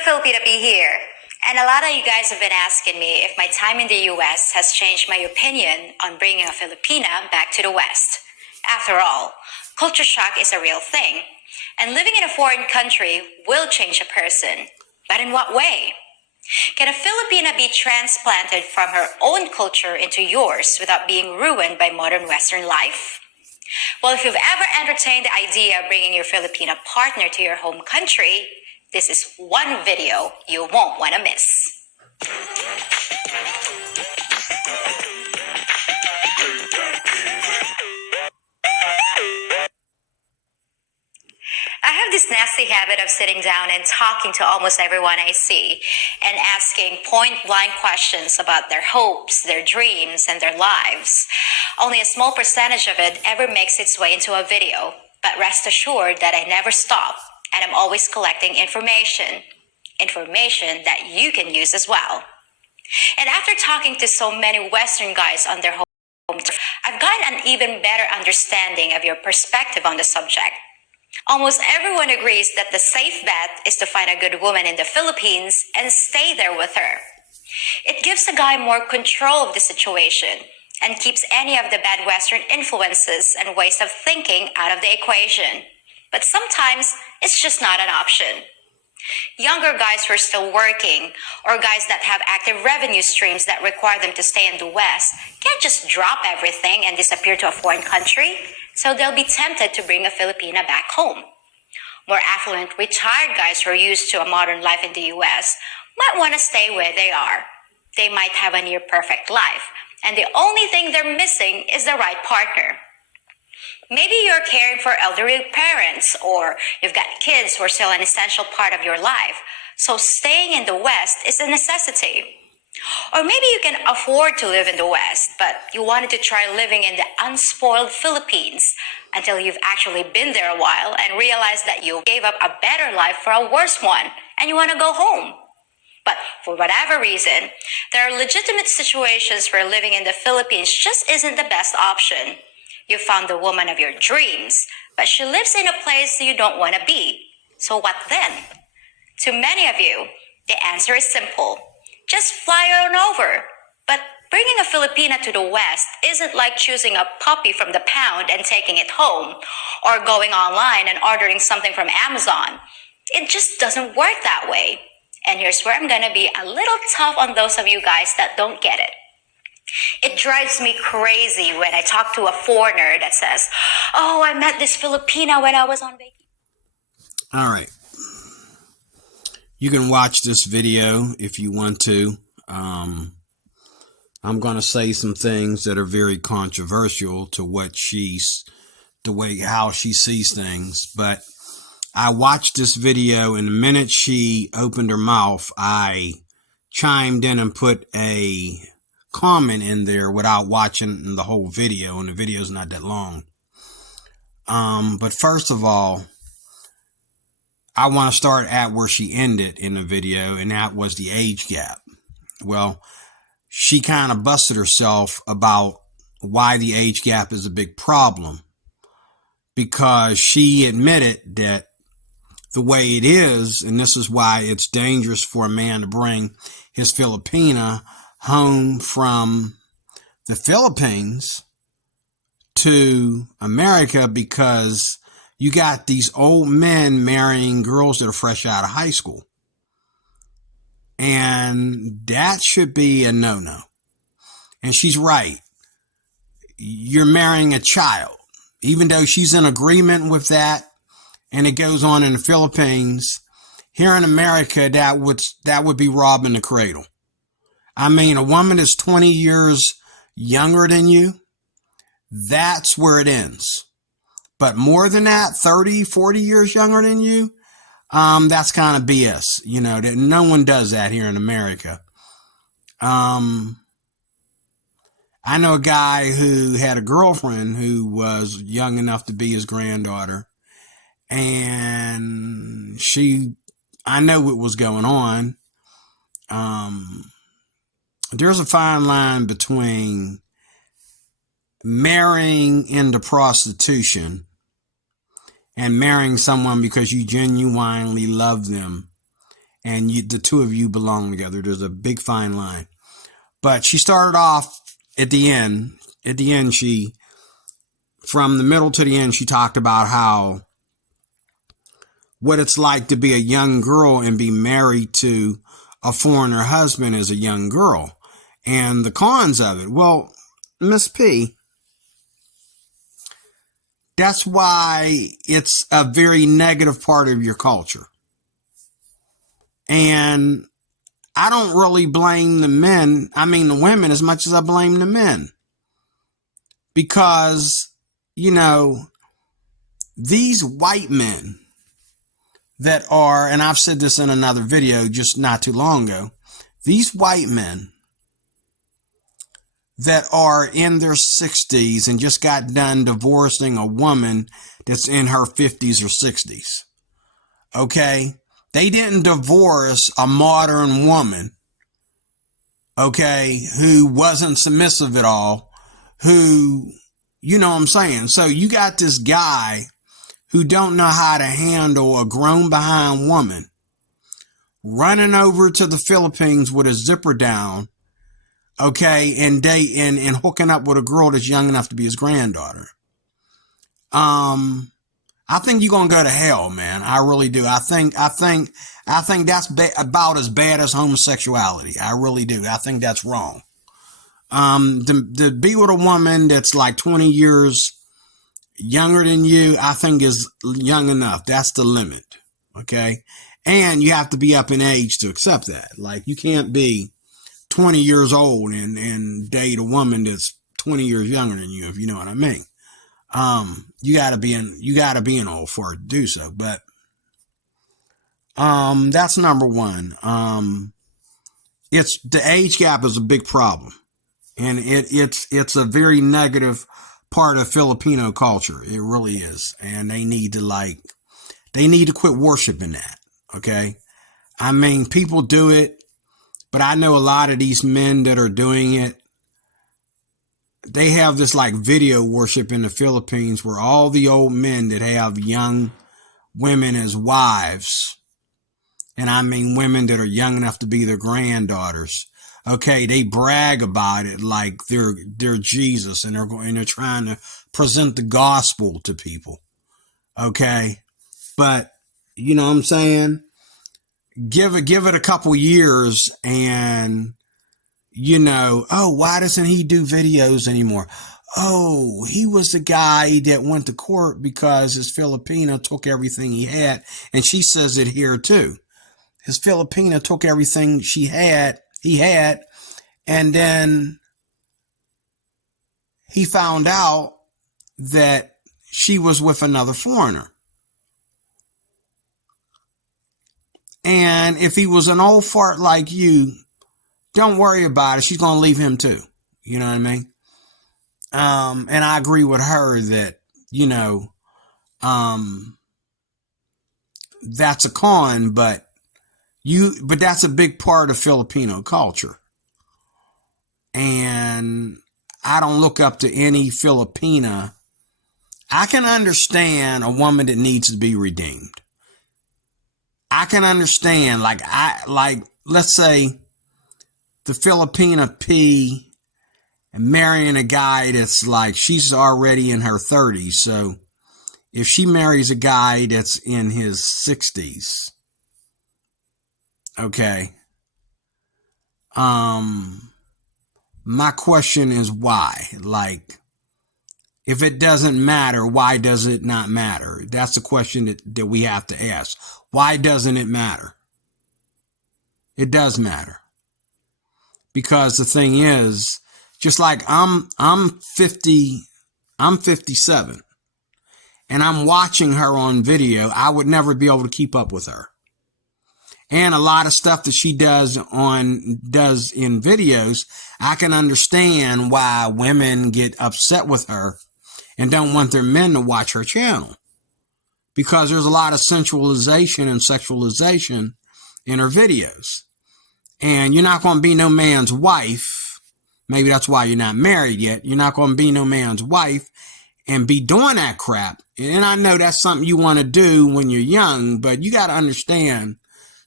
Filipina Pea here. And a lot of you guys have been asking me if my time in the US has changed my opinion on bringing a Filipina back to the West. After all, culture shock is a real thing. And living in a foreign country will change a person. But in what way? Can a Filipina be transplanted from her own culture into yours without being ruined by modern Western life? Well, if you've ever entertained the idea of bringing your Filipina partner to your home country, this is one video you won't want to miss. I have this nasty habit of sitting down and talking to almost everyone I see and asking point-blank questions about their hopes, their dreams, and their lives. Only a small percentage of it ever makes its way into a video, but rest assured that I never stop, and I'm always collecting information that you can use as well. And after talking to so many Western guys on their home turf, I've gotten an even better understanding of your perspective on the subject. Almost everyone agrees that the safe bet is to find a good woman in the Philippines and stay there with her. It gives the guy more control of the situation and keeps any of the bad Western influences and ways of thinking out of the equation. But sometimes it's just not an option. Younger guys who are still working, or guys that have active revenue streams that require them to stay in the West, can't just drop everything and disappear to a foreign country, so they'll be tempted to bring a Filipina back home. More affluent, retired guys who are used to a modern life in the US might want to stay where they are. They might have a near-perfect life, and the only thing they're missing is the right partner. Maybe you're caring for elderly parents, or you've got kids who are still an essential part of your life, so staying in the West is a necessity. Or maybe you can afford to live in the West, but you wanted to try living in the unspoiled Philippines until you've actually been there a while and realized that you gave up a better life for a worse one, and you want to go home. But for whatever reason, there are legitimate situations where living in the Philippines just isn't the best option. You found the woman of your dreams, but she lives in a place you don't want to be. So what then? To many of you, the answer is simple. Just fly her on over. But bringing a Filipina to the West isn't like choosing a puppy from the pound and taking it home, or going online and ordering something from Amazon. It just doesn't work that way. And here's where I'm going to be a little tough on those of you guys that don't get it. It drives me crazy when I talk to a foreigner that says, "Oh, I met this Filipina when I was on vacation." All right. You can watch this video if you want to. I'm going to say some things that are very controversial to how she sees things. But I watched this video, and the minute she opened her mouth, I chimed in and put a comment in there without watching the whole video, and the video's not that long. But first of all, I want to start at where she ended in the video, and that was the age gap. Well, she kind of busted herself about why the age gap is a big problem, because she admitted that the way it is, and this is why it's dangerous for a man to bring his Filipina home from the Philippines to America, because you got these old men marrying girls that are fresh out of high school. And that should be a no-no. And she's right. You're marrying a child. Even though she's in agreement with that, and it goes on in the Philippines, here in America, that would be robbing the cradle. I mean, a woman is 20 years younger than you, that's where it ends. But more than that, 30, 40 years younger than you, that's kind of BS. You know, no one does that here in America. I know a guy who had a girlfriend who was young enough to be his granddaughter. And I know what was going on. There's a fine line between marrying into prostitution and marrying someone because you genuinely love them and the two of you belong together. There's a big fine line. But she started off at the end. At the end, from the middle to the end, she talked about what it's like to be a young girl and be married to a foreigner husband as a young girl, and the cons of it. Well, Miss P, that's why it's a very negative part of your culture. And I don't really blame the women as much as I blame the men. Because, these white men that are, and I've said this in another video just not too long ago, these white men that are in their 60s and just got done divorcing a woman that's in her 50s or 60s. Okay? They didn't divorce a modern woman, okay, who wasn't submissive at all, who, you know what I'm saying? So you got this guy who don't know how to handle a grown behind woman running over to the Philippines with a zipper down, okay, and hooking up with a girl that's young enough to be his granddaughter. I think you're gonna go to hell, man. I really do. I think that's about as bad as homosexuality. I really do. I think that's wrong. To be with a woman that's like 20 years younger than you, I think is young enough. That's the limit. Okay. And you have to be up in age to accept that. Like, you can't be 20 years old and date a woman that's 20 years younger than you, if you know what I mean. You gotta be an old for it to do so. But, that's number one. It's the age gap is a big problem, and it's a very negative part of Filipino culture. It really is. And they need to quit worshiping that. Okay. I mean, people do it, but I know a lot of these men that are doing it, they have this like video worship in the Philippines where all the old men that have young women as wives, and I mean women that are young enough to be their granddaughters, okay, they brag about it like they're Jesus, and they're trying to present the gospel to people. Okay. But you know what I'm saying? Give it a couple years and, oh, why doesn't he do videos anymore? Oh, he was the guy that went to court because his Filipina took everything he had. And she says it here too. His Filipina took everything he had, and then he found out that she was with another foreigner. And if he was an old fart like you, don't worry about it. She's going to leave him too. You know what I mean? And I agree with her that, that's a con, but that's a big part of Filipino culture. And I don't look up to any Filipina. I can understand a woman that needs to be redeemed. I can understand, let's say the Filipina Pea and marrying a guy that's like, she's already in her 30s. So if she marries a guy that's in his 60s, okay. My question is why? Like, if it doesn't matter, why does it not matter? That's the question that we have to ask. Why doesn't it matter? It does matter. Because the thing is, just like I'm 57 and I'm watching her on video, I would never be able to keep up with her. And a lot of stuff that she does in videos, I can understand why women get upset with her and don't want their men to watch her channel. Because there's a lot of sensualization and sexualization in her videos. And you're not going to be no man's wife. Maybe that's why you're not married yet. You're not going to be no man's wife and be doing that crap. And I know that's something you want to do when you're young, but you got to understand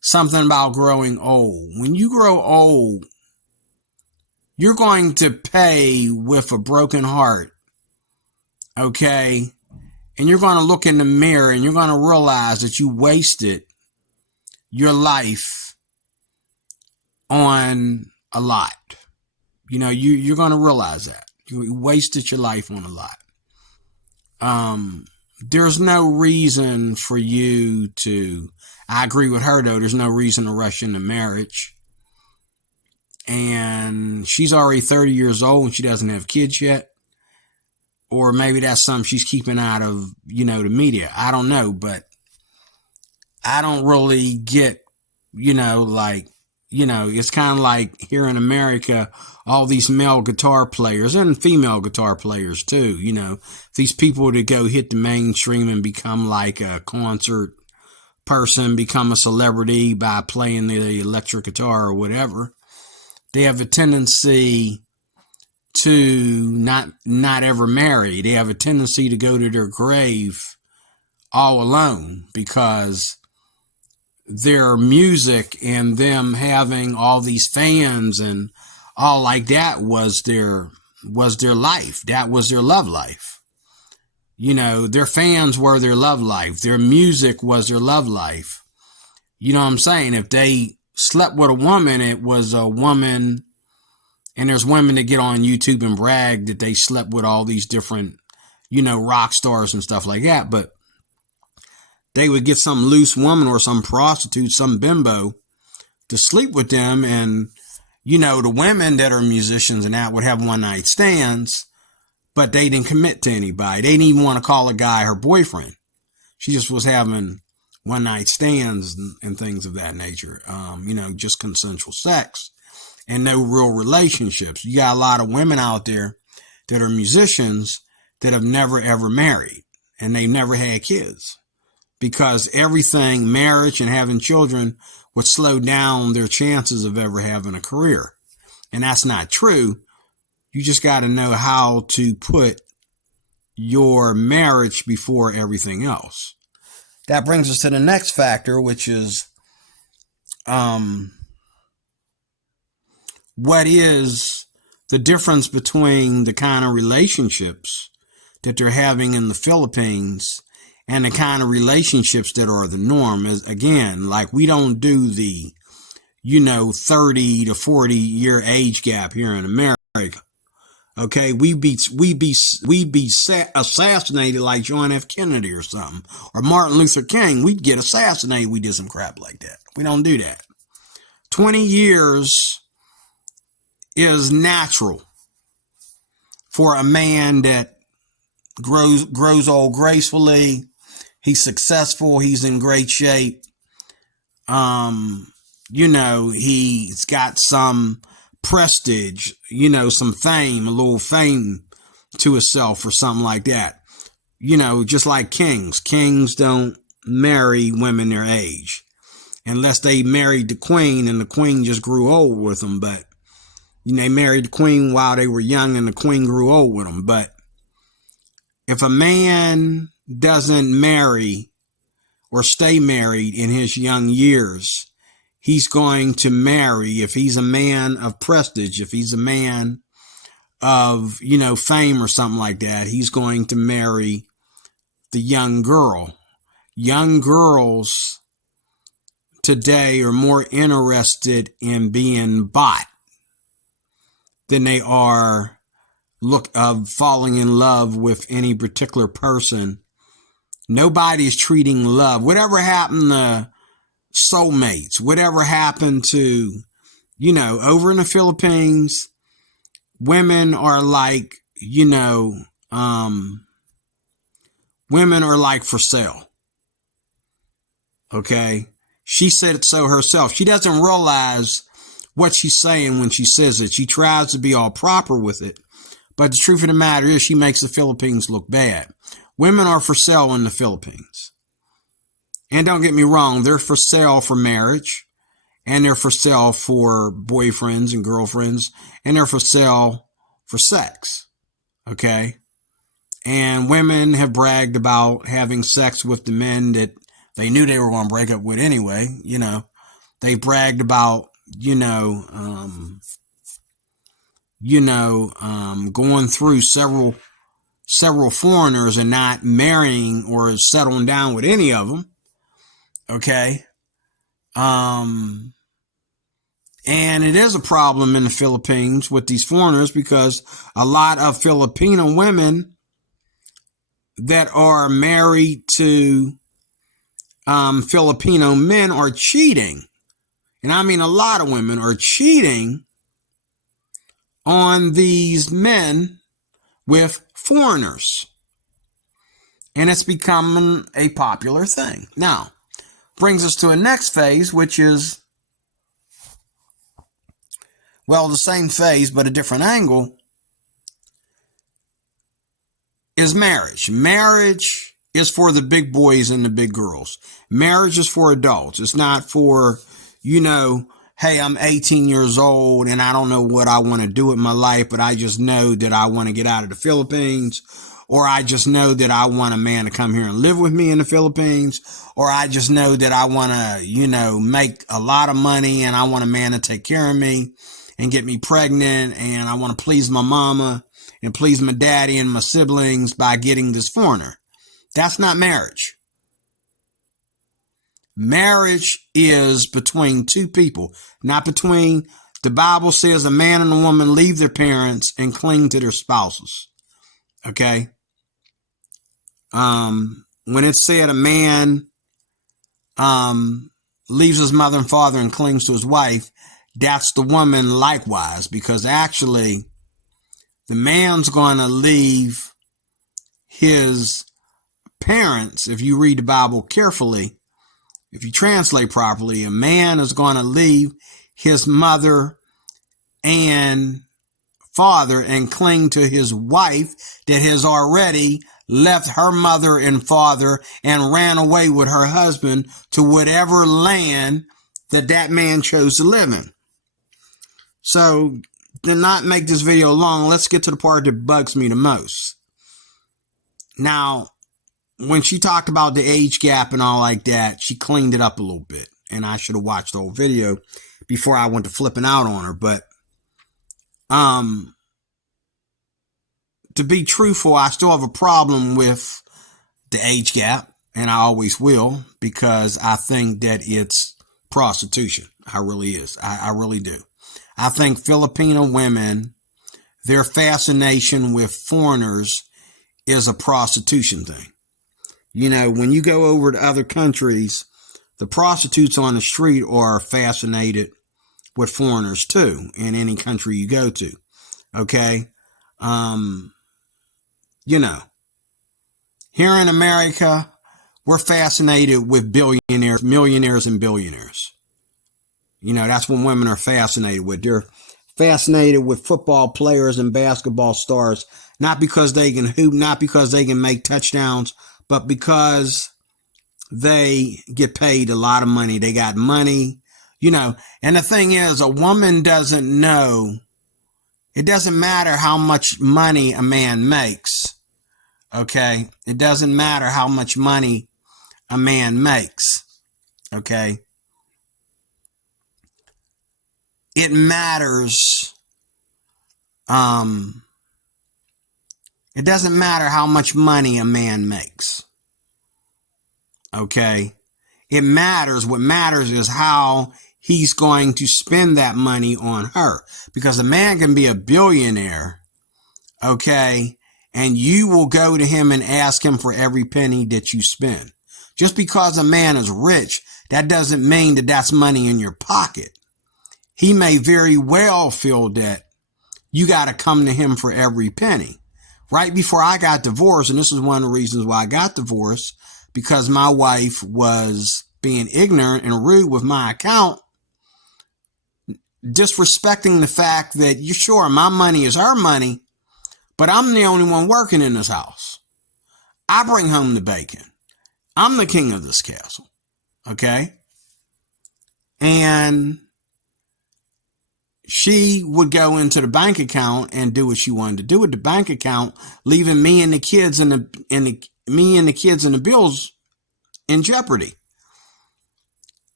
something about growing old. When you grow old, you're going to pay with a broken heart, okay? And you're going to look in the mirror and you're going to realize that you wasted your life on a lot. You know, you're going to realize that. You wasted your life on a lot. There's no reason for you to, I agree with her though, there's no reason to rush into marriage. And she's already 30 years old and she doesn't have kids yet. Or maybe that's something she's keeping out of, the media. I don't know, but I don't really get, it's kind of like here in America, all these male guitar players and female guitar players too, these people that go hit the mainstream and become like a concert person, become a celebrity by playing the electric guitar or whatever. They have a tendency to not ever marry. They have a tendency to go to their grave all alone because their music and them having all these fans and all like that was their life. That was their love life. Their fans were their love life. Their music was their love life. You know what I'm saying? If they slept with a woman, it was a woman. And there's women that get on YouTube and brag that they slept with all these different, rock stars and stuff like that. But they would get some loose woman or some prostitute, some bimbo to sleep with them. And, the women that are musicians and that would have one night stands, but they didn't commit to anybody. They didn't even want to call a guy her boyfriend. She just was having one night stands and things of that nature. Just consensual sex. And no real relationships. You got a lot of women out there that are musicians that have never ever married and they never had kids because everything, marriage and having children, would slow down their chances of ever having a career. And that's not true. You just got to know how to put your marriage before everything else. That brings us to the next factor, which is, what is the difference between the kind of relationships that they're having in the Philippines and the kind of relationships that are the norm? Is, again, like we don't do the, 30 to 40 year age gap here in America. Okay, we'd be assassinated like John F. Kennedy or something, or Martin Luther King. We'd get assassinated. We did some crap like that. We don't do that. 20 years is natural for a man that grows old gracefully. He's successful. He's in great shape. He's got some prestige, some fame, a little fame to himself or something like that. Just like kings. Kings don't marry women their age unless they married the queen and the queen just grew old with them. But they married the queen while they were young and the queen grew old with them. But if a man doesn't marry or stay married in his young years, he's going to marry, if he's a man of prestige, if he's a man of, fame or something like that, he's going to marry the young girl. Young girls today are more interested in being bought than they are falling in love with any particular person. Nobody's treating love. Whatever happened to soulmates, whatever happened to, over in the Philippines, women are like, women are like for sale. Okay. She said it so herself. She doesn't realize what she's saying when she says it. She tries to be all proper with it. But the truth of the matter is she makes the Philippines look bad. Women are for sale in the Philippines. And don't get me wrong, they're for sale for marriage. And they're for sale for boyfriends and girlfriends. And they're for sale for sex. Okay? And women have bragged about having sex with the men that they knew they were going to break up with anyway, They bragged about, going through several foreigners and not marrying or settling down with any of them. Okay. And it is a problem in the Philippines with these foreigners because a lot of Filipino women that are married to Filipino men are cheating. And I mean, a lot of women are cheating on these men with foreigners. And it's becoming a popular thing. Now, brings us to a next phase, which is, well, the same phase, but a different angle, is marriage. Marriage is for the big boys and the big girls. Marriage is for adults. It's not for, hey, I'm 18 years old and I don't know what I want to do with my life, but I just know that I want to get out of the Philippines, or I just know that I want a man to come here and live with me in the Philippines, or I just know that I want to, make a lot of money and I want a man to take care of me and get me pregnant, and I want to please my mama and please my daddy and my siblings by getting this foreigner. That's not marriage. Marriage is between two people, not between, the Bible says a man and a woman leave their parents and cling to their spouses. Okay? When it said a man leaves his mother and father and clings to his wife, that's the woman likewise, because actually the man's going to leave his parents. If you read the Bible carefully, if you translate properly, a man is going to leave his mother and father and cling to his wife that has already left her mother and father and ran away with her husband to whatever land that man chose to live in. So, to not make this video long, let's get to the part that bugs me the most. Now, when she talked about the age gap and all like that, she cleaned it up a little bit. And I should have watched the whole video before I went to flipping out on her. But, to be truthful, I still have a problem with the age gap. And I always will, because I think that it's prostitution. I really is. I really do. I think Filipino women, their fascination with foreigners is a prostitution thing. When you go over to other countries, the prostitutes on the street are fascinated with foreigners too, in any country you go to. Okay? Here in America, we're fascinated with billionaires, millionaires, and billionaires. That's what women are fascinated with. They're fascinated with football players and basketball stars, not because they can hoop, not because they can make touchdowns, but because they get paid a lot of money. They got money, and the thing is, a woman doesn't know. It doesn't matter how much money a man makes. Okay. It doesn't matter how much money a man makes. Okay. It matters. It doesn't matter how much money a man makes. Okay. It matters. What matters is how he's going to spend that money on her. Because a man can be a billionaire. Okay. And you will go to him and ask him for every penny that you spend. Just because a man is rich, that doesn't mean that that's money in your pocket. He may very well feel that you got to come to him for every penny. Right before I got divorced, and this is one of the reasons why I got divorced, because my wife was being ignorant and rude with my account, disrespecting the fact that, you sure, my money is her money, but I'm the only one working in this house. I bring home the bacon. I'm the king of this castle. Okay? And she would go into the bank account and do what she wanted to do with the bank account, leaving me and the kids and the bills in jeopardy.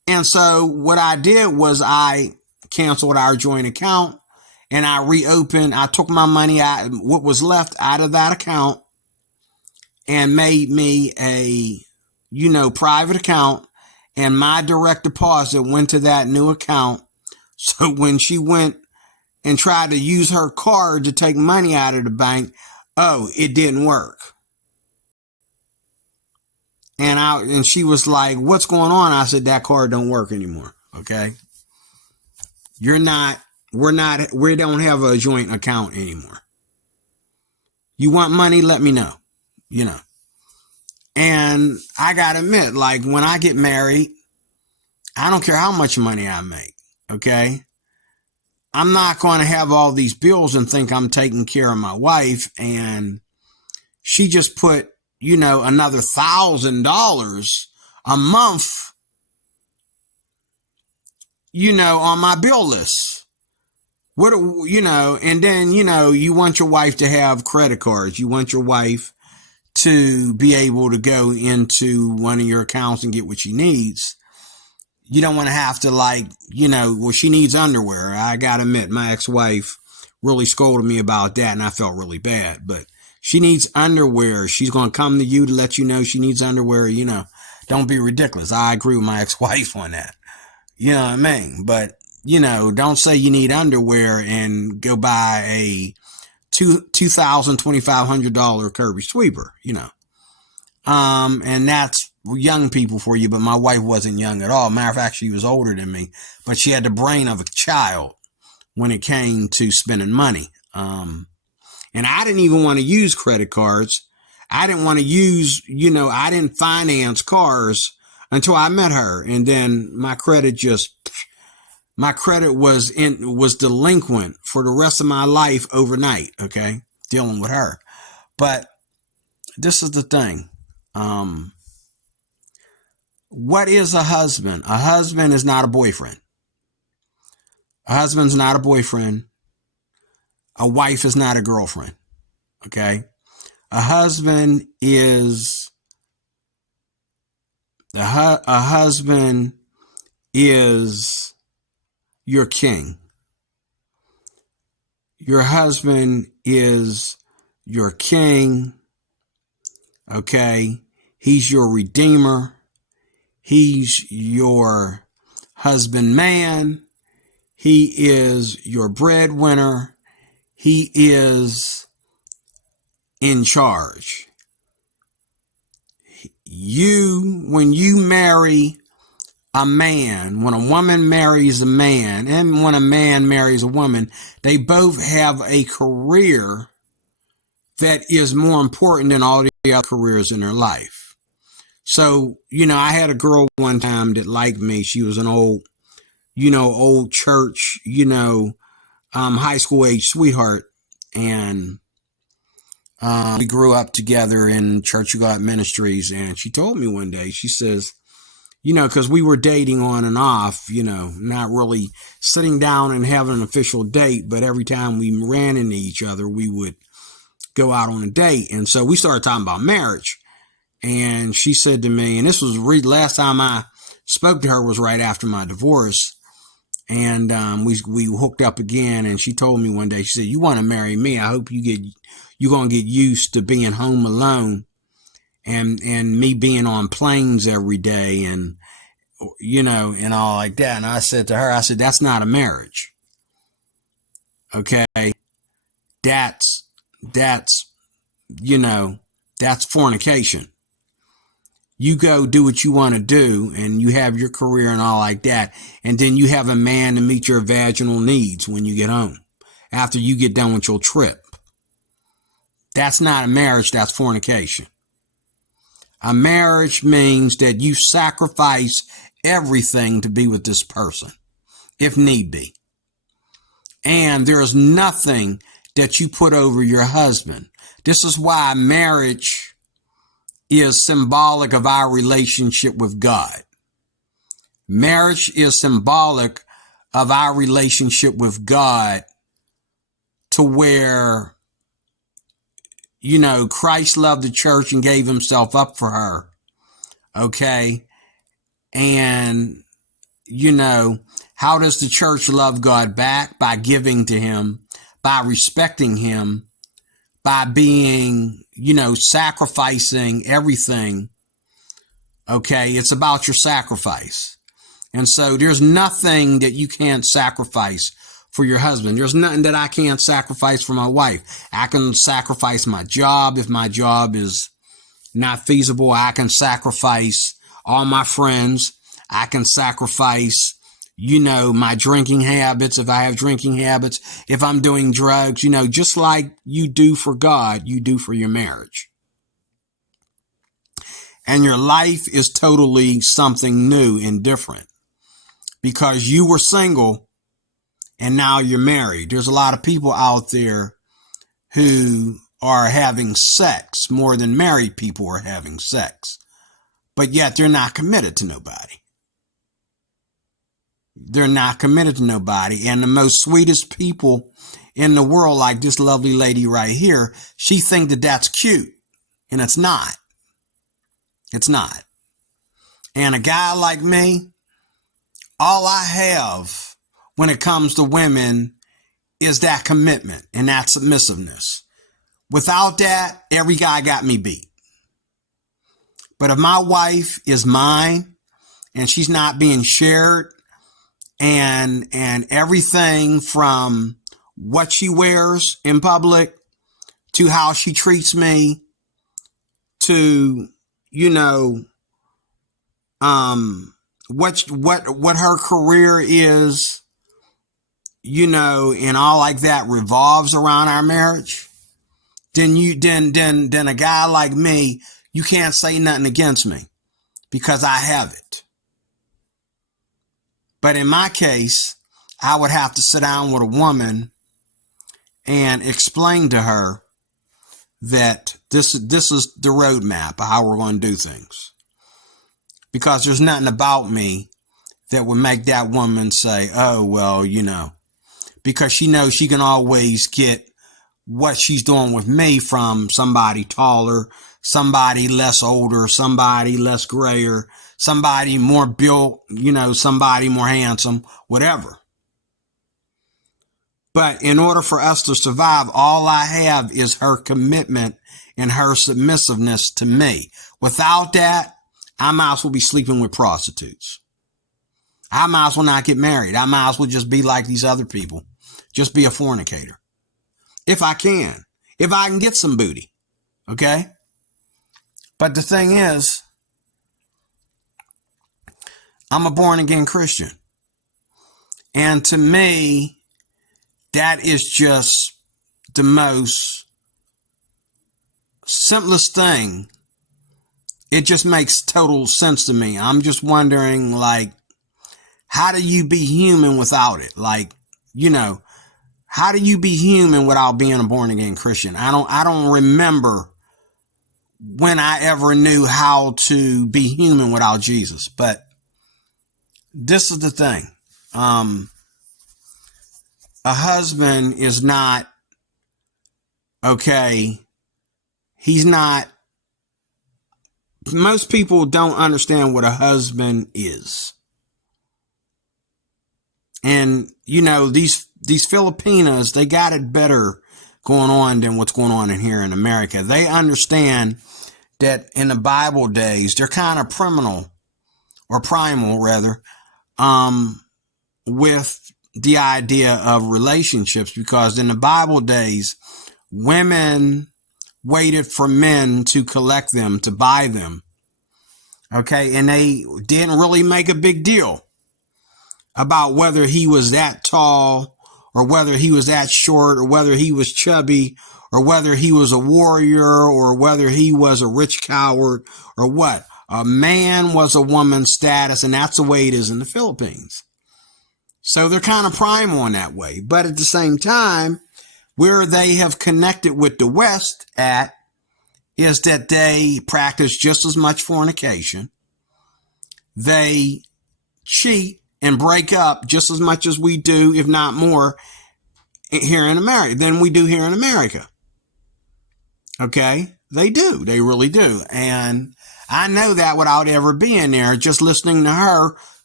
And so what I did was I canceled our joint account and I reopened. I took my money out, what was left out of that account, and made me a, private account. And my direct deposit went to that new account. So when she went and tried to use her card to take money out of the bank, it didn't work. And she was like, "What's going on?" I said, "That card don't work anymore. Okay. We don't have a joint account anymore. You want money? Let me know." And I gotta admit, like, when I get married, I don't care how much money I make. Okay. I'm not going to have all these bills and think I'm taking care of my wife. And she just put, another $1,000 a month, on my bill list. And then, you want your wife to have credit cards. You want your wife to be able to go into one of your accounts and get what she needs. You don't want to have to she needs underwear. I gotta admit, my ex-wife really scolded me about that and I felt really bad, but she needs underwear. She's going to come to you to let you know she needs underwear. Don't be ridiculous. I agree with my ex-wife on that. You know what I mean? But, don't say you need underwear and go buy a $2,000-$2,500 Kirby sweeper, and that's young people for you, but my wife wasn't young at all. Matter of fact, she was older than me, but she had the brain of a child when it came to spending money. And I didn't even want to use credit cards. I didn't want to use, I didn't finance cars until I met her. And then my credit was delinquent for the rest of my life overnight. Okay. Dealing with her. But this is the thing. What is a husband? A husband is not a boyfriend. A husband's not a boyfriend. A wife is not a girlfriend. Okay. A husband is your king. Your husband is your king. Okay. He's your redeemer. He's your husband man. He is your breadwinner. He is in charge. When you marry a man, when a woman marries a man, and when a man marries a woman, they both have a career that is more important than all the other careers in their life. So, I had a girl one time that liked me. She was an old church, high school age sweetheart. And we grew up together in Church of God Ministries. And she told me one day, she says, because we were dating on and off, not really sitting down and having an official date, but every time we ran into each other, we would go out on a date. And so we started talking about marriage. And she said to me, and this was last time I spoke to her was right after my divorce. And we hooked up again. And she told me one day, she said, "You want to marry me? I hope you're going to get used to being home alone and me being on planes every day and, and all like that." And I said to her, "That's not a marriage. Okay. That's fornication. You go do what you want to do and you have your career and all like that. And then you have a man to meet your vaginal needs when you get home after you get done with your trip. That's not a marriage. That's fornication. A marriage means that you sacrifice everything to be with this person, if need be. And there's nothing that you put over your husband. This is why marriage is symbolic of our relationship with God. Marriage is symbolic of our relationship with God, to where, Christ loved the church and gave himself up for her. Okay. And how does the church love God back? By giving to him, by respecting him, by being, sacrificing everything. Okay. It's about your sacrifice. And so there's nothing that you can't sacrifice for your husband. There's nothing that I can't sacrifice for my wife. I can sacrifice my job. If my job is not feasible, I can sacrifice all my friends. I can sacrifice, my drinking habits. If I have drinking habits, if I'm doing drugs, just like you do for God, you do for your marriage. And your life is totally something new and different because you were single and now you're married. There's a lot of people out there who are having sex more than married people are having sex, but yet they're not committed to nobody. They're not committed to nobody. And the most sweetest people in the world, like this lovely lady right here, she thinks that that's cute, and it's not. It's not. And a guy like me, all I have when it comes to women is that commitment and that submissiveness. Without that, every guy got me beat. But if my wife is mine and she's not being shared, and everything from what she wears in public to how she treats me to, what her career is, and all like that revolves around our marriage, then a guy like me, you can't say nothing against me because I have it. But in my case, I would have to sit down with a woman and explain to her that this is the roadmap of how we're going to do things. Because there's nothing about me that would make that woman say, oh, well, because she knows she can always get what she's doing with me from somebody taller, somebody less older, somebody less grayer, somebody more built, somebody more handsome, whatever. But in order for us to survive, all I have is her commitment and her submissiveness to me. Without that, I might as well be sleeping with prostitutes. I might as well not get married. I might as well just be like these other people. Just be a fornicator. If I can get some booty. Okay? But the thing is, I'm a born again Christian. And to me, that is just the most simplest thing. It just makes total sense to me. I'm just wondering, how do you be human without it? How do you be human without being a born again Christian? I don't remember when I ever knew how to be human without Jesus. But this is the thing. A husband is not, okay, he's not, most people don't understand what a husband is. And, these Filipinas, they got it better going on than what's going on in here in America. They understand that in the Bible days, they're kind of primal, with the idea of relationships, because in the Bible days, women waited for men to collect them, to buy them. Okay. And they didn't really make a big deal about whether he was that tall or whether he was that short or whether he was chubby or whether he was a warrior or whether he was a rich coward or what. A man was a woman's status, and that's the way it is in the Philippines. So they're kind of primal in that way. But at the same time, where they have connected with the West at is that they practice just as much fornication. They cheat and break up just as much as we do, if not more, here in America, than we do here in America. Okay? They do. They really do. And I know that without ever being there, just listening to her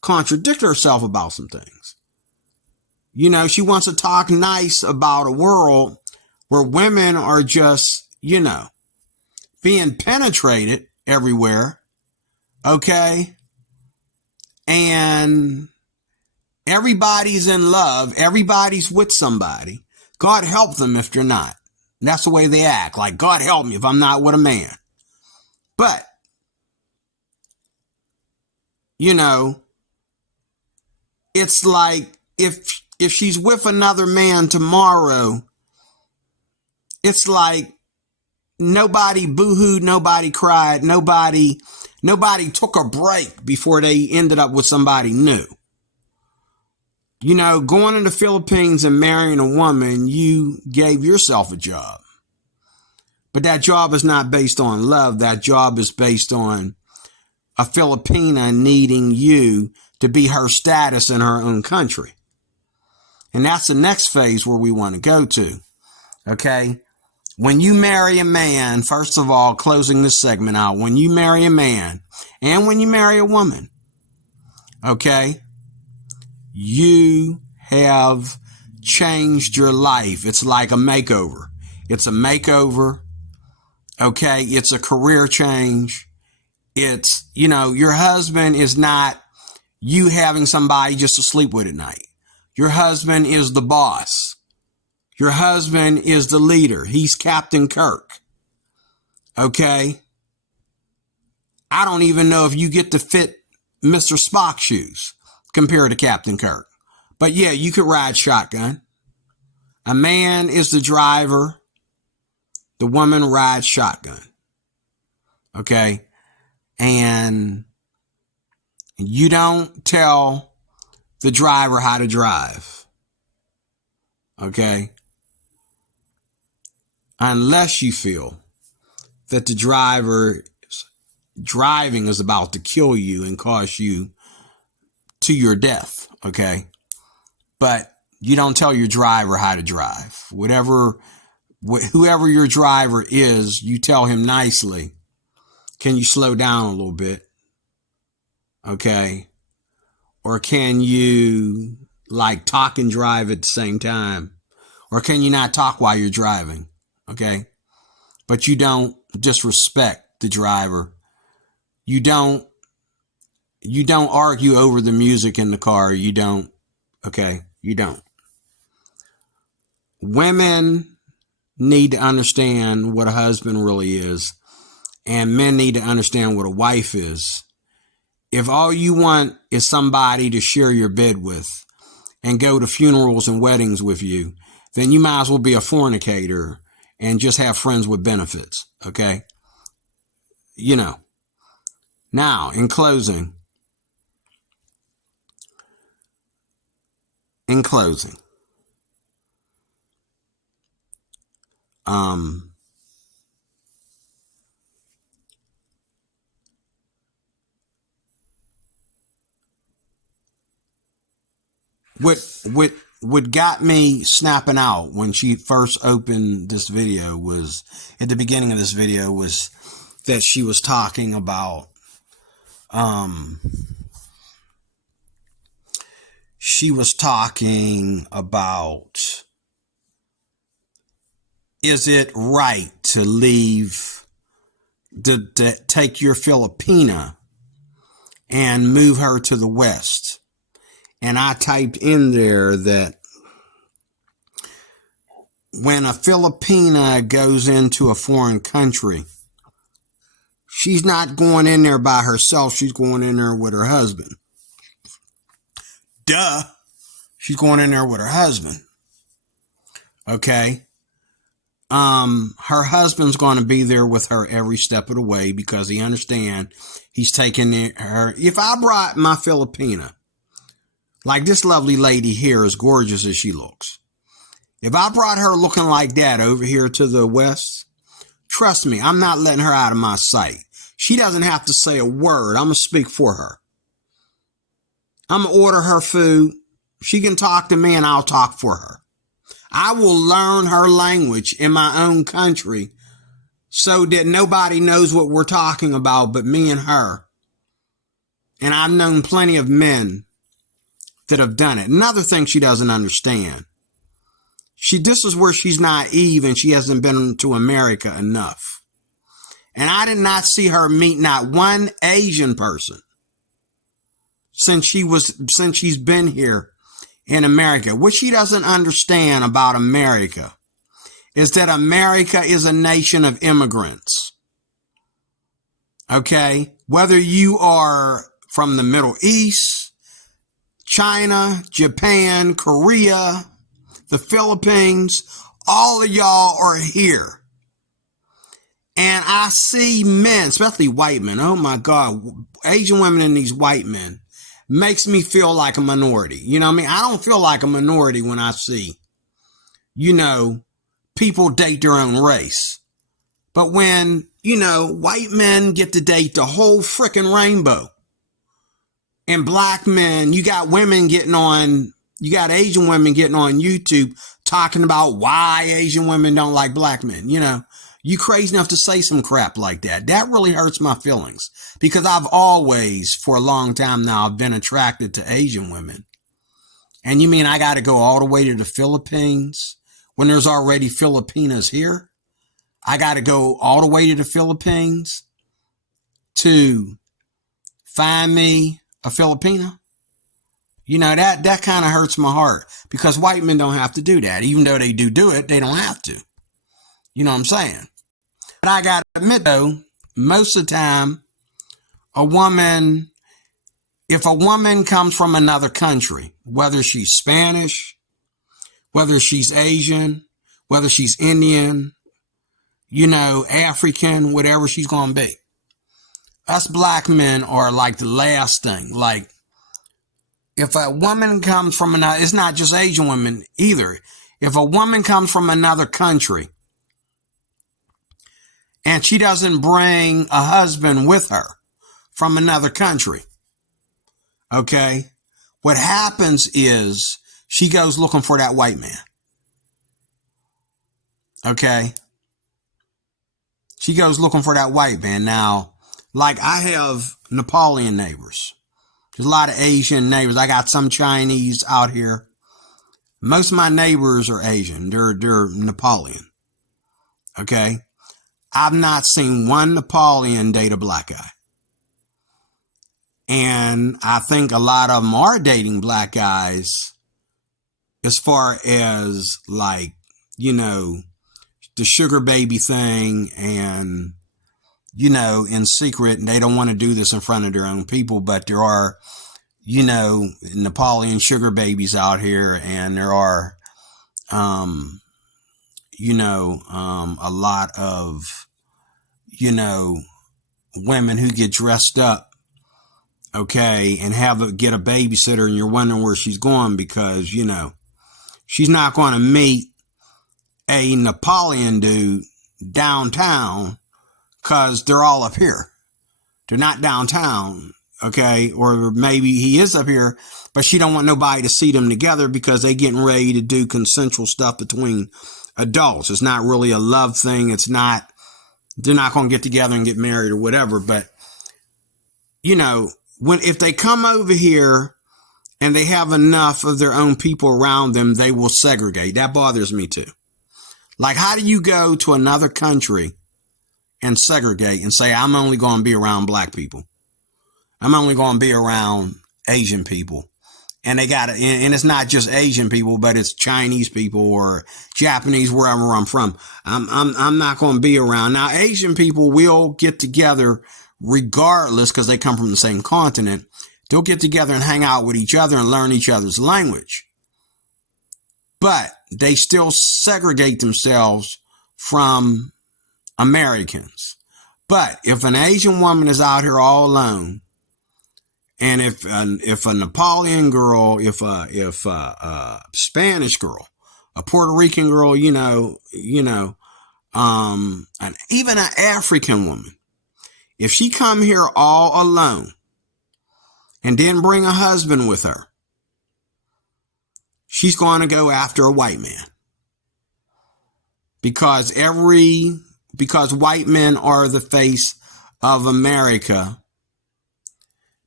contradict herself about some things. You know, she wants to talk nice about a world where women are just, you know, being penetrated everywhere. Okay. And everybody's in love. Everybody's with somebody. God help them if they're not. That's the way they act. Like, God help me if I'm not with a man. But, you know, it's like if she's with another man tomorrow, it's like nobody boo-hooed, nobody cried, nobody took a break before they ended up with somebody new. You know, going to the Philippines and marrying a woman, you gave yourself a job. But that job is not based on love. That job is based on a Filipina needing you to be her status in her own country. And that's the next phase where we want to go to. Okay? When you marry a man, first of all, closing this segment out, when you marry a man and when you marry a woman, okay, you have changed your life. It's like a makeover. It's a makeover. Okay. It's a career change. It's, you know, your husband is not you having somebody just to sleep with at night. Your husband is the boss. Your husband is the leader. He's Captain Kirk. Okay. I don't even know if you get to fit Mr. Spock shoes compared to Captain Kirk. But yeah, you could ride shotgun. A man is the driver. The woman rides shotgun. Okay. And you don't tell the driver how to drive. Okay. Unless you feel that the driver driving is about to kill you and cause you to your death. Okay. But you don't tell your driver how to drive. Whoever your driver is, you tell him nicely, can you slow down a little bit? Okay. Or can you like talk and drive at the same time? Or can you not talk while you're driving? Okay. But you don't disrespect the driver. You don't argue over the music in the car. You don't. Okay. You don't. Women need to understand what a husband really is. And men need to understand what a wife is. If all you want is somebody to share your bed with and go to funerals and weddings with you, then you might as well be a fornicator and just have friends with benefits. Okay. You know. Now, in closing, what got me snapping out when she first opened this video was, at the beginning of this video, was that she was talking about is it right to take your Filipina and move her to the West? And I typed in there that when a Filipina goes into a foreign country, she's not going in there by herself. She's going in there with her husband. Duh. She's going in there with her husband. Okay. Her husband's going to be there with her every step of the way because he understands he's taking her. If I brought my Filipina, like this lovely lady here, as gorgeous as she looks, if I brought her looking like that over here to the West, trust me, I'm not letting her out of my sight. She doesn't have to say a word. I'm going to speak for her. I'm going to order her food. She can talk to me and I'll talk for her. I will learn her language in my own country so that nobody knows what we're talking about but me and her. And I've known plenty of men that have done it. Another thing she doesn't understand. This is where she's naive and she hasn't been to America enough. And I did not see her meet not one Asian person since she's been here in America. What she doesn't understand about America is that America is a nation of immigrants. Okay? Whether you are from the Middle East, China, Japan, Korea, the Philippines, all of y'all are here. And I see men, especially white men, oh my God, Asian women and these white men makes me feel like a minority. You know what I mean? I don't feel like a minority when I see, people date their own race. But when, white men get to date the whole frickin' rainbow, and black men, you got Asian women getting on YouTube talking about why Asian women don't like black men. You crazy enough to say some crap like that. That really hurts my feelings because I've always, for a long time now, I've been attracted to Asian women. And you mean I got to go all the way to the Philippines when there's already Filipinas here? I got to go all the way to the Philippines to find me a Filipina? That kind of hurts my heart because white men don't have to do that. Even though they do it, they don't have to. You know what I'm saying? But I got to admit, though, most of the time, if a woman comes from another country, whether she's Spanish, whether she's Asian, whether she's Indian, African, whatever she's going to be, us black men are like the last thing. Like, if a woman comes from another, it's not just Asian women either. If a woman comes from another country and she doesn't bring a husband with her from another country, okay, what happens is she goes looking for that white man. Okay? She goes looking for that white man. Now, like I have Nepalian neighbors. There's a lot of Asian neighbors. I got some Chinese out here. Most of my neighbors are Asian. They're Nepalian. Okay? I've not seen one Nepalian date a black guy. And I think a lot of them are dating black guys as far as like, the sugar baby thing and, in secret, and they don't want to do this in front of their own people, but there are, Nepalian sugar babies out here, and there are, a lot of, women who get dressed up, okay, and get a babysitter, and you're wondering where she's going because, she's not going to meet a Nepalian dude downtown because they're all up here. They're not downtown, okay? Or maybe he is up here, but she don't want nobody to see them together because they getting ready to do consensual stuff between adults. It's not really a love thing. They're not going to get together and get married or whatever. But, if they come over here and they have enough of their own people around them, they will segregate. That bothers me too. Like, how do you go to another country and segregate and say, I'm only going to be around black people? I'm only going to be around Asian people. And and it's not just Asian people, but it's Chinese people or Japanese, wherever I'm from. I'm not going to be around. Now, Asian people will get together regardless because they come from the same continent. They'll get together and hang out with each other and learn each other's language. But they still segregate themselves from Americans. But if an Asian woman is out here all alone, and if a Nepalian girl, if a Spanish girl, a Puerto Rican girl, and even an African woman, if she come here all alone and didn't bring a husband with her, she's going to go after a white man. Because white men are the face of America.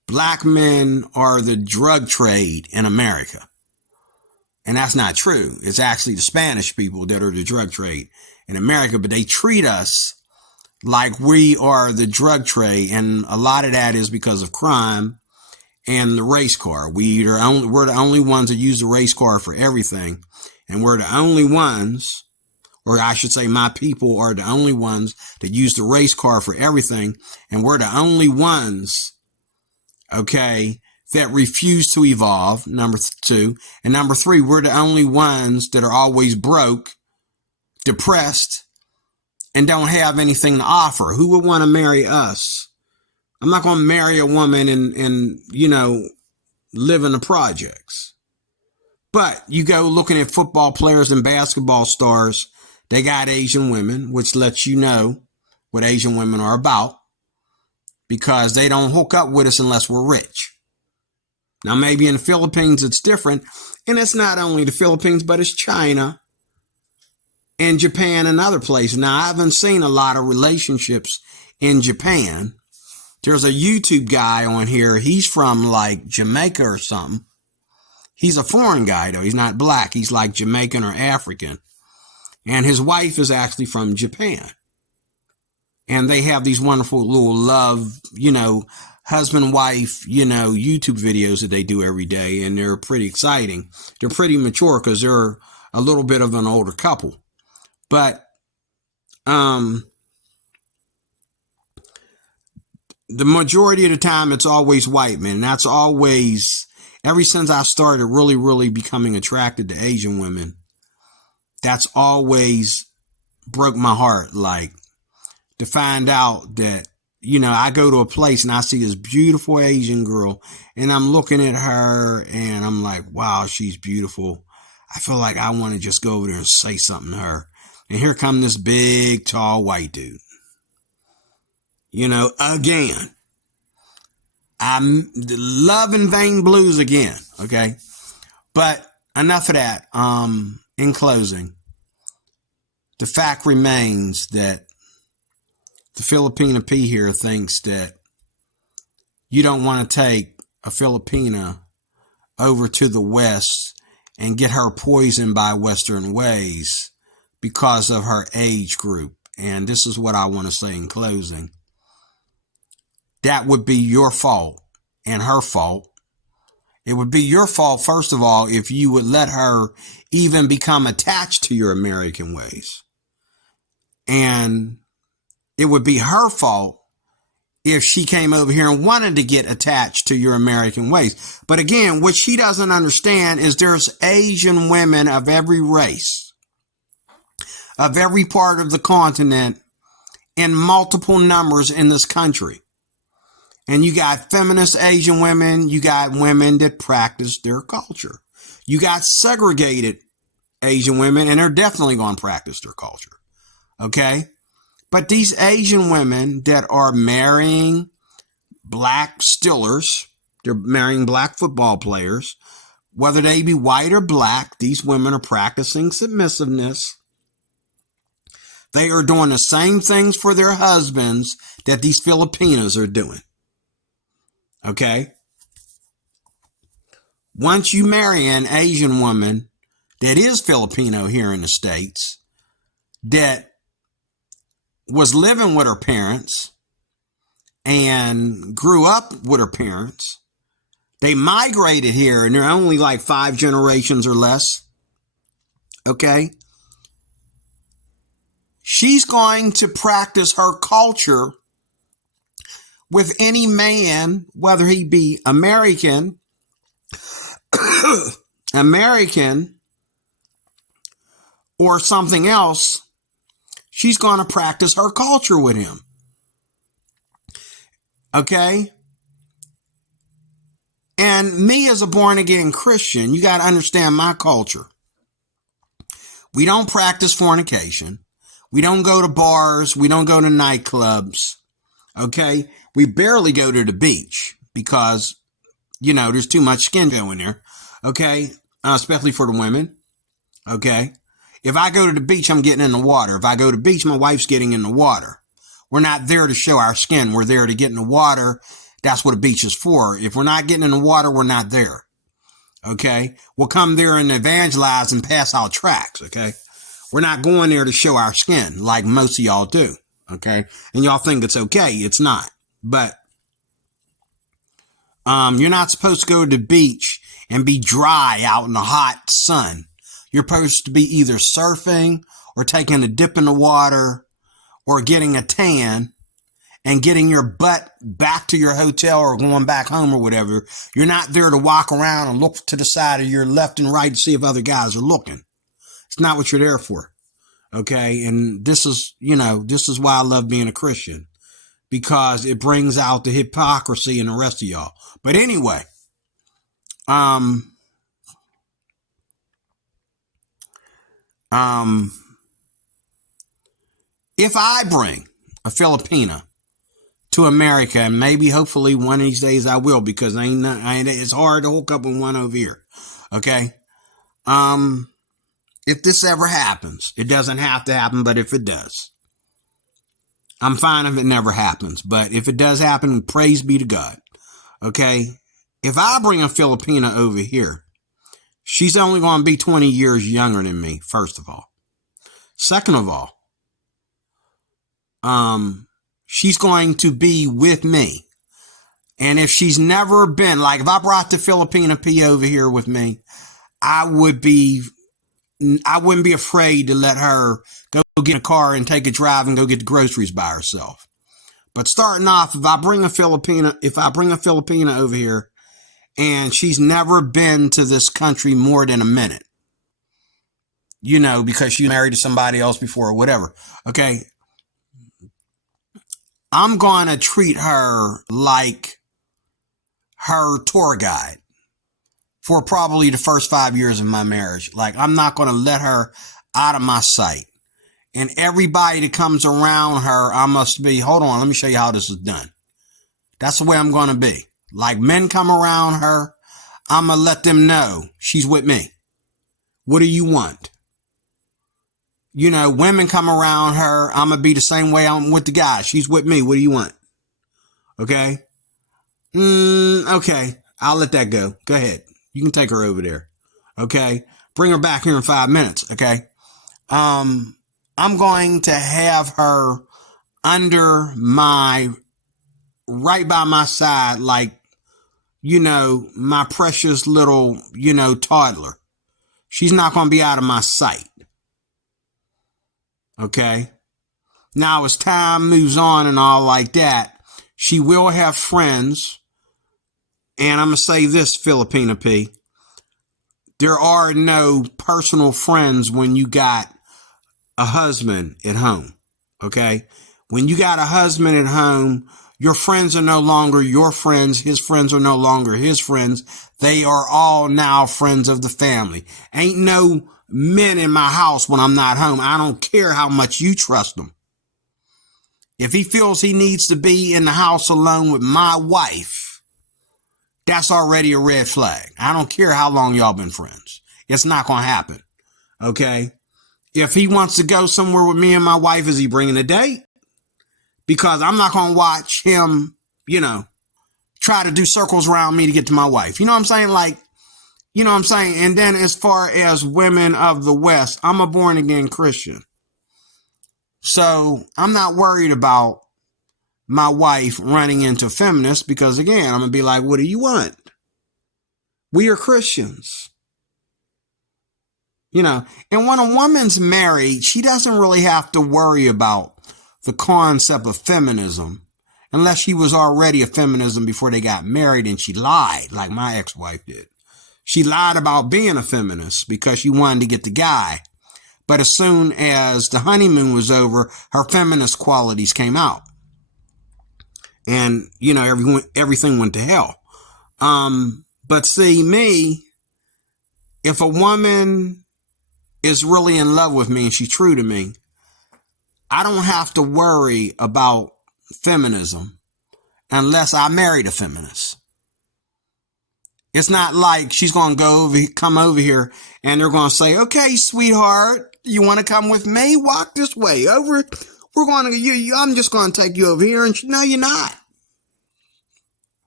black men are the drug trade in America. And that's not true. It's actually the Spanish people that are the drug trade in America, but they treat us like we are the drug trade. And a lot of that is because of crime and the race car. We're the only ones that use the race car for everything. And we're the only ones, or I should say my people are the only ones that use the race car for everything. And we're the only ones, okay, that refuse to evolve, number 2. And number 3, we're the only ones that are always broke, depressed, and don't have anything to offer. Who would want to marry us? I'm not going to marry a woman and live in the projects. But you go looking at football players and basketball stars, they got Asian women, which lets you know what Asian women are about, because they don't hook up with us unless we're rich. Now, maybe in the Philippines, it's different. And it's not only the Philippines, but it's China and Japan and other places. Now, I haven't seen a lot of relationships in Japan. There's a YouTube guy on here. He's from like Jamaica or something. He's a foreign guy, though. He's not black. He's like Jamaican or African. And his wife is actually from Japan. And they have these wonderful little love, husband, wife, YouTube videos that they do every day. And they're pretty exciting. They're pretty mature because they're a little bit of an older couple. But the majority of the time, it's always white men. That's always, ever since I started really, really becoming attracted to Asian women, that's always broke my heart. Like, to find out that, I go to a place and I see this beautiful Asian girl and I'm looking at her and I'm like, wow, she's beautiful. I feel like I want to just go over there and say something to her. And here come this big, tall white dude. Again, I'm loving Vain Blues again. Okay. But enough of that. In closing, the fact remains that the Filipina Pea here thinks that you don't want to take a Filipina over to the West and get her poisoned by Western ways because of her age group. And this is what I want to say in closing. That would be your fault and her fault. It would be your fault, first of all, if you would let her even become attached to your American ways. And it would be her fault if she came over here and wanted to get attached to your American ways. But again, what she doesn't understand is there's Asian women of every race, of every part of the continent, in multiple numbers in this country. And you got feminist Asian women. You got women that practice their culture. You got segregated Asian women, and they're definitely going to practice their culture. Okay? But these Asian women that are marrying black stillers, they're marrying black football players, whether they be white or black, these women are practicing submissiveness. They are doing the same things for their husbands that these Filipinos are doing. Okay? Once you marry an Asian woman that is Filipino here in the States, that was living with her parents and grew up with her parents, they migrated here and they're only like 5 generations or less. Okay? She's going to practice her culture with any man, whether he be American, or something else. She's going to practice her culture with him. Okay? And me as a born again Christian, you got to understand my culture. We don't practice fornication. We don't go to bars. We don't go to nightclubs. Okay? We barely go to the beach because, there's too much skin going there. Okay? Especially for the women. Okay? If I go to the beach, I'm getting in the water. If I go to the beach, my wife's getting in the water. We're not there to show our skin. We're there to get in the water That's what a beach is for. If we're not getting in the water, we're not there. Okay? We'll come there and evangelize and pass out tracts. Okay? We're not going there to show our skin like most of y'all do. Okay? And y'all think it's okay. It's not. But you're not supposed to go to the beach and be dry out in the hot sun. You're supposed to be either surfing or taking a dip in the water or getting a tan and getting your butt back to your hotel or going back home or whatever. You're not there to walk around and look to the side of your left and right to see if other guys are looking. It's not what you're there for. Okay. And this is why I love being a Christian, because it brings out the hypocrisy in the rest of y'all. But anyway, if I bring a Filipina to America, and maybe hopefully one of these days I will, because it's hard to hook up with one over here. Okay. If this ever happens, it doesn't have to happen, but if it does, I'm fine if it never happens. But if it does happen, praise be to God. Okay. If I bring a Filipina over here, she's only going to be 20 years younger than me, first of all. Second of all, she's going to be with me. And if she's never been, like if I brought the Filipina Pea over here with me, I wouldn't be afraid to let her go get in a car and take a drive and go get the groceries by herself. But starting off, if I bring a Filipina over here and she's never been to this country more than a minute, because she's married to somebody else before or whatever. Okay. I'm going to treat her like her tour guide for probably the first 5 years of my marriage. Like, I'm not going to let her out of my sight. And everybody that comes around her, I must be, hold on, let me show you how this is done. That's the way I'm going to be. Like, men come around her, I'm going to let them know she's with me. What do you want? Women come around her, I'm going to be the same way I'm with the guy. She's with me. What do you want? Okay? Okay. I'll let that go. Go ahead. You can take her over there. Okay? Bring her back here in 5 minutes. Okay? I'm going to have her right by my side, like, my precious little, toddler. She's not going to be out of my sight. Okay? Now, as time moves on and all like that, she will have friends. And I'm going to say this, Filipina P. There are no personal friends when you got a husband at home. Okay? When you got a husband at home, your friends are no longer your friends. His friends are no longer his friends. They are all now friends of the family. Ain't no men in my house when I'm not home. I don't care how much you trust them. If he feels he needs to be in the house alone with my wife, that's already a red flag. I don't care how long y'all been friends. It's not going to happen. Okay? If he wants to go somewhere with me and my wife, is he bringing a date? Because I'm not going to watch him, try to do circles around me to get to my wife. You know what I'm saying? Like, you know what I'm saying? And then as far as women of the West, I'm a born again Christian. So I'm not worried about my wife running into feminists, because again, I'm going to be like, what do you want? We are Christians. And when a woman's married, she doesn't really have to worry about the concept of feminism unless she was already a feminism before they got married and she lied like my ex-wife did. She lied about being a feminist because she wanted to get the guy. But as soon as the honeymoon was over, her feminist qualities came out. And, everything went to hell. But see, me, if a woman is really in love with me and she's true to me, I don't have to worry about feminism unless I married a feminist. It's not like she's going to come over here and they're going to say, okay, sweetheart, you want to come with me? Walk this way over. I'm just going to take you over here. And no, you're not.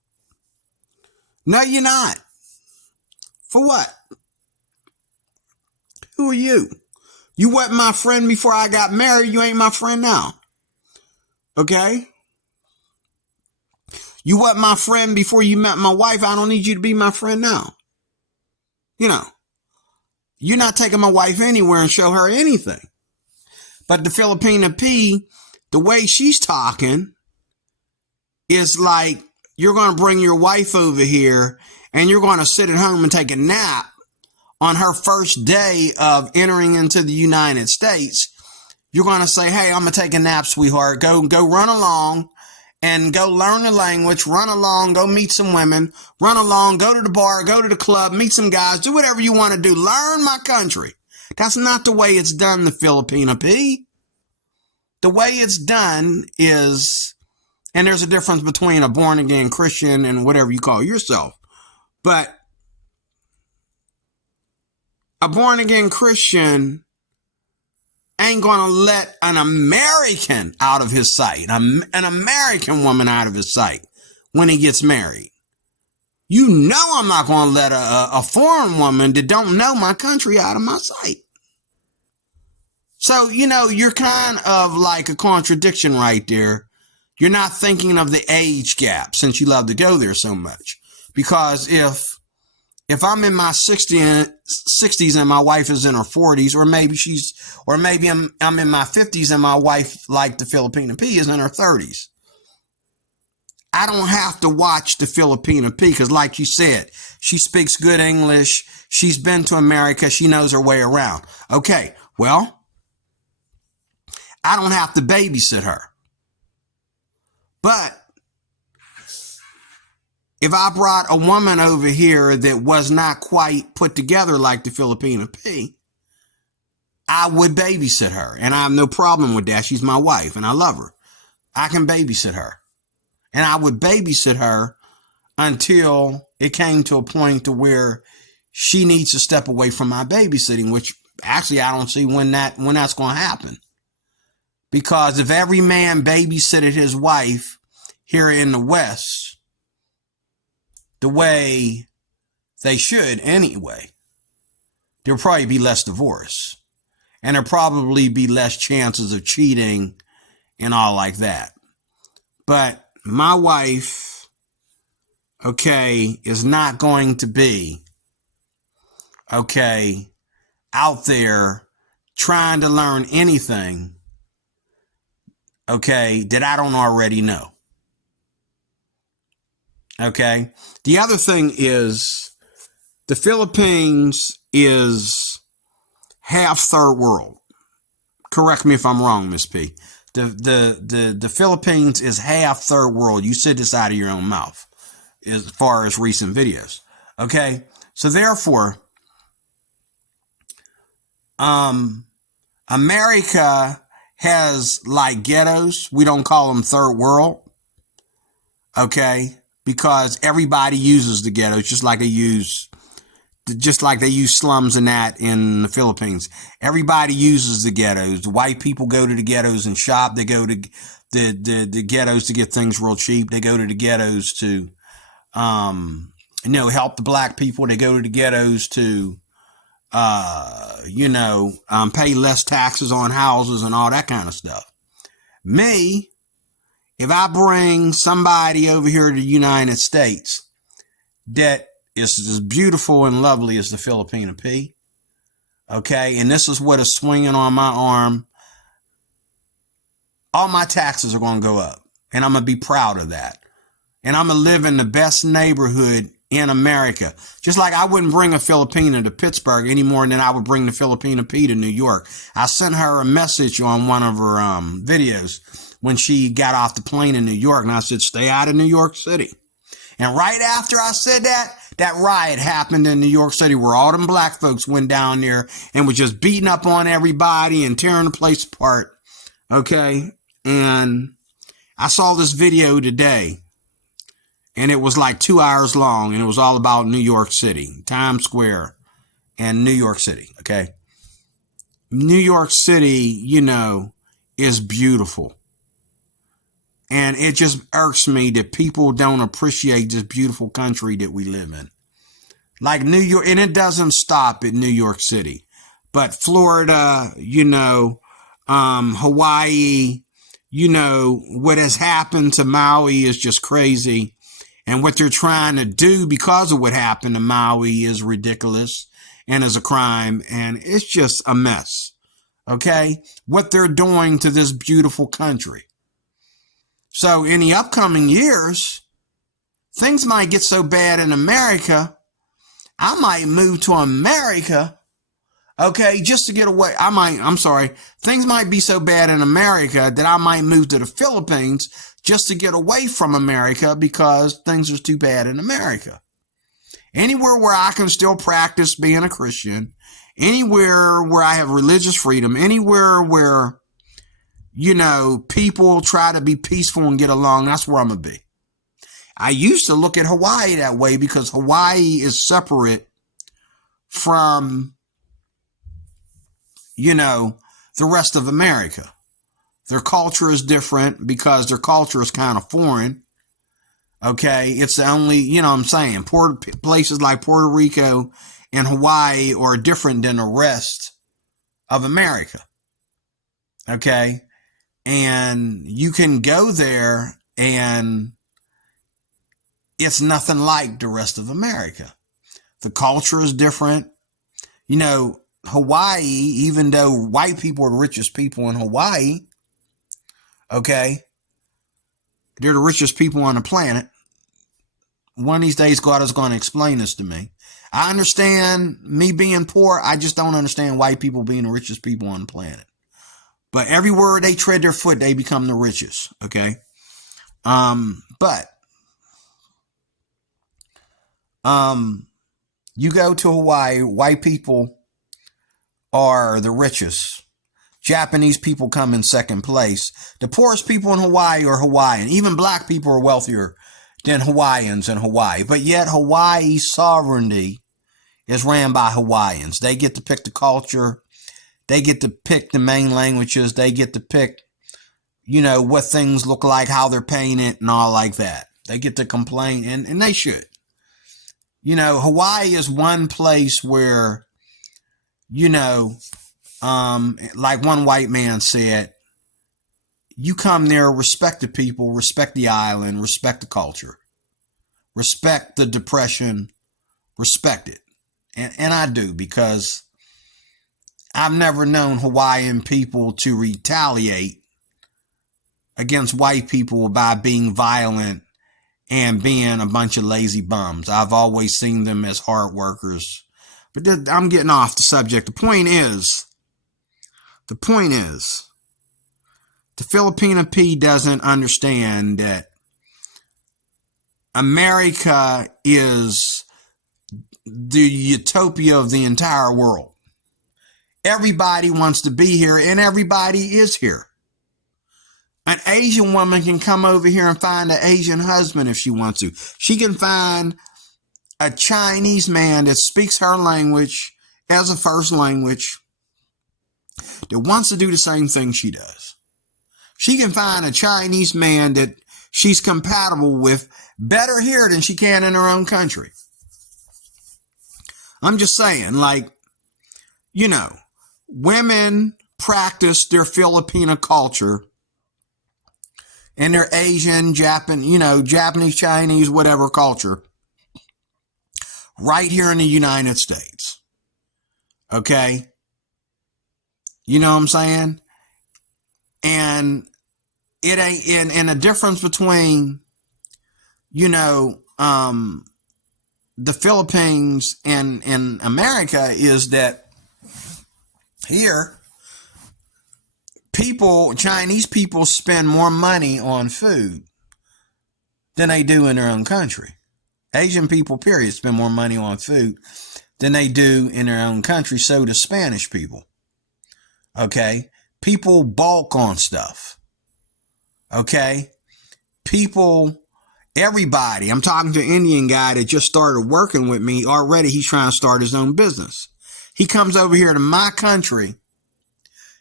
No, you're not. For what? Who are you? You weren't my friend before I got married. You ain't my friend now. Okay? You weren't my friend before you met my wife. I don't need you to be my friend now. You know, you're not taking my wife anywhere and show her anything. But the Filipina Pea, the way she's talking is like you're going to bring your wife over here and you're going to sit at home and take a nap on her first day of entering into the United States. You're going to say, hey, I'm going to take a nap, sweetheart. Go run along and go learn the language. Run along, go meet some women. Run along, go to the bar, go to the club, meet some guys. Do whatever you want to do. Learn my country. That's not the way it's done, the Filipina Pea. The way it's done is, and there's a difference between a born-again Christian and whatever you call yourself. But a born-again Christian ain't going to let an American out of his sight, an American woman out of his sight when he gets married. You know I'm not going to let a foreign woman that don't know my country out of my sight. So, you know, you're kind of like a contradiction right there. You're not thinking of the age gap since you love to go there so much. Because if I'm in my 60s and my wife is in her 40s, or maybe I'm in my 50s and my wife, like the Filipina Pea, is in her 30s. I don't have to watch the Filipina Pea because, like you said, she speaks good English. She's been to America. She knows her way around. Okay, well, I don't have to babysit her. But if I brought a woman over here that was not quite put together like the Filipina Pea, I would babysit her. And I have no problem with that. She's my wife and I love her. I can babysit her. And I would babysit her until it came to a point to where she needs to step away from my babysitting, which actually I don't see when that's going to happen. Because if every man babysitted his wife here in the West the way they should anyway, there'll probably be less divorce. And there'll probably be less chances of cheating and all like that. But my wife, okay, is not going to be, okay, out there trying to learn anything, okay, that I don't already know. Okay. The other thing is the Philippines is half third world. Correct me if I'm wrong, Miss P. The Philippines is half third world. You said this out of your own mouth as far as recent videos. Okay. So therefore, America has like ghettos. We don't call them third world. Okay. Because everybody uses the ghettos just like they use slums and that in the Philippines. Everybody uses the ghettos. The white people go to the ghettos and shop. They go to the ghettos to get things real cheap. They go to the ghettos to, help the black people. They go to the ghettos to, pay less taxes on houses and all that kind of stuff. Me, if I bring somebody over here to the United States that is as beautiful and lovely as the Filipina Pea, okay, and this is what is swinging on my arm, all my taxes are going to go up, and I'm going to be proud of that. And I'm going to live in the best neighborhood in America. Just like I wouldn't bring a Filipina to Pittsburgh any more than I would bring the Filipina Pea to New York. I sent her a message on one of her videos when she got off the plane in New York, and I said, stay out of New York City. And right after I said that riot happened in New York City where all them black folks went down there and were just beating up on everybody and tearing the place apart. Okay. And I saw this video today and it was like 2 hours long and it was all about New York City, Times Square and New York City. Okay. New York City, is beautiful. And it just irks me that people don't appreciate this beautiful country that we live in. Like New York, and it doesn't stop at New York City, but Florida, Hawaii, what has happened to Maui is just crazy. And what they're trying to do because of what happened to Maui is ridiculous and is a crime. And it's just a mess. Okay? What they're doing to this beautiful country. So in the upcoming years, things might get so bad in America, I might move to America, okay, just to get away. Things might be so bad in America that I might move to the Philippines just to get away from America because things are too bad in America. Anywhere where I can still practice being a Christian, anywhere where I have religious freedom, anywhere where, people try to be peaceful and get along, that's where I'm going to be. I used to look at Hawaii that way because Hawaii is separate from, the rest of America. Their culture is different because their culture is kind of foreign. Okay. It's the only, places like Puerto Rico and Hawaii are different than the rest of America. Okay. And you can go there and it's nothing like the rest of America. The culture is different. Hawaii, even though white people are the richest people in Hawaii, okay, they're the richest people on the planet. One of these days, God is going to explain this to me. I understand me being poor. I just don't understand white people being the richest people on the planet. But everywhere they tread their foot, they become the richest. Okay. You go to Hawaii, white people are the richest. Japanese people come in second place. The poorest people in Hawaii are Hawaiian. Even black people are wealthier than Hawaiians in Hawaii. But yet Hawaii's sovereignty is ran by Hawaiians. They get to pick the culture. They get to pick the main languages. They get to pick, what things look like, how they're painted and all like that. They get to complain, and they should. Hawaii is one place where, like one white man said, you come there, respect the people, respect the island, respect the culture, respect the depression, respect it. And I do, because I've never known Hawaiian people to retaliate against white people by being violent and being a bunch of lazy bums. I've always seen them as hard workers. But I'm getting off the subject. The point is, the Filipina Pea doesn't understand that America is the utopia of the entire world. Everybody wants to be here, and everybody is here. An Asian woman can come over here and find an Asian husband if she wants to. She can find a Chinese man that speaks her language as a first language that wants to do the same thing she does. She can find a Chinese man that she's compatible with better here than she can in her own country. I'm just saying, women practice their Filipina culture and their Asian, Japanese, Chinese, whatever culture right here in the United States. Okay? You know what I'm saying? And it ain't, and the difference between, the Philippines and America is that here, Chinese people spend more money on food than they do in their own country. Asian people, period, spend more money on food than they do in their own country. So do Spanish people. Okay? People bulk on stuff. Okay? Everybody. I'm talking to an Indian guy that just started working with me already. He's trying to start his own business. He comes over here to my country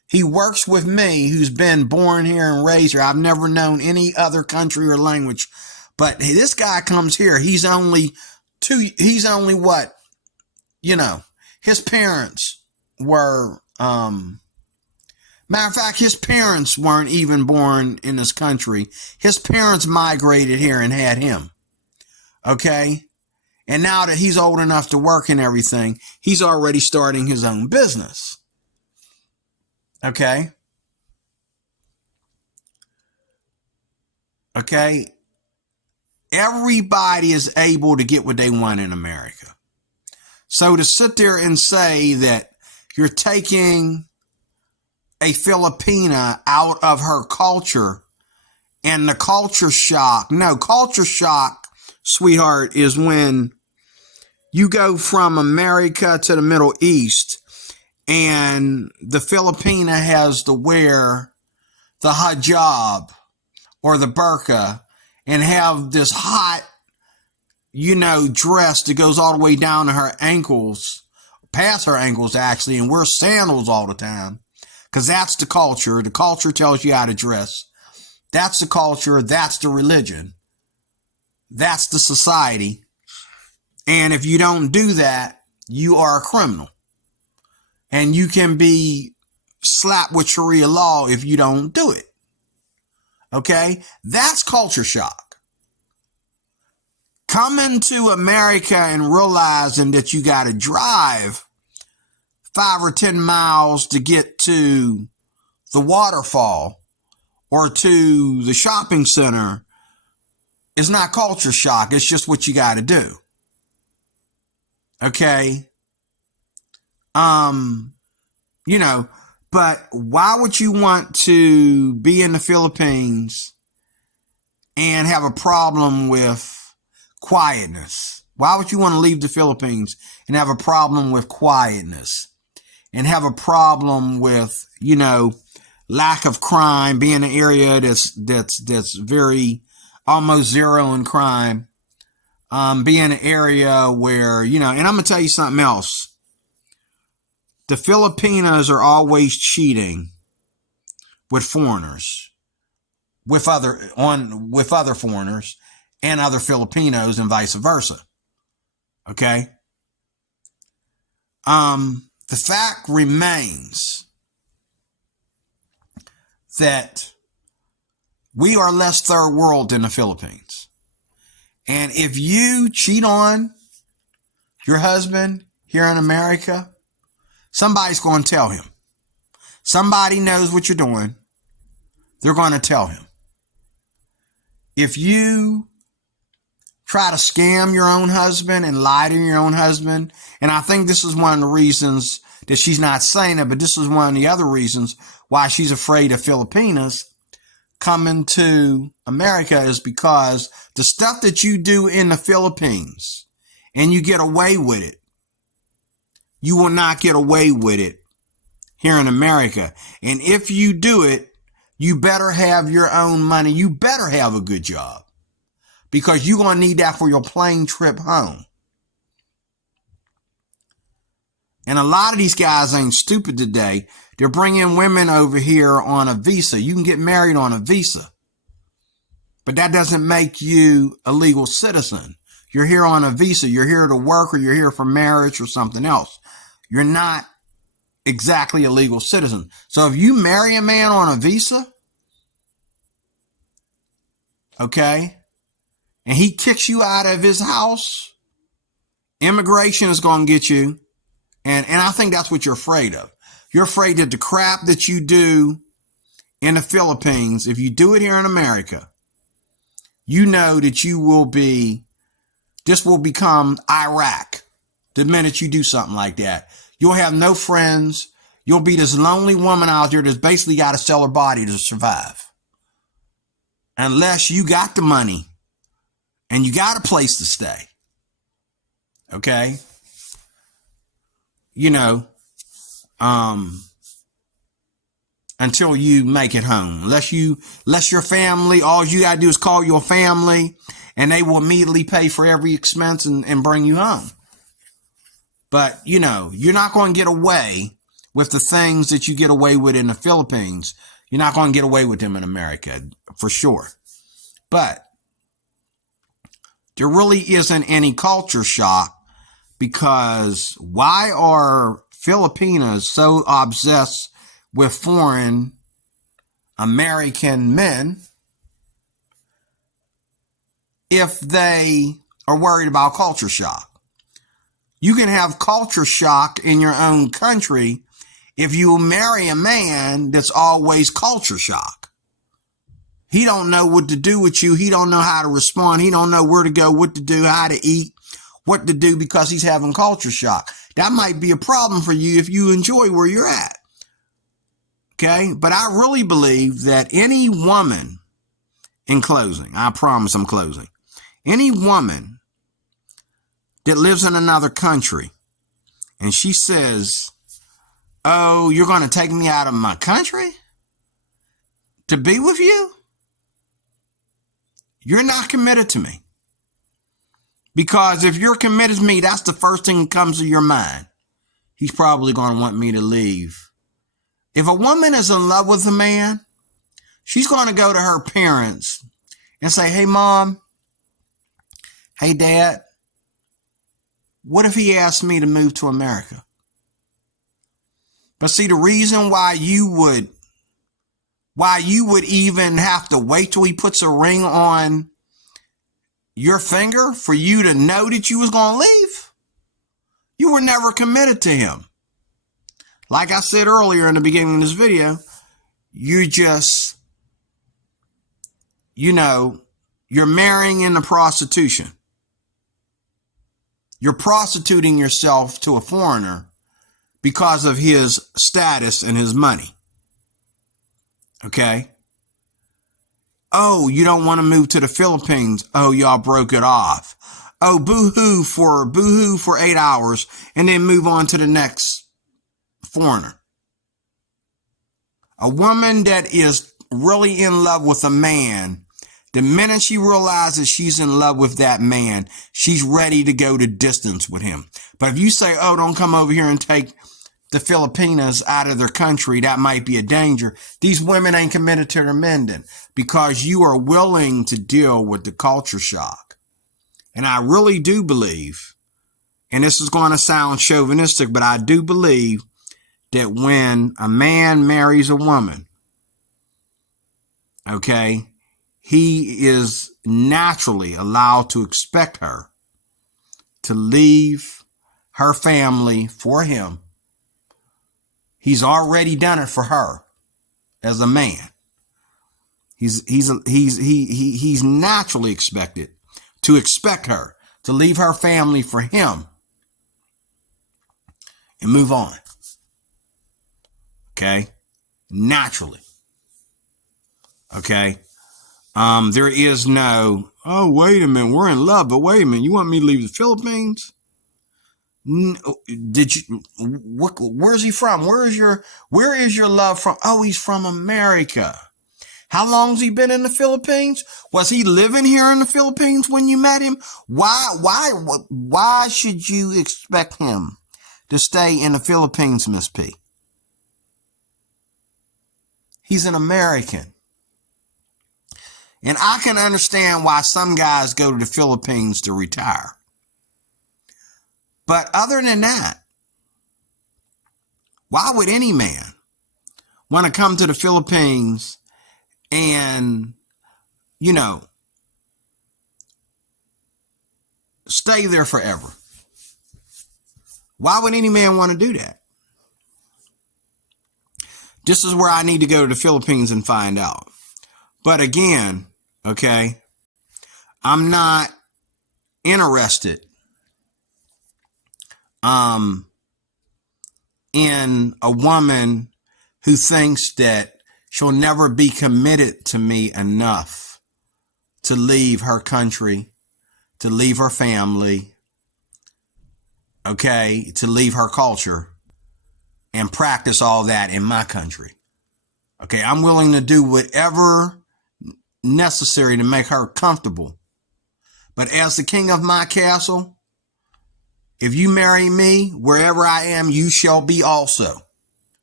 He works with me, who's been born here and raised here. I've never known any other country or language. But this guy comes here. He's only what, his parents were, matter of fact, his parents weren't even born in this country. His parents migrated here and had him. Okay? And now that he's old enough to work and everything, he's already starting his own business. Okay? Okay? Everybody is able to get what they want in America. So to sit there and say that you're taking a Filipina out of her culture and the culture shock. No, culture shock, sweetheart, is when you go from America to the Middle East and the Filipina has to wear the hijab or the burqa and have this hot, dress that goes all the way down to her ankles, past her ankles actually, and wear sandals all the time. Because that's the culture. The culture tells you how to dress. That's the culture. That's the religion. That's the society. And if you don't do that, you are a criminal. And you can be slapped with Sharia law if you don't do it. Okay? That's culture shock. Coming to America and realizing that you got to drive 5 or 10 miles to get to the waterfall or to the shopping center is not culture shock. It's just what you got to do. Okay. But why would you want to be in the Philippines and have a problem with quietness? Why would you want to leave the Philippines and have a problem with quietness and have a problem with, lack of crime, being an area that's very almost zero in crime, being an area where, and I'm going to tell you something else. The Filipinas are always cheating with foreigners, with other foreigners and other Filipinos and vice versa. Okay? The fact remains that we are less third world than the Philippines. And if you cheat on your husband here in America, somebody's going to tell him. Somebody knows what you're doing. They're going to tell him. If you try to scam your own husband and lie to your own husband, and I think this is one of the reasons that she's not saying it, but this is one of the other reasons why she's afraid of Filipinas coming to America, is because the stuff that you do in the Philippines and you get away with it, you will not get away with it here in America. And if you do it, you better have your own money. You better have a good job, because you're going to need that for your plane trip home. And a lot of these guys ain't stupid today. They're bringing women over here on a visa. You can get married on a visa, but that doesn't make you a legal citizen. You're here on a visa. You're here to work, or you're here for marriage or something else. You're not exactly a legal citizen. So if you marry a man on a visa, okay, and he kicks you out of his house, immigration is going to get you. And I think that's what you're afraid of. You're afraid that the crap that you do in the Philippines, if you do it here in America, you know that this will become Iraq the minute you do something like that. You'll have no friends. You'll be this lonely woman out there that's basically got to sell her body to survive. Unless you got the money and you got a place to stay. Okay? Until you make it home. Unless your family, all you got to do is call your family and they will immediately pay for every expense and bring you home. But, you're not going to get away with the things that you get away with in the Philippines, you're not going to get away with them in America, for sure. But there really isn't any culture shock, because why are Filipinas so obsessed with foreign American men if they are worried about culture shock? You can have culture shock in your own country if you marry a man that's always culture shock. He don't know what to do with you. He don't know how to respond. He don't know where to go, what to do, how to eat, what to do, because he's having culture shock. That might be a problem for you if you enjoy where you're at. Okay? But I really believe that any woman, in closing, I promise I'm closing, any woman that lives in another country and she says, oh, you're going to take me out of my country to be with you? You're not committed to me. Because if you're committed to me, that's the first thing that comes to your mind. He's probably going to want me to leave. If a woman is in love with a man, she's going to go to her parents and say, hey, mom, hey, dad, what if he asked me to move to America? But see, the reason why you would even have to wait till he puts a ring on your finger for you to know that you was going to leave, you were never committed to him. Like I said earlier in the beginning of this video, you just, you're marrying into prostitution. You're prostituting yourself to a foreigner because of his status and his money. Okay? Oh, you don't want to move to the Philippines. Oh, y'all broke it off. Oh, boo-hoo for 8 hours and then move on to the next foreigner. A woman that is really in love with a man, the minute she realizes she's in love with that man, she's ready to go the distance with him. But if you say, oh, don't come over here and take the Filipinas out of their country, that might be a danger. These women ain't committed to their men then, because you are willing to deal with the culture shock. And I really do believe, and this is going to sound chauvinistic, but I do believe that when a man marries a woman, okay, he is naturally allowed to expect her to leave her family for him. He's already done it for her as a man. He's naturally expected to expect her to leave her family for him and move on. Okay? Naturally. Okay? There is no, oh, wait a minute, we're in love, but wait a minute, you want me to leave the Philippines? Did you, where's he from? Where is your love from? Oh, he's from America. How long's he been in the Philippines? Was he living here in the Philippines when you met him? Why should you expect him to stay in the Philippines, Miss P? He's an American. And I can understand why some guys go to the Philippines to retire. But other than that, why would any man want to come to the Philippines and, stay there forever? Why would any man want to do that? This is where I need to go to the Philippines and find out. But again, okay, I'm not interested in a woman who thinks that she'll never be committed to me enough to leave her country, to leave her family, okay, to leave her culture and practice all that in my country. Okay, I'm willing to do whatever necessary to make her comfortable. But as the king of my castle, if you marry me, wherever I am, you shall be also.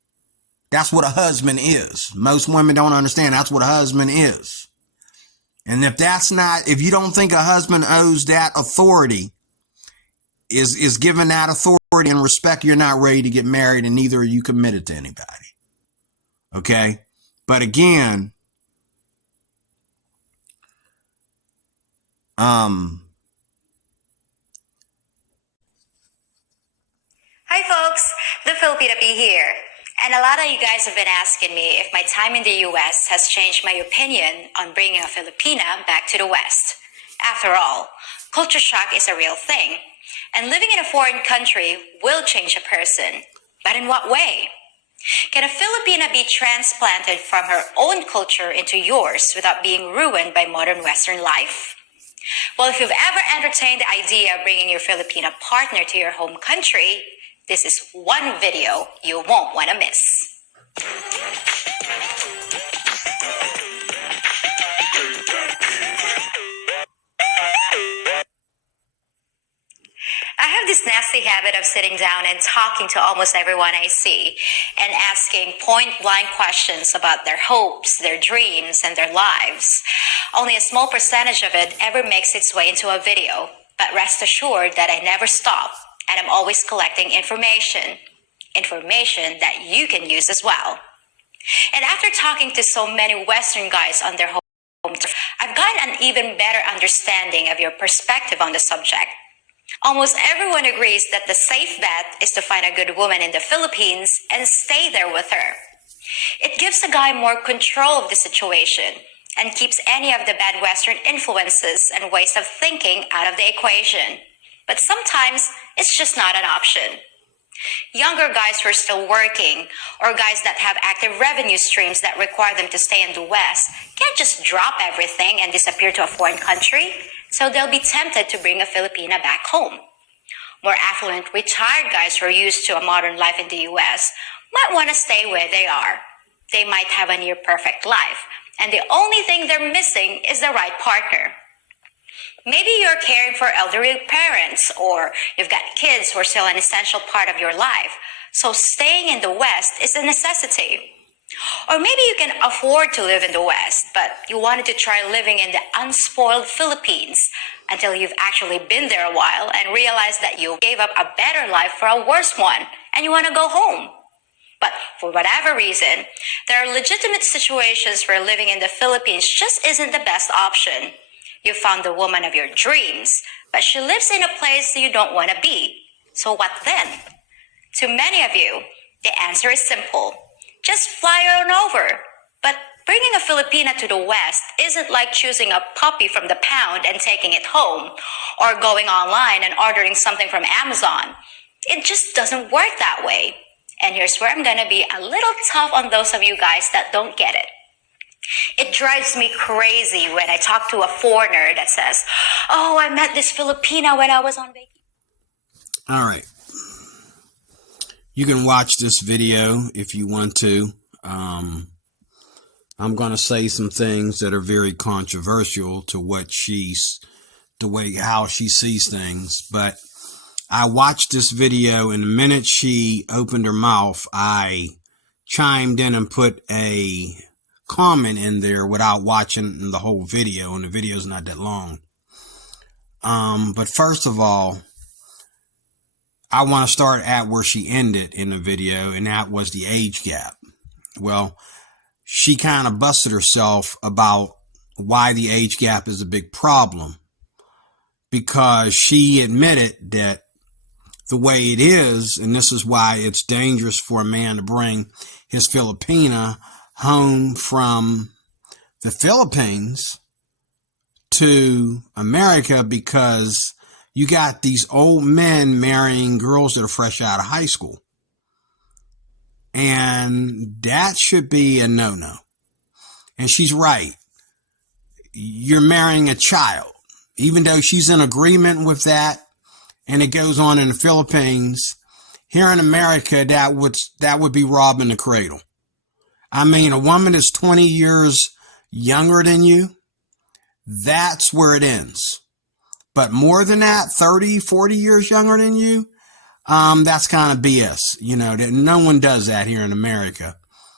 That's what a husband is. Most women don't understand that's what a husband is. And if you don't think a husband owes that authority, is given that authority and respect, you're not ready to get married, and neither are you committed to anybody. Okay? But again, Hi, folks. The Filipina Pea here. And a lot of you guys have been asking me if my time in the US has changed my opinion on bringing a Filipina back to the West. After all, culture shock is a real thing. And living in a foreign country will change a person. But in what way? Can a Filipina be transplanted from her own culture into yours without being ruined by modern Western life? Well, if you've ever entertained the idea of bringing your Filipina partner to your home country, this is one video you won't want to miss. I have this nasty habit of sitting down and talking to almost everyone I see and asking point-blank questions about their hopes, their dreams, and their lives. Only a small percentage of it ever makes its way into a video, but rest assured that I never stop, and I'm always collecting information that you can use as well. And after talking to so many Western guys on their home, I've gotten an even better understanding of your perspective on the subject. Almost everyone agrees that the safe bet is to find a good woman in the Philippines and stay there with her. It gives the guy more control of the situation and keeps any of the bad Western influences and ways of thinking out of the equation. But sometimes it's just not an option. Younger guys who are still working, or guys that have active revenue streams that require them to stay in the West, can't just drop everything and disappear to a foreign country, so they'll be tempted to bring a Filipina back home. More affluent, retired guys who are used to a modern life in the US might want to stay where they are. They might have a near-perfect life, and the only thing they're missing is the right partner. Maybe you're caring for elderly parents, or you've got kids who are still an essential part of your life, so staying in the West is a necessity. Or maybe you can afford to live in the West, but you wanted to try living in the unspoiled Philippines until you've actually been there a while and realized that you gave up a better life for a worse one, and you want to go home. But for whatever reason, there are legitimate situations where living in the Philippines just isn't the best option. You found the woman of your dreams, but she lives in a place you don't want to be. So what then? To many of you, the answer is simple. Just fly on over. But bringing a Filipina to the West isn't like choosing a puppy from the pound and taking it home, or going online and ordering something from Amazon. It just doesn't work that way. And here's where I'm going to be a little tough on those of you guys that don't get it. It drives me crazy when I talk to a foreigner that says, "Oh, I met this Filipina when I was on vacation." all right. You can watch this video if you want to. I'm going to say some things that are very controversial to how she sees things. But I watched this video, and the minute she opened her mouth, I chimed in and put a comment in there without watching the whole video, and the video's not that long. But first of all, I want to start at where she ended in the video, and that was the age gap. Well, she kind of busted herself about why the age gap is a big problem, because she admitted that the way it is, and this is why it's dangerous for a man to bring his Filipina home from the Philippines to America, because you got these old men marrying girls that are fresh out of high school. And that should be a no-no. And she's right. You're marrying a child. Even though she's in agreement with that, and it goes on in the Philippines, here in America, that would be robbing the cradle. I mean, a woman is 20 years younger than you, that's where it ends. But more than that, 30, 40 years younger than you, that's kind of BS. You know, no one does that here in America.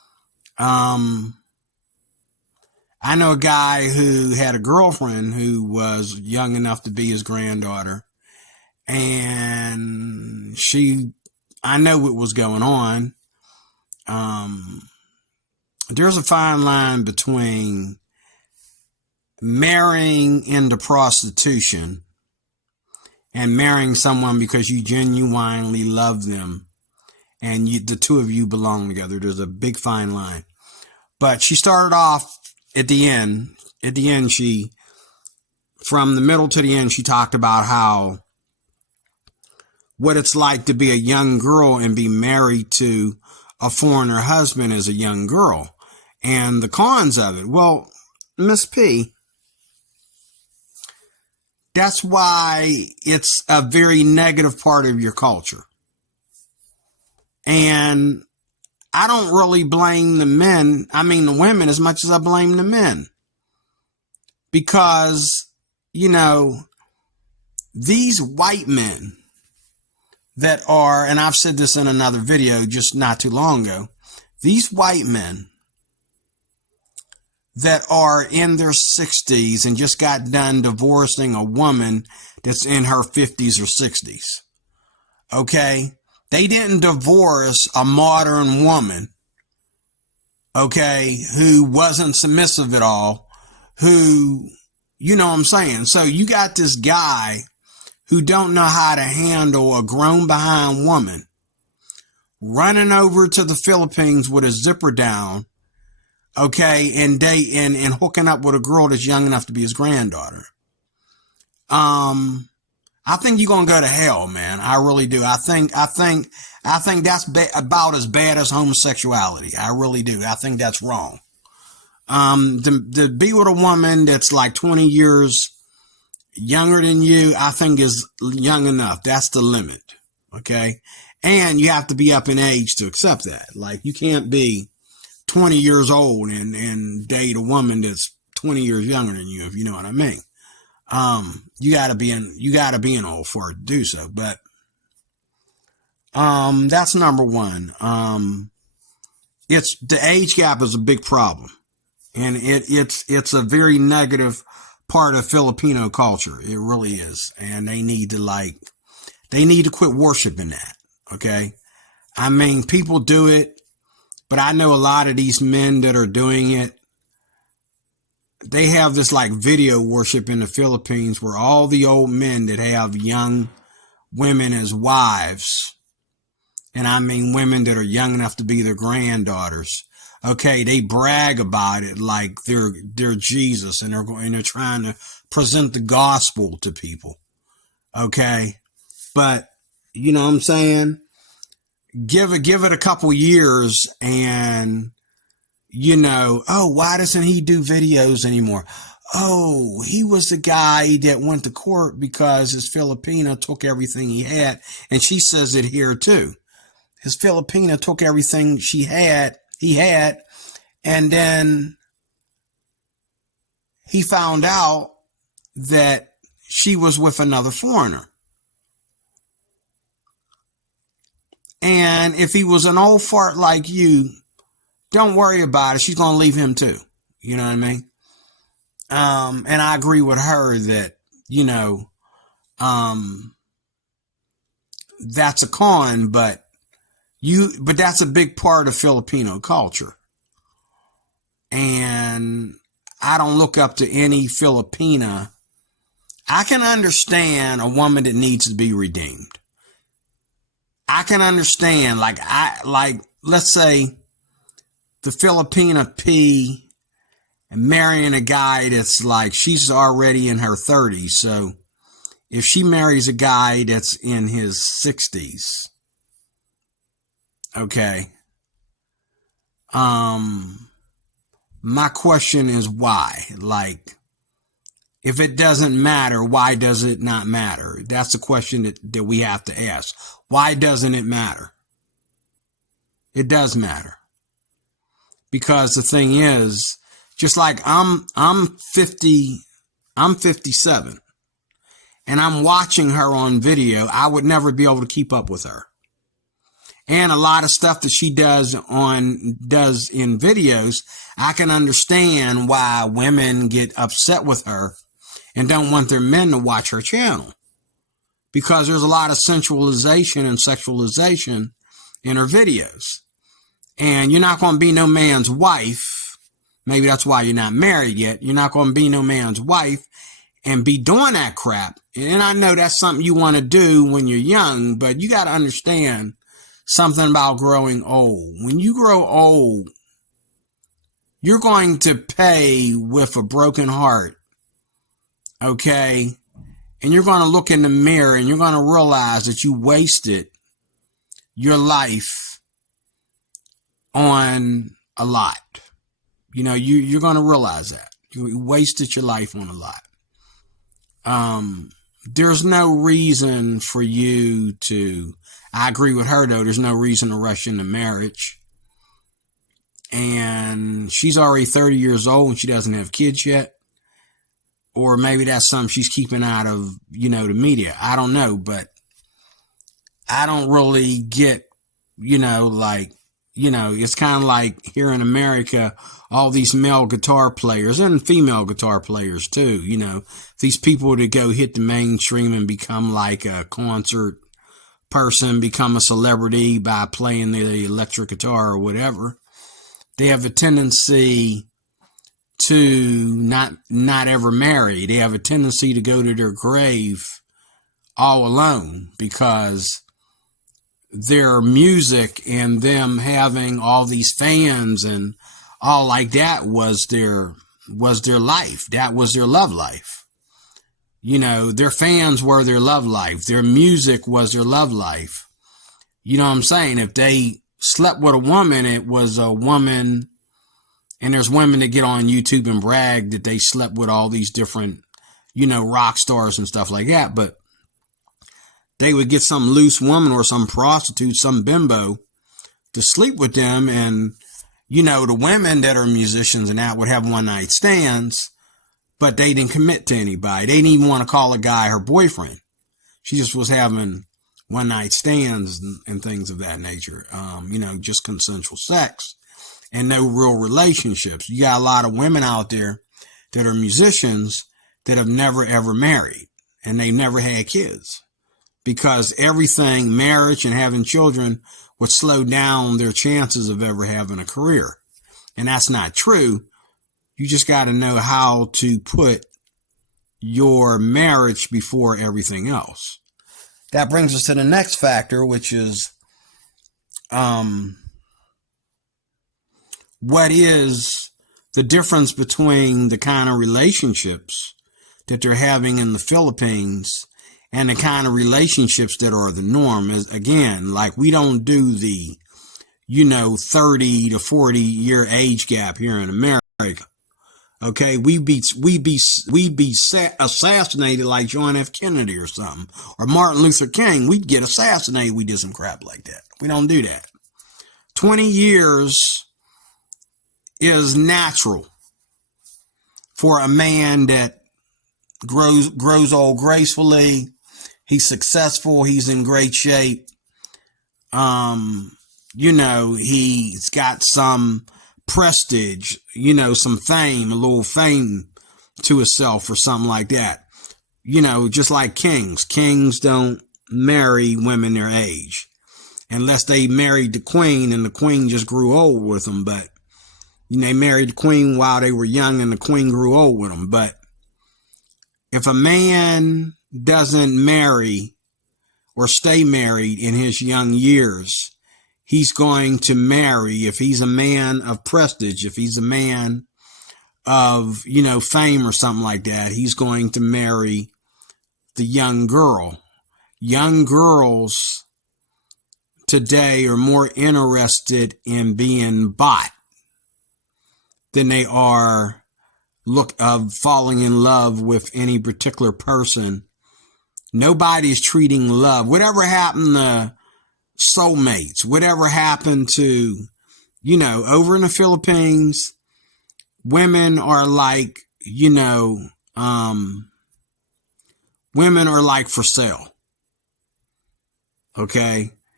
I know a guy who had a girlfriend who was young enough to be his granddaughter, and I know what was going on. There's a fine line between marrying into prostitution and marrying someone because you genuinely love them and the two of you belong together. There's a big fine line. But she started off at the end, from the middle to the end, she talked about what it's like to be a young girl and be married to a foreigner husband as a young girl and the cons of it. Well, Miss P, that's why it's a very negative part of your culture. And I don't really blame the women as much as I blame the men. Because, these white men that are, and I've said this in another video just not too long ago, these white men that are in their 60s and just got done divorcing a woman that's in her 50s or 60s. Okay? They didn't divorce a modern woman, okay, who wasn't submissive at all, who, you know what I'm saying? So you got this guy who don't know how to handle a grown behind woman running over to the Philippines with a zipper down, okay, and hooking up with a girl that's young enough to be his granddaughter. I think you're gonna go to hell, man. I really do. I think that's about as bad as homosexuality. I really do. I think that's wrong. To be with a woman that's like 20 years younger than you, I think is young enough. That's the limit. Okay. And you have to be up in age to accept that. Like, you can't be 20 years old and date a woman that's 20 years younger than you, if you know what I mean. You gotta be an old for it to do so. But, that's number one. The age gap is a big problem, and it's a very negative part of Filipino culture. It really is. And they need to quit worshiping that. Okay. I mean, people do it, but I know a lot of these men that are doing it, they have this like video worship in the Philippines where all the old men that have young women as wives, and I mean women that are young enough to be their granddaughters, okay, they brag about it like they're Jesus, and they're trying to present the gospel to people. Okay. But you know what I'm saying? Give it a couple years and, oh, why doesn't he do videos anymore? Oh, he was the guy that went to court because his Filipina took everything he had. And she says it here too. His Filipina took everything he had, and then he found out that she was with another foreigner. And if he was an old fart like you, don't worry about it. She's going to leave him too. You know what I mean? And I agree with her that, that's a con, but that's a big part of Filipino culture. And I don't look up to any Filipina. I can understand a woman that needs to be redeemed. I can understand, let's say the Filipina Pea and marrying a guy that's like, she's already in her 30s. So if she marries a guy that's in his 60s, okay. My question is why? Like, if it doesn't matter, why does it not matter? That's the question that we have to ask. Why doesn't it matter? It does matter. Because the thing is, just like I'm 57 and I'm watching her on video, I would never be able to keep up with her. and a lot of stuff that she does in videos, I can understand why women get upset with her and don't want their men to watch her channel, because there's a lot of sensualization and sexualization in her videos. And you're not going to be no man's wife. Maybe that's why you're not married yet. You're not going to be no man's wife and be doing that crap. And I know that's something you want to do when you're young, but you got to understand something about growing old. When you grow old, you're going to pay with a broken heart, okay? And you're going to look in the mirror and you're going to realize that you wasted your life on a lot. You know, you're going to realize that. You wasted your life on a lot. There's no reason for you to, I agree with her though, there's no reason to rush into marriage. And she's already 30 years old and she doesn't have kids yet. Or maybe that's something she's keeping out of, the media. I don't know, but I don't really get, it's kind of like here in America, all these male guitar players and female guitar players too, these people that go hit the mainstream and become like a concert person, become a celebrity by playing the electric guitar or whatever. They have a tendency to not ever marry. They have a tendency to go to their grave all alone, because their music and them having all these fans and all like that was their life. That was their love life. Their fans were their love life. Their music was their love life. You know what I'm saying? If they slept with a woman, it was a woman. And there's women that get on YouTube and brag that they slept with all these different, rock stars and stuff like that. But they would get some loose woman or some prostitute, some bimbo to sleep with them. And, the women that are musicians and that would have one night stands, but they didn't commit to anybody. They didn't even want to call a guy her boyfriend. She just was having one night stands and things of that nature. Just consensual sex and no real relationships. You got a lot of women out there that are musicians that have never ever married and they never had kids, because everything, marriage and having children, would slow down their chances of ever having a career. And that's not true. You just got to know how to put your marriage before everything else. That brings us to the next factor, which is what is the difference between the kind of relationships that they're having in the Philippines and the kind of relationships that are the norm. Is, again, like, we don't do the, 30 to 40 year age gap here in America. Okay, we be assassinated like John F. Kennedy or something, or Martin Luther King. We'd get assassinated. We did some crap like that. We don't do that. 20 years is natural for a man that grows old gracefully. He's successful. He's in great shape. He's got some prestige, some fame, a little fame to himself or something like that. Just like kings. Kings don't marry women their age unless they married the queen and the queen just grew old with them. But, they married the queen while they were young and the queen grew old with them. But if a man doesn't marry or stay married in his young years, he's going to marry, if he's a man of prestige, if he's a man of, fame or something like that, he's going to marry the young girl. Young girls today are more interested in being bought than they are falling in love with any particular person. Nobody's treating love. Whatever happened to soulmates, whatever happened to, over in the Philippines, women are like, women are like for sale. Okay.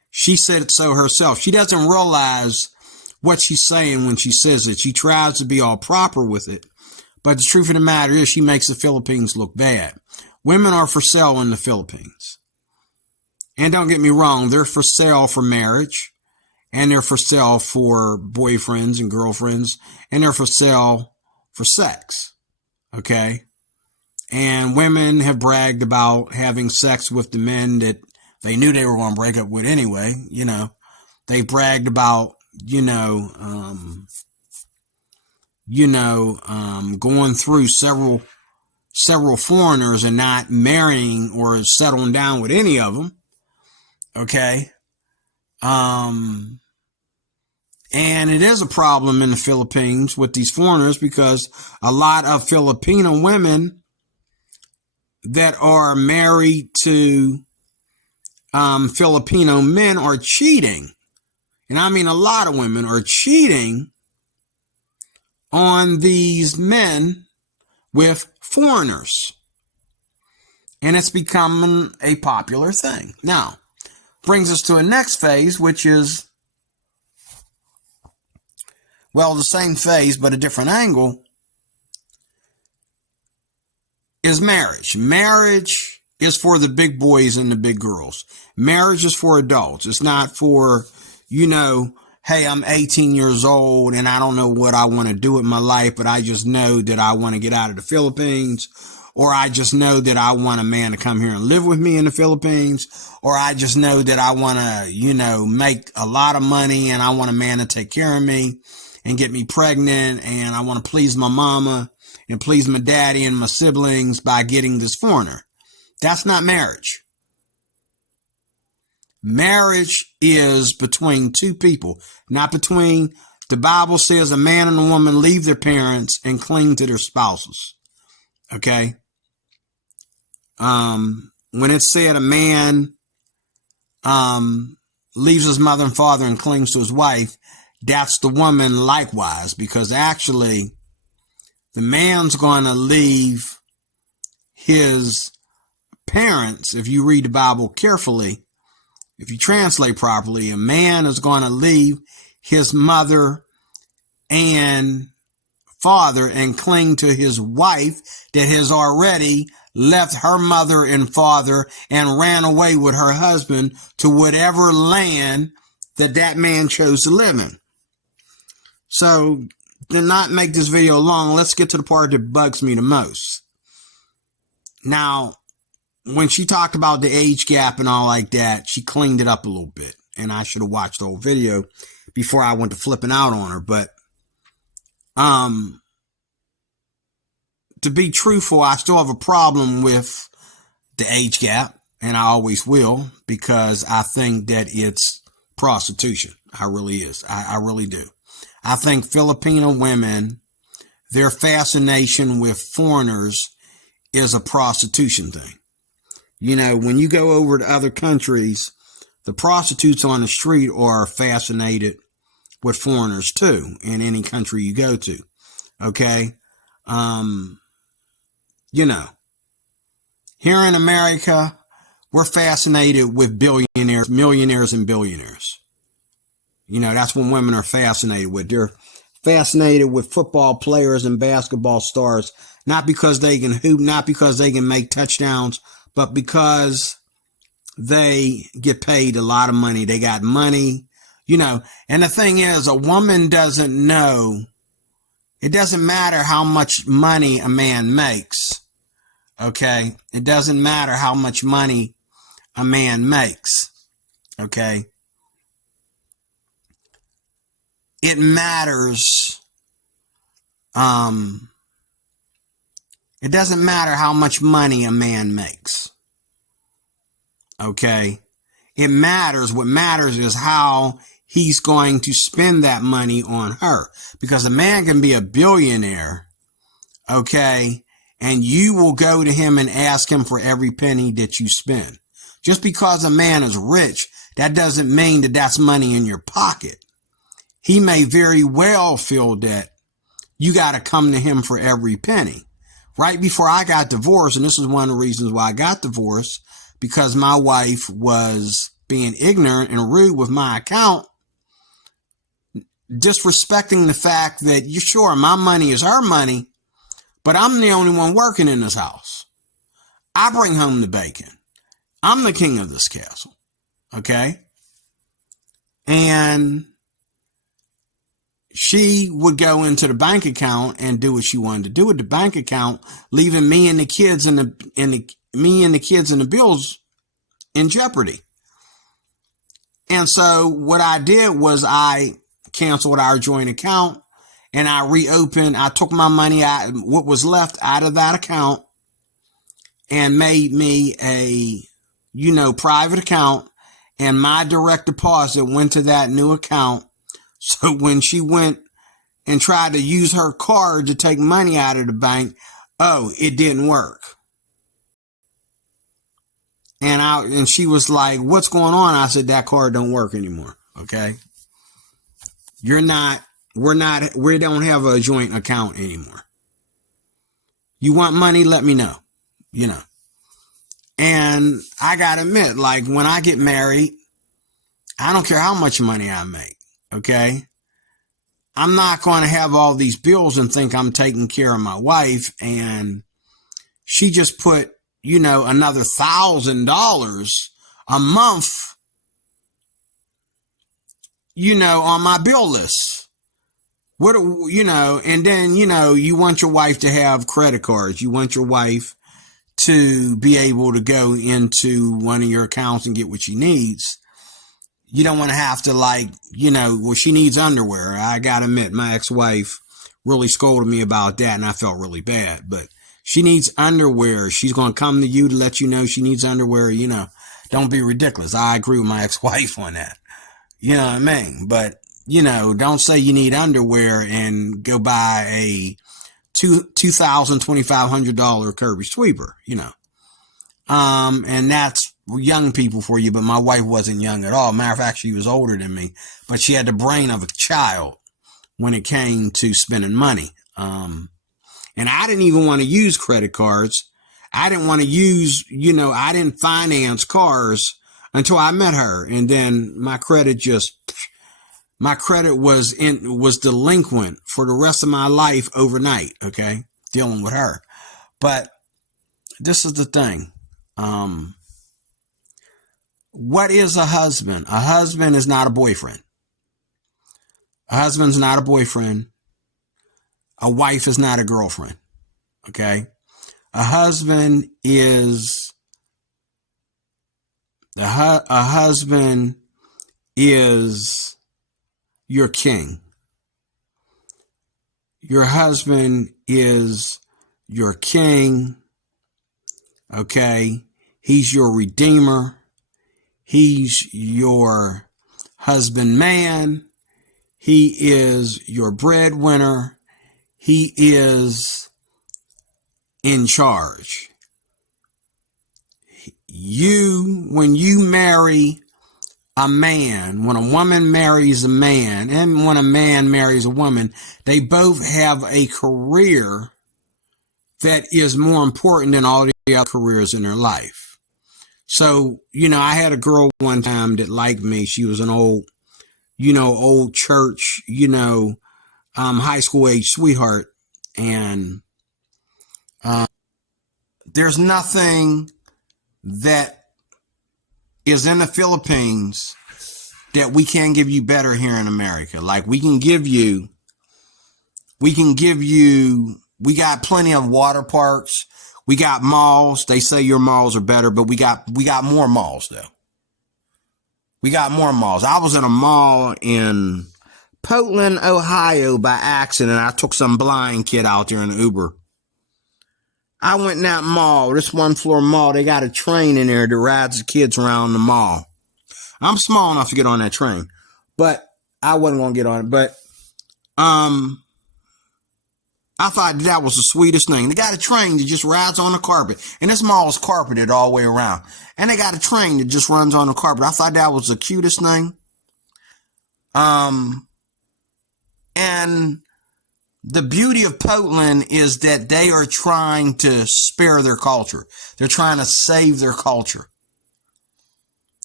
She said it so herself. She doesn't realize what she's saying when she says it. She tries to be all proper with it. But the truth of the matter is she makes the Philippines look bad. Women are for sale in the Philippines. And don't get me wrong, they're for sale for marriage, and they're for sale for boyfriends and girlfriends, and they're for sale for sex. Okay? And women have bragged about having sex with the men that they knew they were going to break up with anyway. You know, they bragged about, going through several foreigners and not marrying or settling down with any of them. Okay. And it is a problem in the Philippines with these foreigners because a lot of Filipino women that are married to Filipino men are cheating. And I mean, a lot of women are cheating on these men with foreigners. And it's becoming a popular thing. Now, brings us to a next phase, which is, well, the same phase, but a different angle, is marriage. Marriage is for the big boys and the big girls. Marriage is for adults. It's not for, hey, I'm 18 years old and I don't know what I want to do with my life, but I just know that I want to get out of the Philippines, or I just know that I want a man to come here and live with me in the Philippines, or I just know that I want to, make a lot of money and I want a man to take care of me and get me pregnant, and I want to please my mama and please my daddy and my siblings by getting this foreigner. That's not marriage. Marriage is between two people, not between, the Bible says a man and a woman leave their parents and cling to their spouses. Okay? When it said a man leaves his mother and father and clings to his wife, that's the woman likewise, because actually the man's going to leave his parents. If you read the Bible carefully, if you translate properly, a man is going to leave his mother and father and cling to his wife that has already left her mother and father and ran away with her husband to whatever land that man chose to live in. So, to not make this video long, let's get to the part that bugs me the most. Now, when she talked about the age gap and all like that, she cleaned it up a little bit. And I should have watched the whole video before I went to flipping out on her. But, to be truthful, I still have a problem with the age gap. And I always will, because I think that it's prostitution. I really is. I really do. I think Filipino women, their fascination with foreigners is a prostitution thing. When you go over to other countries, the prostitutes on the street are fascinated with foreigners too, in any country you go to. Okay? Here in America, we're fascinated with billionaires, millionaires, and billionaires. That's what women are fascinated with. They're fascinated with football players and basketball stars, not because they can hoop, not because they can make touchdowns, but because they get paid a lot of money. They got money, and the thing is, a woman doesn't know. It doesn't matter how much money a man makes. Okay. It doesn't matter how much money a man makes. Okay. It matters. It doesn't matter how much money a man makes. Okay. It matters. What matters is how he's going to spend that money on her. Because a man can be a billionaire. Okay. And you will go to him and ask him for every penny that you spend. Just because a man is rich, that doesn't mean that that's money in your pocket. He may very well feel that you got to come to him for every penny. Right before I got divorced, and this is one of the reasons why I got divorced, because my wife was being ignorant and rude with my account, disrespecting the fact that, you sure, my money is her money, but I'm the only one working in this house. I bring home the bacon. I'm the king of this castle. Okay? And she would go into the bank account and do what she wanted to do with the bank account, leaving me and the kids and the bills in jeopardy. And so what I did was I canceled our joint account and I reopened. I took my money out, what was left out of that account, and made me a, private account, and my direct deposit went to that new account. So when she went and tried to use her card to take money out of the bank, it didn't work. And she was like, what's going on? I said, that card don't work anymore. Okay. We don't have a joint account anymore. You want money? Let me know, And I gotta admit, like, when I get married, I don't care how much money I make. Okay. I'm not going to have all these bills and think I'm taking care of my wife. And she just put, another $1,000 a month, on my bill list. And then, you want your wife to have credit cards. You want your wife to be able to go into one of your accounts and get what she needs. You don't want to have to she needs underwear. I got to admit, my ex-wife really scolded me about that and I felt really bad, but she needs underwear. She's going to come to you to let you know she needs underwear. Don't be ridiculous. I agree with my ex-wife on that. You know what I mean? But, don't say you need underwear and go buy a $2,500 Kirby sweeper, and that's young people for you, but my wife wasn't young at all. Matter of fact, she was older than me, but she had the brain of a child when it came to spending money. And I didn't even want to use credit cards. I didn't want to use, I didn't finance cars until I met her. And then my credit was delinquent for the rest of my life overnight. Okay. Dealing with her. But this is the thing. What is a husband? A husband is not a boyfriend. A husband's not a boyfriend. A wife is not a girlfriend. Okay? A husband is your king. Your husband is your king. Okay? He's your redeemer. He's your husband man. He is your breadwinner. He is in charge. When you marry a man, when a woman marries a man, and when a man marries a woman, they both have a career that is more important than all the other careers in their life. So, I had a girl one time that liked me. She was an old church, high school age sweetheart. And there's nothing that is in the Philippines that we can't give you better here in America. Like we got plenty of water parks. We got malls. They say your malls are better, but we got more malls though. We got more malls. I was in a mall in Portland, Ohio by accident. I took some blind kid out there in Uber. I went in that mall, this one floor mall. They got a train in there that rides the kids around the mall. I'm small enough to get on that train, but I wasn't going to get on it. But I thought that was the sweetest thing. They got a train that just rides on the carpet. And this mall is carpeted all the way around. And they got a train that just runs on the carpet. I thought that was the cutest thing. And the beauty of Portland is that they are trying to spare their culture. They're trying to save their culture.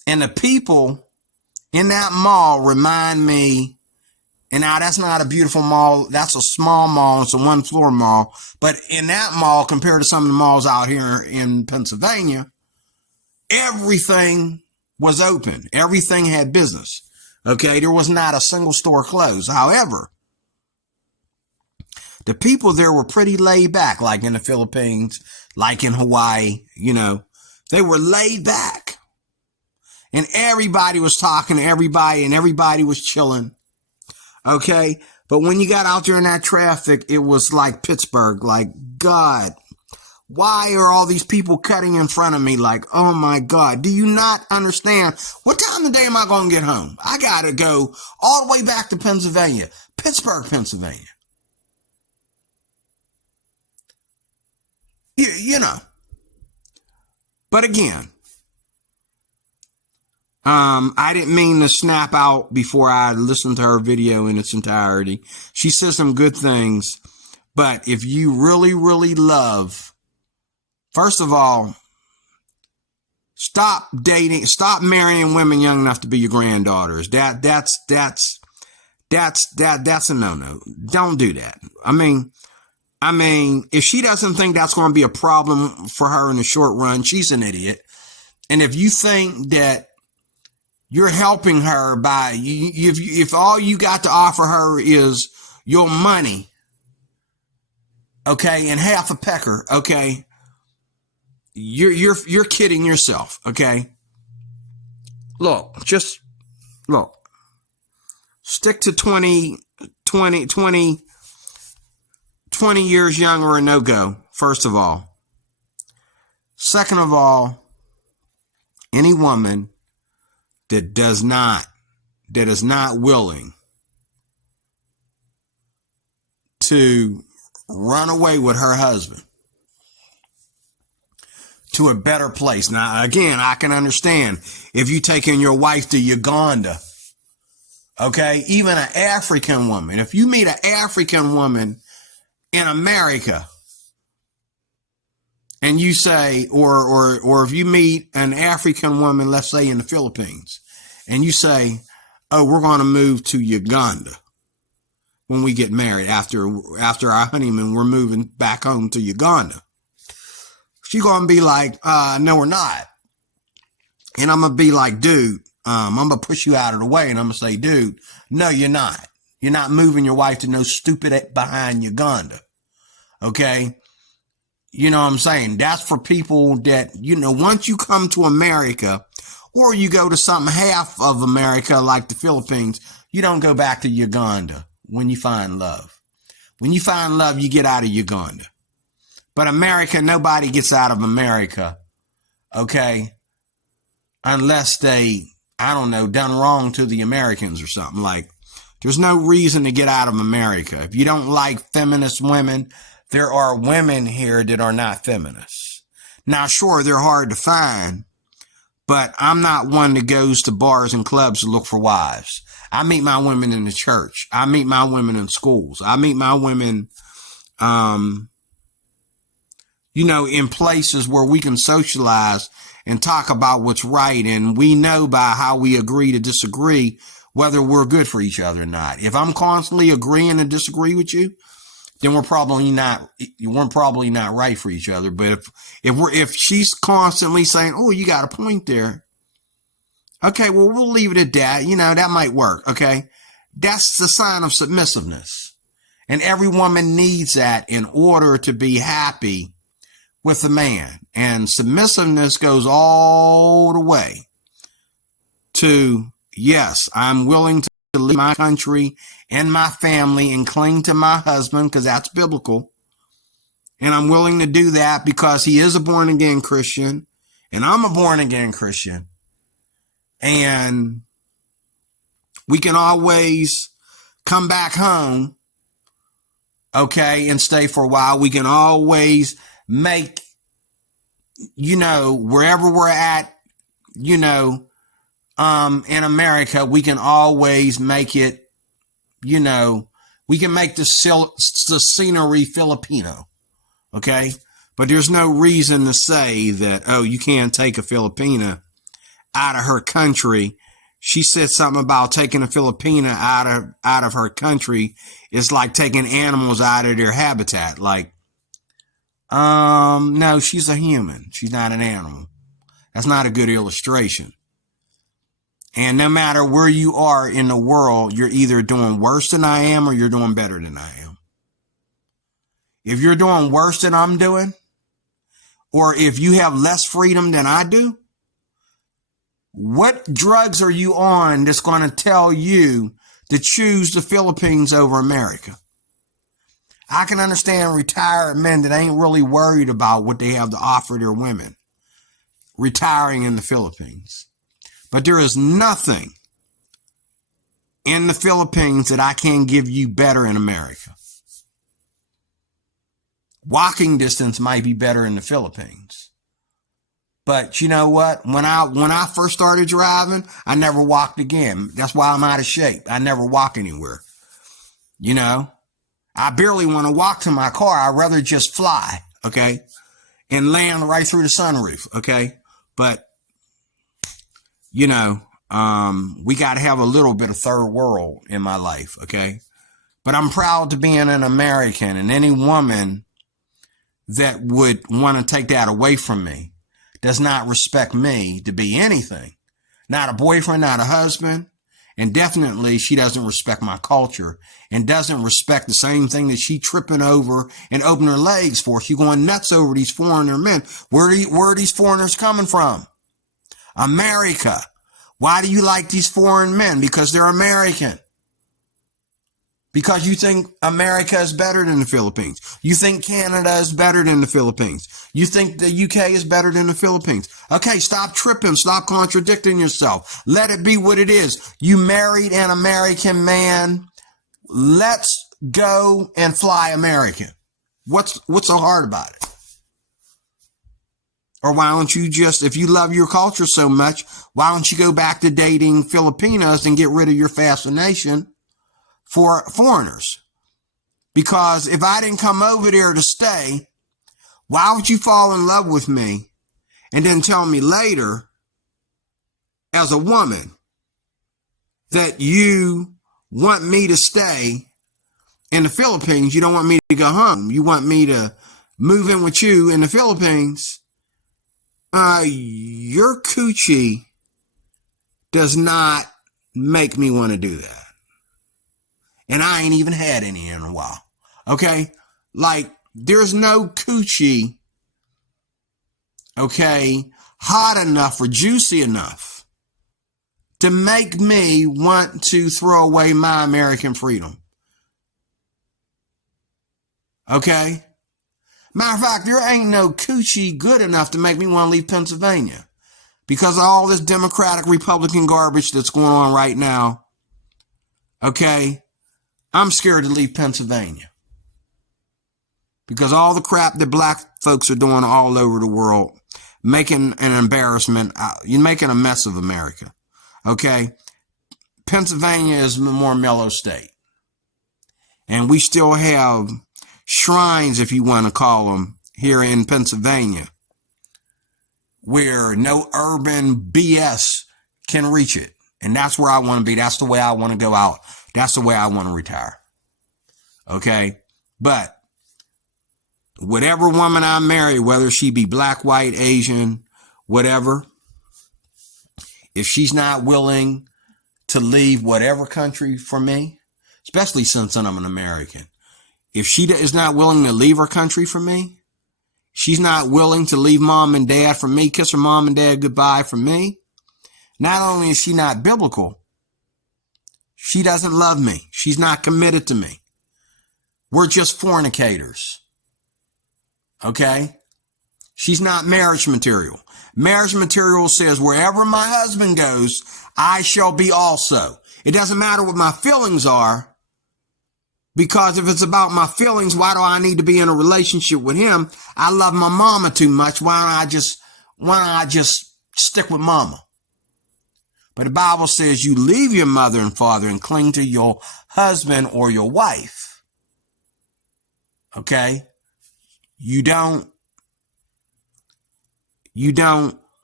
And the people in that mall remind me, and now that's not a beautiful mall. That's a small mall. It's a one floor mall. But in that mall, compared to some of the malls out here in Pennsylvania, everything was open. Everything had business. Okay. There was not a single store closed. However, the people there were pretty laid back, like in the Philippines, like in Hawaii, they were laid back. And everybody was talking to everybody and everybody was chilling. Okay. But when you got out there in that traffic, it was like Pittsburgh, like, God, why are all these people cutting in front of me? Like, oh my God, do you not understand? What time of the day am I going to get home? I got to go all the way back to Pennsylvania, Pittsburgh, Pennsylvania. But again, I didn't mean to snap out before I listened to her video in its entirety. She says some good things, but if you really, really love, first of all, stop marrying women young enough to be your granddaughters. That's a no-no. Don't do that. I mean, if she doesn't think that's going to be a problem for her in the short run, she's an idiot. And if you think that you're helping her by, if all you got to offer her is your money, okay, and half a pecker, okay, you're kidding yourself, okay? Look, stick to 20 years younger or no go, first of all. Second of all, any woman that is not willing to run away with her husband to a better place. Now, again, I can understand if you taking your wife to Uganda, okay, even an African woman. If you meet an African woman in America and you say, or if you meet an African woman, let's say in the Philippines, and you say, oh, we're going to move to Uganda when we get married, after our honeymoon, we're moving back home to Uganda. She's going to be like, no, we're not. And I'm going to be like, dude, I'm going to push you out of the way. And I'm going to say, dude, no, you're not. You're not moving your wife to no stupid behind Uganda. Okay. You know what I'm saying? That's for people that, once you come to America or you go to something half of America, like the Philippines, you don't go back to Uganda when you find love. When you find love, you get out of Uganda. But America, nobody gets out of America. Okay. Unless they, I don't know, done wrong to the Americans or something. Like, there's no reason to get out of America. If you don't like feminist women, there are women here that are not feminists. Now, sure, they're hard to find, but I'm not one that goes to bars and clubs to look for wives. I meet my women in the church. I meet my women in schools. I meet my women, in places where we can socialize and talk about what's right. And we know by how we agree to disagree whether we're good for each other or not. If I'm constantly agreeing to disagree with you, then we're probably not right for each other. But if she's constantly saying, oh, you got a point there. Okay, well, we'll leave it at that. That might work. Okay. That's the sign of submissiveness. And every woman needs that in order to be happy with a man. And submissiveness goes all the way to, yes, I'm willing to leave my country and my family and cling to my husband, because that's biblical. And I'm willing to do that because he is a born again Christian and I'm a born again Christian. And we can always come back home, okay, and stay for a while. We can always make, wherever we're at, in America, we can always make it, we can make the scenery Filipino, okay? But there's no reason to say that, oh, you can't take a Filipina out of her country. She said something about taking a Filipina out of her country is like taking animals out of their habitat. Like, no, she's a human. She's not an animal. That's not a good illustration. And no matter where you are in the world, you're either doing worse than I am or you're doing better than I am. If you're doing worse than I'm doing, or if you have less freedom than I do, what drugs are you on that's going to tell you to choose the Philippines over America? I can understand retired men that ain't really worried about what they have to offer their women retiring in the Philippines. But there is nothing in the Philippines that I can't give you better in America. Walking distance might be better in the Philippines. But you know what? When I first started driving, I never walked again. That's why I'm out of shape. I never walk anywhere. You know, I barely want to walk to my car. I'd rather just fly, okay, and land right through the sunroof, okay? But, you know, we got to have a little bit of third world in my life, okay? But I'm proud to be an American, and any woman that would want to take that away from me does not respect me to be anything. Not a boyfriend, not a husband, and definitely she doesn't respect my culture and doesn't respect the same thing that she tripping over and opening her legs for. She going nuts over these foreigner men. Where are these foreigners coming from? America. Why do you like these foreign men? Because they're American. Because you think America is better than the Philippines. You think Canada is better than the Philippines. You think the UK is better than the Philippines. Okay, stop tripping. Stop contradicting yourself. Let it be what it is. You married an American man. Let's go and fly American. What's so hard about it? Or why don't you just, if you love your culture so much, why don't you go back to dating Filipinas and get rid of your fascination for foreigners? Because if I didn't come over there to stay, why would you fall in love with me and then tell me later as a woman that you want me to stay in the Philippines? You don't want me to go home. You want me to move in with you in the Philippines. Your coochie does not make me want to do that. And I ain't even had any in a while. Okay? Like, there's no coochie, okay, hot enough or juicy enough to make me want to throw away my American freedom. Okay? Matter of fact, there ain't no coochie good enough to make me want to leave Pennsylvania. Because of all this Democratic Republican garbage that's going on right now. Okay? I'm scared to leave Pennsylvania. Because all the crap that black folks are doing all over the world, making an embarrassment, you're making a mess of America. Okay? Pennsylvania is a more mellow state. And we still have shrines, if you want to call them, here in Pennsylvania, where no urban BS can reach it. And that's where I want to be. That's the way I want to go out. That's the way I want to retire. Okay? But whatever woman I marry, whether she be black, white, Asian, whatever, if she's not willing to leave whatever country for me, especially since I'm an American, if she is not willing to leave her country for me, she's not willing to leave mom and dad for me, kiss her mom and dad goodbye for me, not only is she not biblical, she doesn't love me. She's not committed to me. We're just fornicators. Okay? She's not marriage material. Marriage material says, wherever my husband goes, I shall be also. It doesn't matter what my feelings are. Because if it's about my feelings, why do I need to be in a relationship with him? I love my mama too much. Why don't I just stick with mama? But the Bible says you leave your mother and father and cling to your husband or your wife. Okay? You don't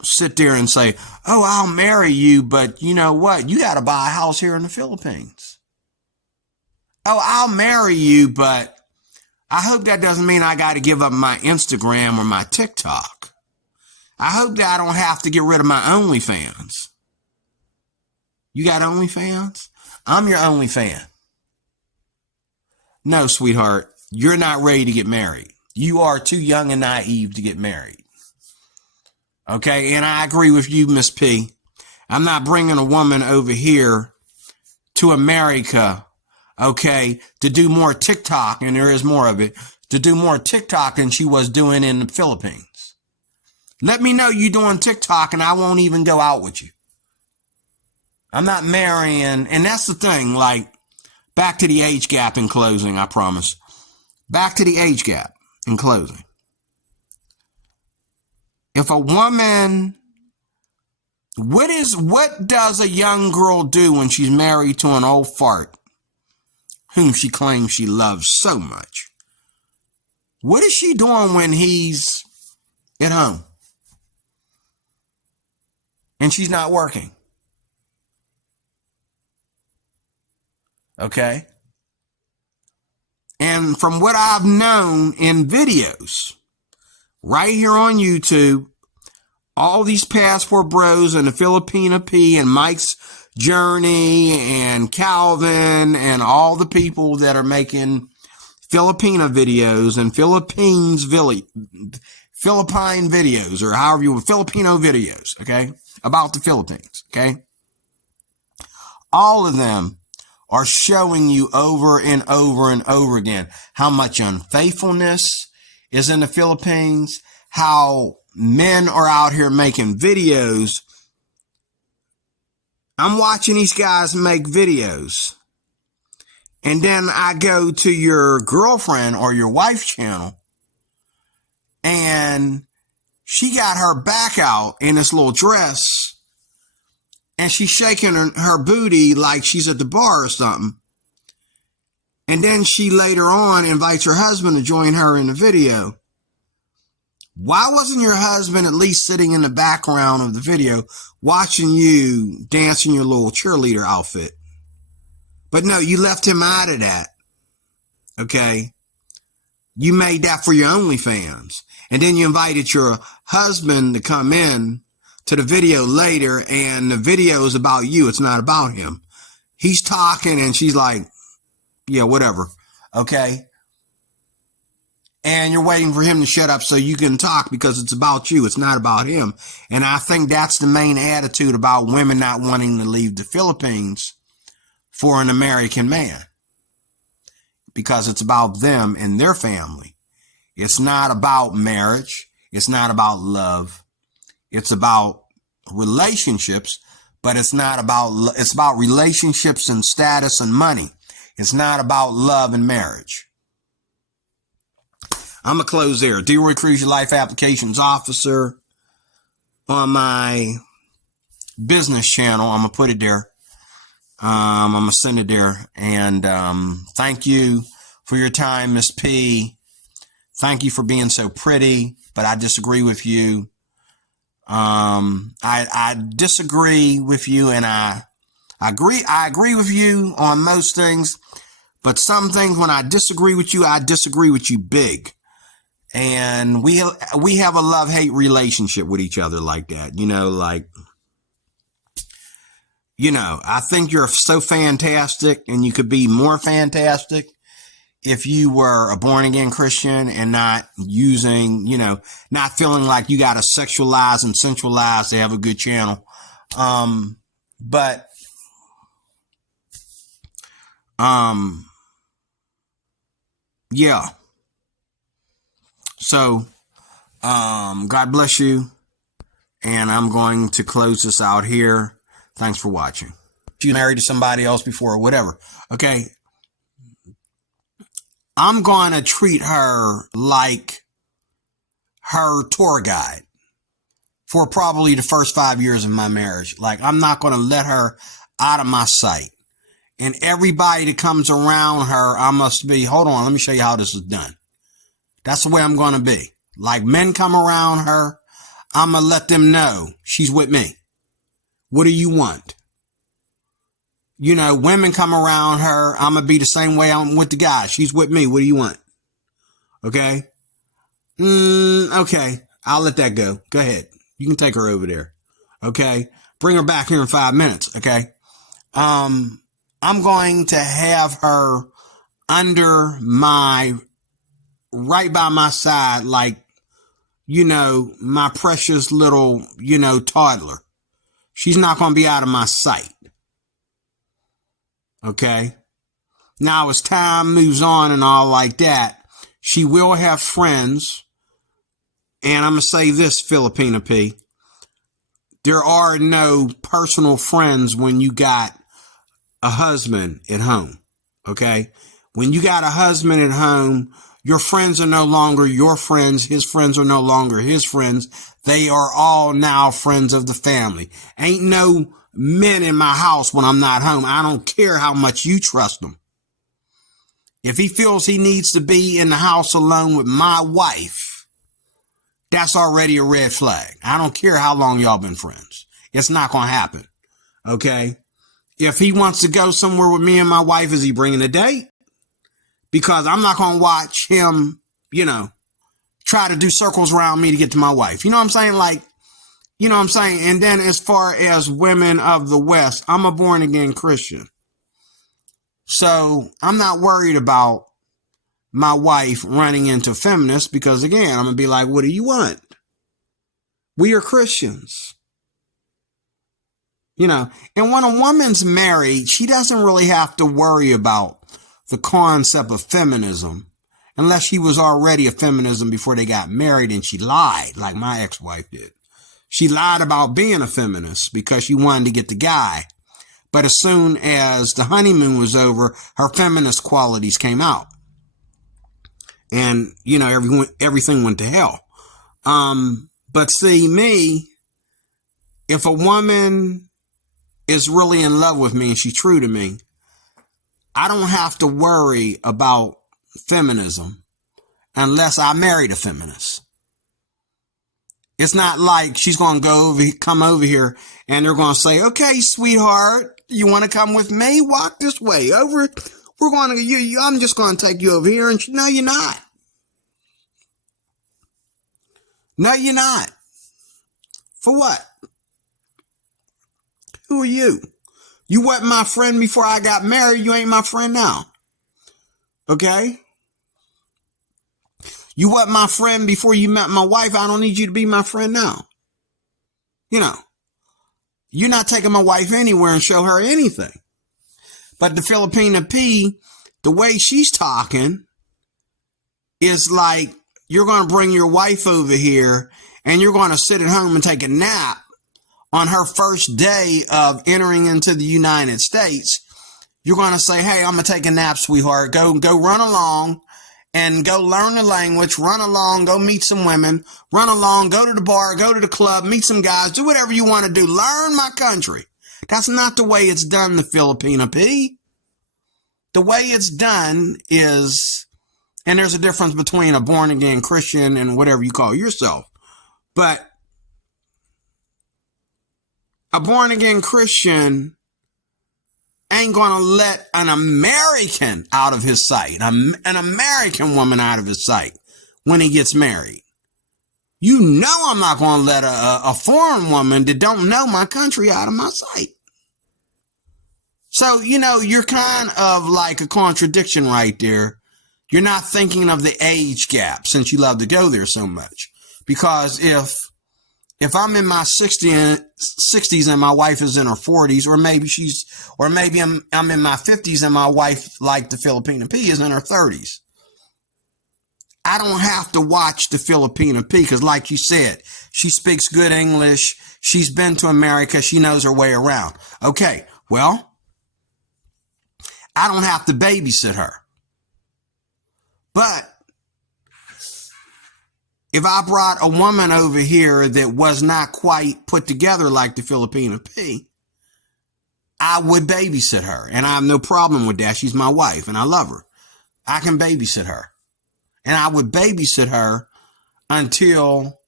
sit there and say, oh, I'll marry you, but you know what? You got to buy a house here in the Philippines. Oh, I'll marry you, but I hope that doesn't mean I got to give up my Instagram or my TikTok. I hope that I don't have to get rid of my OnlyFans. You got OnlyFans? I'm your OnlyFan. No, sweetheart, you're not ready to get married. You are too young and naive to get married. Okay, and I agree with you, Miss P. I'm not bringing a woman over here to America, okay, to do more TikTok, and there is more of it, to do more TikTok than she was doing in the Philippines. Let me know you doing TikTok and I won't even go out with you. I'm not marrying, and that's the thing, like, back to the age gap in closing, I promise. Back to the age gap in closing. If a woman, what does a young girl do when she's married to an old fart whom she claims she loves so much? What is she doing when he's at home and she's not working? Okay? And from what I've known in videos, right here on YouTube, all these passport bros and the Filipina Pea and Mike's Journey and Calvin and all the people that are making Filipina videos and Philippine videos, or however you want, Filipino videos, okay, about the Philippines, okay? All of them are showing you over and over and over again how much unfaithfulness is in the Philippines, how men are out here making videos. I'm watching these guys make videos, and then I go to your girlfriend or your wife's channel, and she got her back out in this little dress, and she's shaking her booty like she's at the bar or something. And then she later on invites her husband to join her in the video. Why wasn't your husband at least sitting in the background of the video watching you dancing your little cheerleader outfit? But no, you left him out of that. Okay? You made that for your OnlyFans. And then you invited your husband to come in to the video later, and the video is about you. It's not about him. He's talking and she's like, yeah, whatever. Okay? And you're waiting for him to shut up so you can talk because it's about you. It's not about him. And I think that's the main attitude about women not wanting to leave the Philippines for an American man, because it's about them and their family. It's not about marriage. It's not about love. It's about relationships, but it's about relationships and status and money. It's not about love and marriage. I'm going to close there. Deroy Cruz, your life applications officer, on my business channel. I'm going to put it there. I'm going to send it there. And thank you for your time, Miss P. Thank you for being so pretty, but I disagree with you. I disagree with you, and I agree with you on most things, but some things, when I disagree with you big. And we have a love-hate relationship with each other like that, I think you're so fantastic, and you could be more fantastic if you were a born-again Christian and not using, not feeling like you got to sexualize and sensualize to have a good channel. Yeah. So, God bless you. And I'm going to close this out here. Thanks for watching. You married to somebody else before or whatever. Okay. I'm going to treat her like her tour guide for probably the first 5 years of my marriage. Like, I'm not going to let her out of my sight. And everybody that comes around her, I must be, hold on, let me show you how this is done. That's the way I'm going to be. Like, men come around her, I'm going to let them know she's with me. What do you want? You know, women come around her. I'm going to be the same way I'm with the guy. She's with me. What do you want? Okay. Okay. I'll let that go. Go ahead. You can take her over there. Okay. Bring her back here in 5 minutes. Okay. I'm going to have her under right by my side, like, you know, my precious little, you know, toddler. She's not going to be out of my sight. Okay. Now, as time moves on and all like that, she will have friends. And I'm going to say this, Filipina P. There are no personal friends when you got a husband at home. Okay. When you got a husband at home, your friends are no longer your friends. His friends are no longer his friends. They are all now friends of the family. Ain't no men in my house when I'm not home. I don't care how much you trust them. If he feels he needs to be in the house alone with my wife, that's already a red flag. I don't care how long y'all been friends. It's not going to happen. Okay. If he wants to go somewhere with me and my wife, is he bringing a date? Because I'm not going to watch him, you know, try to do circles around me to get to my wife. You know what I'm saying? Like, you know what I'm saying? And then as far as women of the West, I'm a born again Christian. So I'm not worried about my wife running into feminists because, again, I'm going to be like, what do you want? We are Christians. You know, and when a woman's married, she doesn't really have to worry about the concept of feminism unless she was already a feminism before they got married and she lied like my ex-wife did. She lied about being a feminist because she wanted to get the guy. But as soon as the honeymoon was over, her feminist qualities came out. And, you know, everything went to hell. But see, me, if a woman is really in love with me and she's true to me, I don't have to worry about feminism unless I married a feminist. It's not like she's going to come over here and they're going to say, okay, sweetheart, you want to come with me? Walk this way over. We're going to, I'm just going to take you over here. And no, you're not. No, you're not. For what? Who are you? You weren't my friend before I got married. You ain't my friend now. Okay? You weren't my friend before you met my wife. I don't need you to be my friend now. You know, you're not taking my wife anywhere and show her anything. But the Filipina P, the way she's talking is like you're going to bring your wife over here and you're going to sit at home and take a nap on her first day of entering into the United States. You're going to say, hey, I'm going to take a nap, sweetheart. Go run along and go learn the language, run along, go meet some women, run along, go to the bar, go to the club, meet some guys, do whatever you want to do. Learn my country. That's not the way it's done, the Filipina P. The way it's done is, and there's a difference between a born-again Christian and whatever you call yourself, but a born-again Christian ain't going to let an American out of his sight, an American woman out of his sight when he gets married. You know I'm not going to let a foreign woman that don't know my country out of my sight. So, you know, you're kind of like a contradiction right there. You're not thinking of the age gap since you love to go there so much. Because if I'm in my 60s and my wife is in her 40s, or maybe I'm in my 50s and my wife, like the Filipina P, is in her 30s. I don't have to watch the Filipina P because, like you said, she speaks good English. She's been to America. She knows her way around. Okay, well, I don't have to babysit her. But if I brought a woman over here that was not quite put together like the Filipina P, I would babysit her. And I have no problem with that. She's my wife and I love her. I can babysit her. And I would babysit her until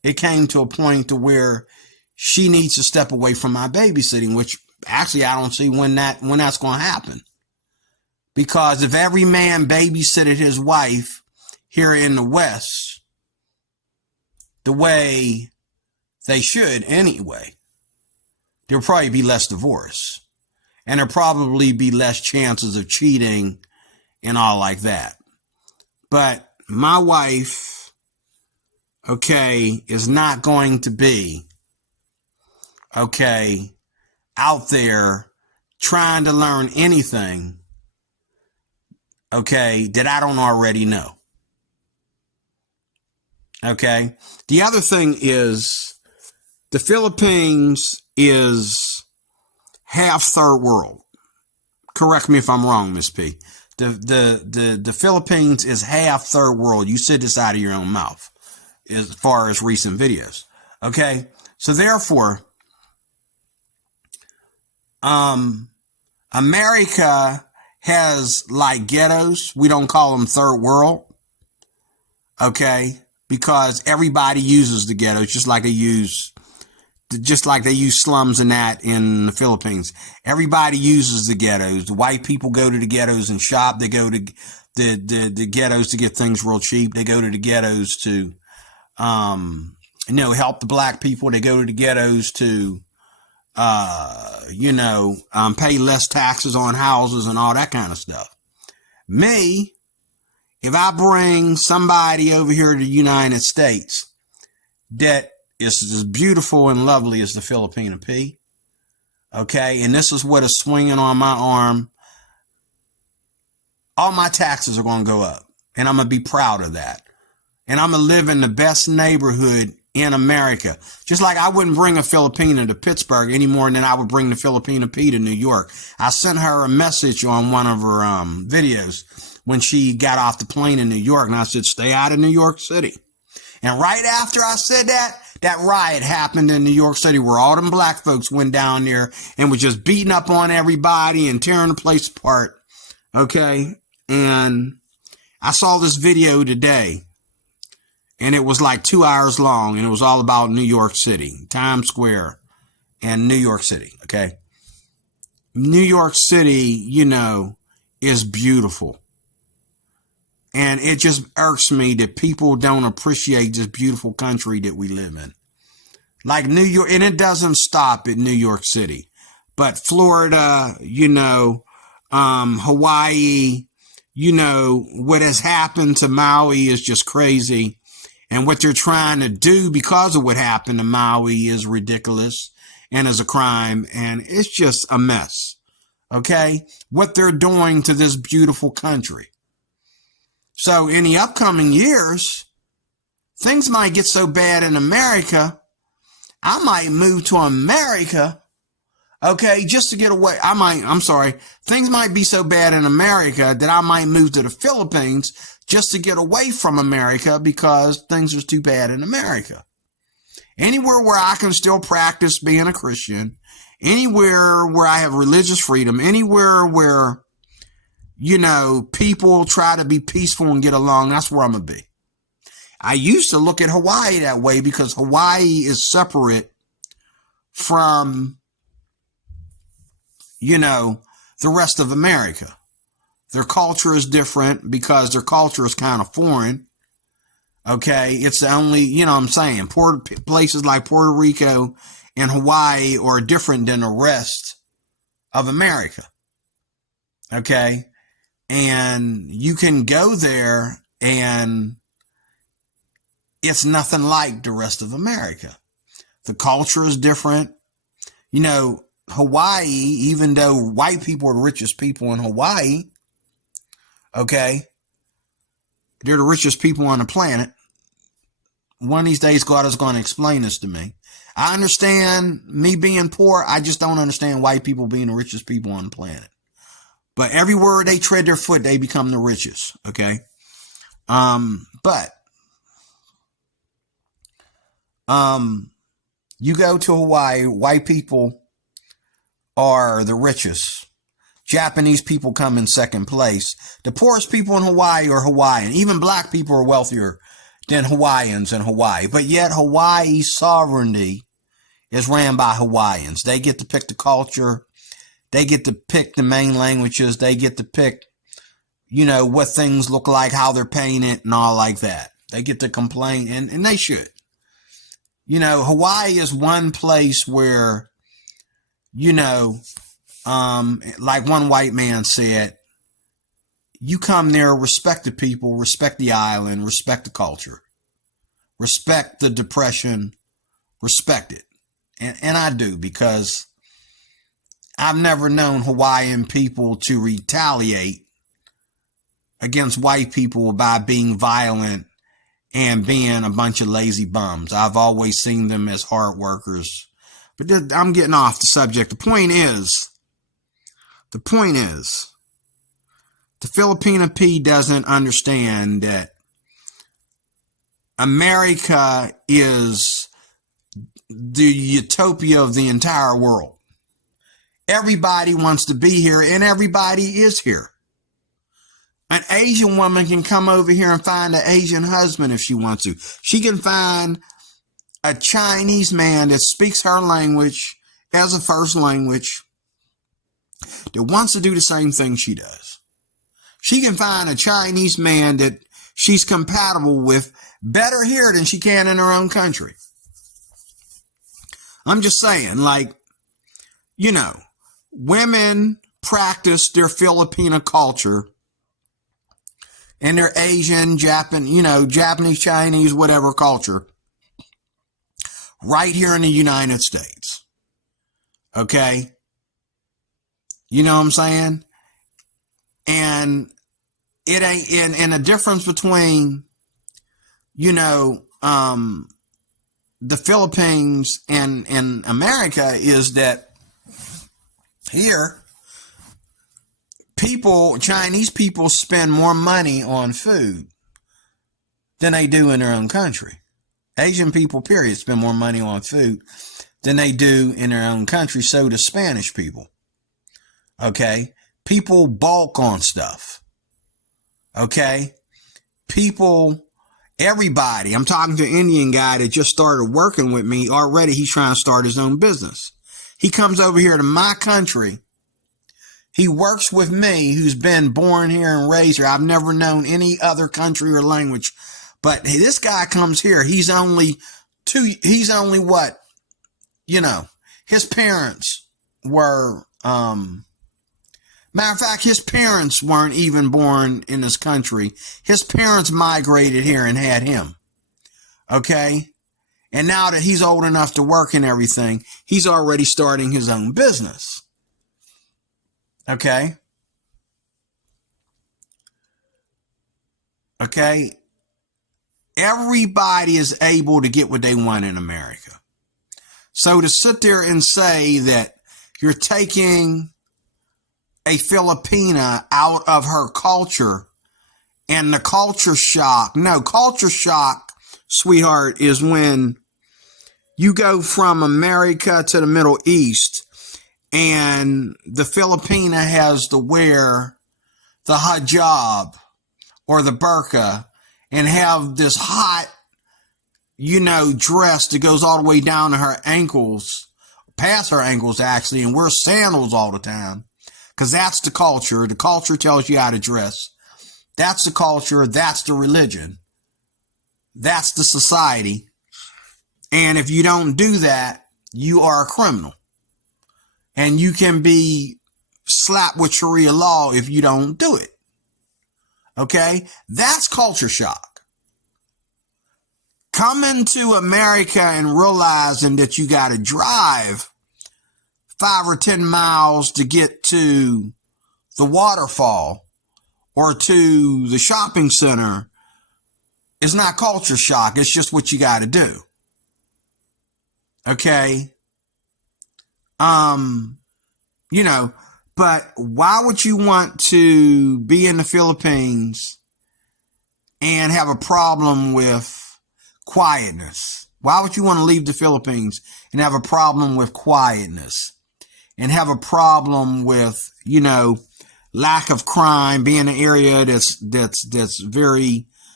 it came to a point to where she needs to step away from my babysitting, which actually I don't see when that's going to happen. Because if every man babysitted his wife here in the West the way they should anyway, there'll probably be less divorce. And there'll probably be less chances of cheating and all like that. But my wife, okay, is not going to be, okay, out there trying to learn anything, okay, that I don't already know. Okay. The other thing is the Philippines is half third world. Correct me if I'm wrong, Miss P. The Philippines is half third world. You said this out of your own mouth as far as recent videos. Okay. So therefore, America has like ghettos. We don't call them third world. Okay. Because everybody uses the ghettos just like they use slums and that in the Philippines. Everybody uses the ghettos. The white people go to the ghettos and shop. They go to the ghettos to get things real cheap. They go to the ghettos to, help the black people. They go to the ghettos to, pay less taxes on houses and all that kind of stuff. Me, if I bring somebody over here to the United States that is as beautiful and lovely as the Filipina Pea, okay, and this is what is swinging on my arm, all my taxes are going to go up, and I'm going to be proud of that. And I'm going to live in the best neighborhood in America. Just like I wouldn't bring a Filipina to Pittsburgh any more than I would bring the Filipina Pea to New York. I sent her a message on one of her videos when she got off the plane in New York, and I said, stay out of New York City. And right after I said that, that riot happened in New York City where all them black folks went down there and was just beating up on everybody and tearing the place apart. Okay. And I saw this video today and it was like 2 hours long and it was all about New York City, Times Square and New York City. Okay. New York City, is beautiful. And it just irks me that people don't appreciate this beautiful country that we live in. Like New York, and it doesn't stop at New York City. But Florida, Hawaii, what has happened to Maui is just crazy. And what they're trying to do because of what happened to Maui is ridiculous and is a crime. And it's just a mess. Okay? What they're doing to this beautiful country. So in the upcoming years, things might get so bad in America, I might move to America, okay, just to get away. Things might be so bad in America that I might move to the Philippines just to get away from America because things are too bad in America. Anywhere where I can still practice being a Christian, anywhere where I have religious freedom, anywhere where people try to be peaceful and get along, that's where I'm going to be. I used to look at Hawaii that way because Hawaii is separate from, the rest of America. Their culture is different because their culture is kind of foreign. Okay. It's the only, places like Puerto Rico and Hawaii are different than the rest of America. Okay. And you can go there and it's nothing like the rest of America. The culture is different. Hawaii, even though white people are the richest people in Hawaii, okay, they're the richest people on the planet. One of these days, God is going to explain this to me. I understand me being poor. I just don't understand white people being the richest people on the planet. But everywhere they tread their foot, they become the richest. Okay. You go to Hawaii, white people are the richest. Japanese people come in second place. The poorest people in Hawaii are Hawaiian. Even black people are wealthier than Hawaiians in Hawaii. But yet Hawaii's sovereignty is ran by Hawaiians. They get to pick the culture. They get to pick the main languages. They get to pick, what things look like, how they're painted and all like that. They get to complain, and they should. Hawaii is one place where, like one white man said, you come there, respect the people, respect the island, respect the culture, respect the depression, respect it. And I do, because I've never known Hawaiian people to retaliate against white people by being violent and being a bunch of lazy bums. I've always seen them as hard workers. But I'm getting off the subject. The point is, the Filipina Pea doesn't understand that America is the utopia of the entire world. Everybody wants to be here, and everybody is here. An Asian woman can come over here and find an Asian husband if she wants to. She can find a Chinese man that speaks her language as a first language that wants to do the same thing she does. She can find a Chinese man that she's compatible with better here than she can in her own country. I'm just saying, women practice their Filipina culture and their Asian, Japanese, Chinese, whatever culture right here in the United States. Okay? You know what I'm saying? And it ain't, and the difference between, the Philippines and America is that here, Chinese people spend more money on food than they do in their own country. Asian people, period, spend more money on food than they do in their own country. So do Spanish people. Okay? People bulk on stuff. Okay? Everybody. I'm talking to an Indian guy that just started working with me already. He's trying to start his own business. He comes over here to my country. He works with me, who's been born here and raised here. I've never known any other country or language. But this guy comes here. He's only what? His parents were, matter of fact, his parents weren't even born in this country. His parents migrated here and had him. Okay? And now that he's old enough to work and everything, he's already starting his own business. Okay? Okay? Everybody is able to get what they want in America. So to sit there and say that you're taking a Filipina out of her culture and the culture shock. No, culture shock, sweetheart, is when you go from America to the Middle East and the Filipina has to wear the hijab or the burqa and have this hot, dress that goes all the way down to her ankles, past her ankles actually, and wear sandals all the time. Because that's the culture. The culture tells you how to dress. That's the culture. That's the religion. That's the society. And if you don't do that, you are a criminal. And you can be slapped with Sharia law if you don't do it. Okay? That's culture shock. Coming to America and realizing that you got to drive 5 or 10 miles to get to the waterfall or to the shopping center is not culture shock. It's just what you got to do. Okay? But why would you want to be in the Philippines and have a problem with quietness? Why would you want to leave the Philippines and have a problem with quietness and have a problem with, lack of crime, being an area that's very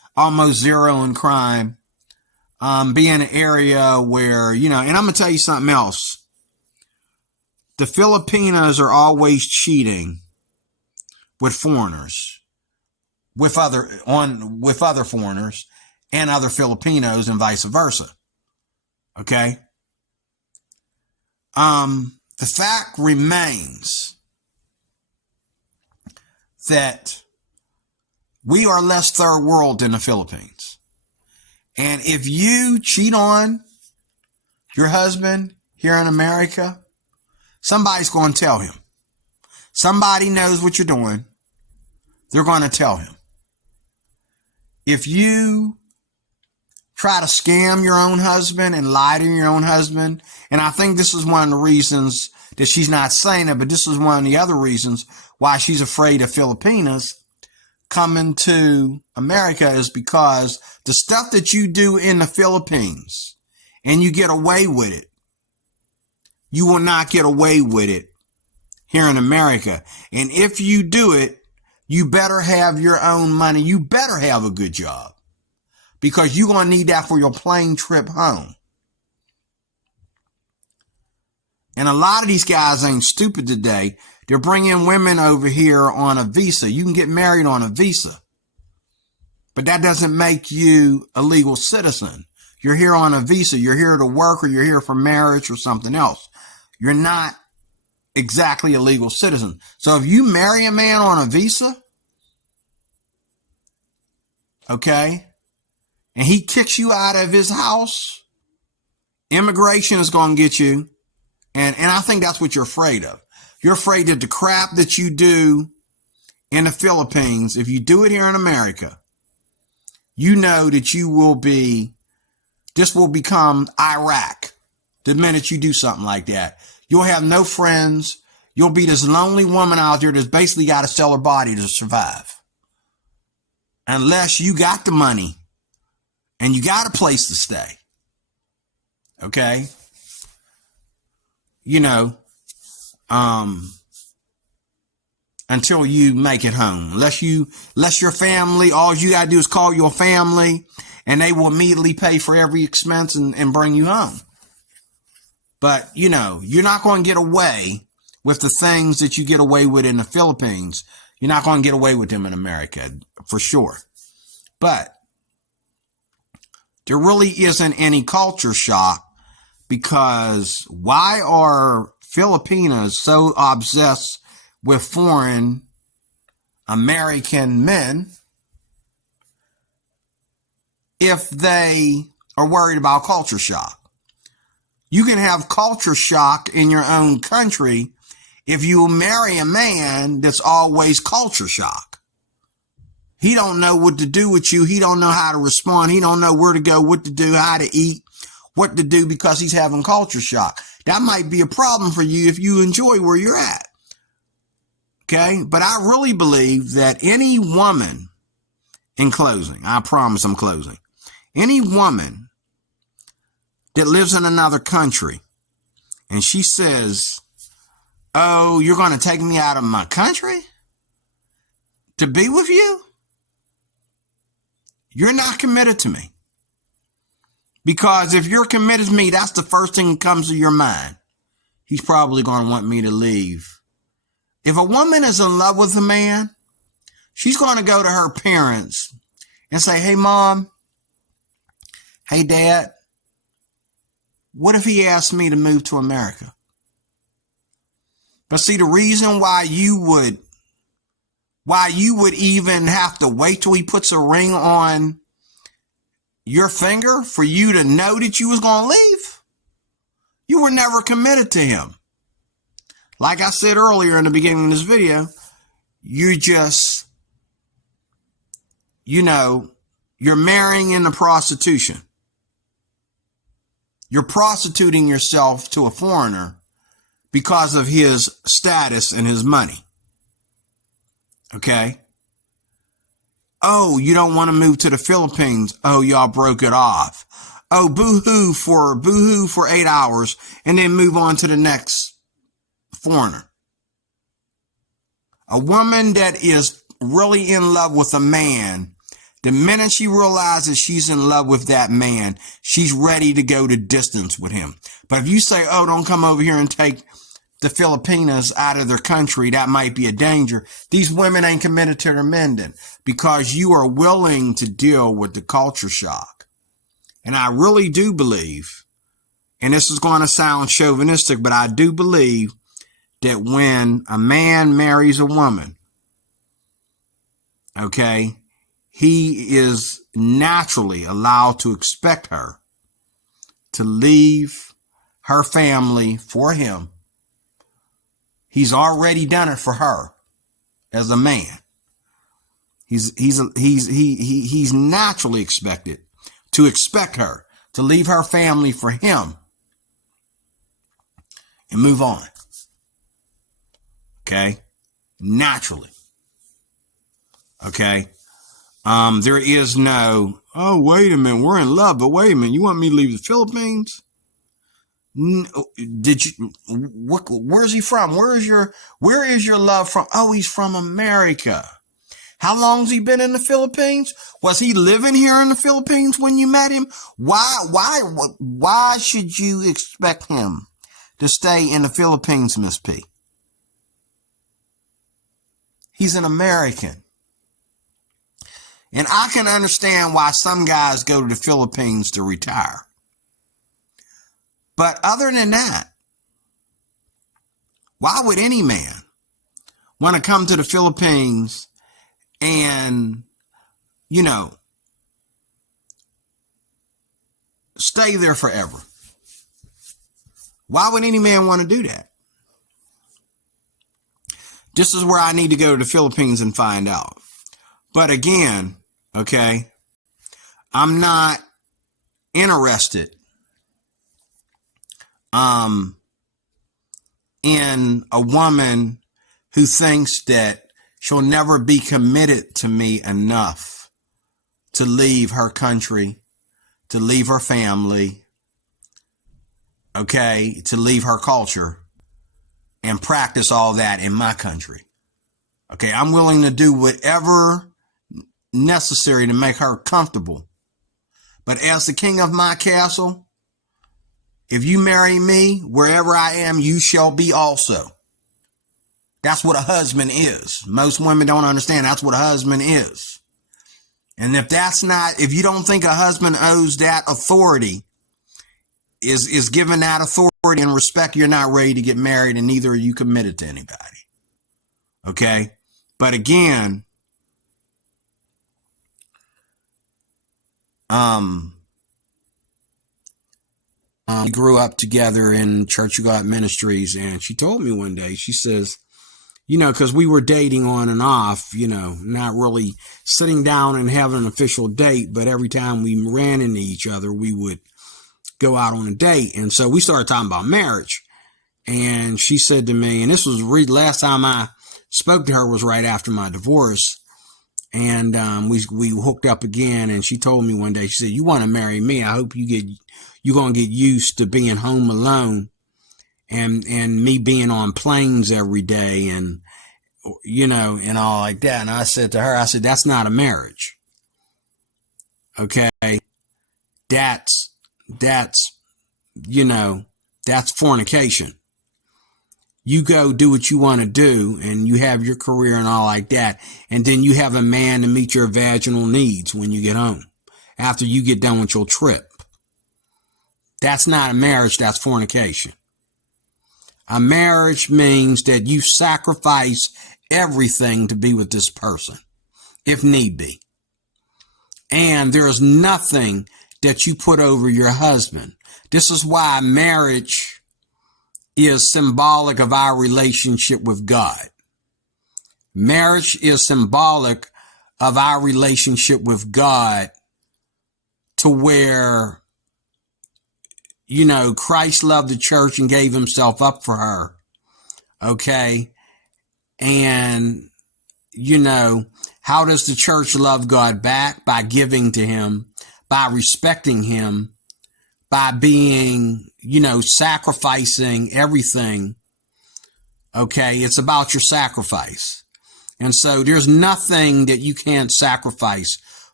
almost zero in crime. Be in an area where, and I'm going to tell you something else. The Filipinos are always cheating with foreigners, with other foreigners and other Filipinos and vice versa. Okay? The fact remains that we are less third world than the Philippines. And if you cheat on your husband here in America, somebody's going to tell him. Somebody knows what you're doing. They're going to tell him. If you try to scam your own husband and lie to your own husband, and I think this is one of the reasons that she's not saying it, but this is one of the other reasons why she's afraid of Filipinas coming to America, is because the stuff that you do in the Philippines and you get away with it, you will not get away with it here in America. And if you do it, you better have your own money. You better have a good job, because you're going to need that for your plane trip home. And a lot of these guys ain't stupid today. They're bringing women over here on a visa. You can get married on a visa, but that doesn't make you a legal citizen. You're here on a visa. You're here to work, or you're here for marriage or something else. You're not exactly a legal citizen. So if you marry a man on a visa, okay, and he kicks you out of his house, immigration is going to get you. And I think that's what you're afraid of. You're afraid that the crap that you do in the Philippines, if you do it here in America, you know that this will become Iraq the minute you do something like that. You'll have no friends. You'll be this lonely woman out there that's basically got to sell her body to survive. Unless you got the money and you got a place to stay. Okay? Until you make it home. Unless your family, all you got to do is call your family and they will immediately pay for every expense and bring you home. But, you're not going to get away with the things that you get away with in the Philippines. You're not going to get away with them in America, for sure. But there really isn't any culture shock, because why are Filipinos so obsessed with foreign American men if they are worried about culture shock? You can have culture shock in your own country if you marry a man that's always culture shock. He don't know what to do with you. He don't know how to respond. He don't know where to go, what to do, how to eat, what to do, because he's having culture shock. That might be a problem for you if you enjoy where you're at. Okay? But I really believe that any woman, in closing, I promise I'm closing, any woman that lives in another country and she says, oh, you're going to take me out of my country to be with you? You're not committed to me. Because if you're committed to me, that's the first thing that comes to your mind. He's probably going to want me to leave. If a woman is in love with a man, she's going to go to her parents and say, hey, Mom, hey, Dad, what if he asked me to move to America? But see, the reason why you would even have to wait till he puts a ring on your finger for you to know that you was going to leave, you were never committed to him. Like I said earlier in the beginning of this video, you just, you're marrying into prostitution. You're prostituting yourself to a foreigner because of his status and his money. Okay? Oh, you don't want to move to the Philippines. Oh, y'all broke it off. Oh, boo-hoo for 8 hours and then move on to the next foreigner. A woman that is really in love with a man The minute she realizes she's in love with that man, she's ready to go to distance with him. But if you say, oh, don't come over here and take the Filipinas out of their country, that might be a danger. These women ain't committed to their men then, because you are willing to deal with the culture shock. And I really do believe, and this is going to sound chauvinistic, but I do believe that when a man marries a woman, okay, he is naturally allowed to expect her to leave her family for him. He's already done it for her as a man. He's naturally expected to expect her to leave her family for him and move on. Okay? Naturally. Okay? There is no, oh, wait a minute, we're in love, but wait a minute, you want me to leave the Philippines? Did you, where's he from? Where is your love from? Oh, he's from America. How long's he been in the Philippines? Was he living here in the Philippines when you met him? Why should you expect him to stay in the Philippines, Miss P? He's an American. And I can understand why some guys go to the Philippines to retire. But other than that, why would any man want to come to the Philippines and, you know, stay there forever? Why would any man want to do that? This is where I need to go to the Philippines and find out. But again, okay, I'm not interested in a woman who thinks that she'll never be committed to me enough to leave her country, to leave her family, okay, to leave her culture and practice all that in my country. Okay, I'm willing to do whatever necessary to make her comfortable. But as the king of my castle, if you marry me, wherever I am, you shall be also. That's what a husband is. Most women don't understand that's what a husband is. And if you don't think a husband owes that authority, is given that authority and respect, you're not ready to get married, and neither are you committed to anybody. Okay? But again, we grew up together in Church of God Ministries, and she told me one day, she says, you know, because we were dating on and off, you know, not really sitting down and having an official date, but every time we ran into each other, we would go out on a date. And so we started talking about marriage. And she said to me, and this was last time I spoke to her was right after my divorce. And we hooked up again, and she told me one day, she said, you want to marry me? I hope you're going to get used to being home alone and me being on planes every day and, you know, and all like that. And I said to her, I said, that's not a marriage. Okay. That's, you know, that's fornication. You go do what you want to do, and you have your career and all like that. And then you have a man to meet your vaginal needs when you get home after you get done with your trip. That's not a marriage. That's fornication. A marriage means that you sacrifice everything to be with this person, if need be. And there is nothing that you put over your husband. This is why marriage is symbolic of our relationship with God. Marriage is symbolic of our relationship with God, to where, you know, Christ loved the church and gave himself up for her. Okay. And, you know, how does the church love God back? By giving to him, by respecting him, by being, you know, sacrificing everything. Okay. It's about your sacrifice. And so there's nothing that you can't sacrifice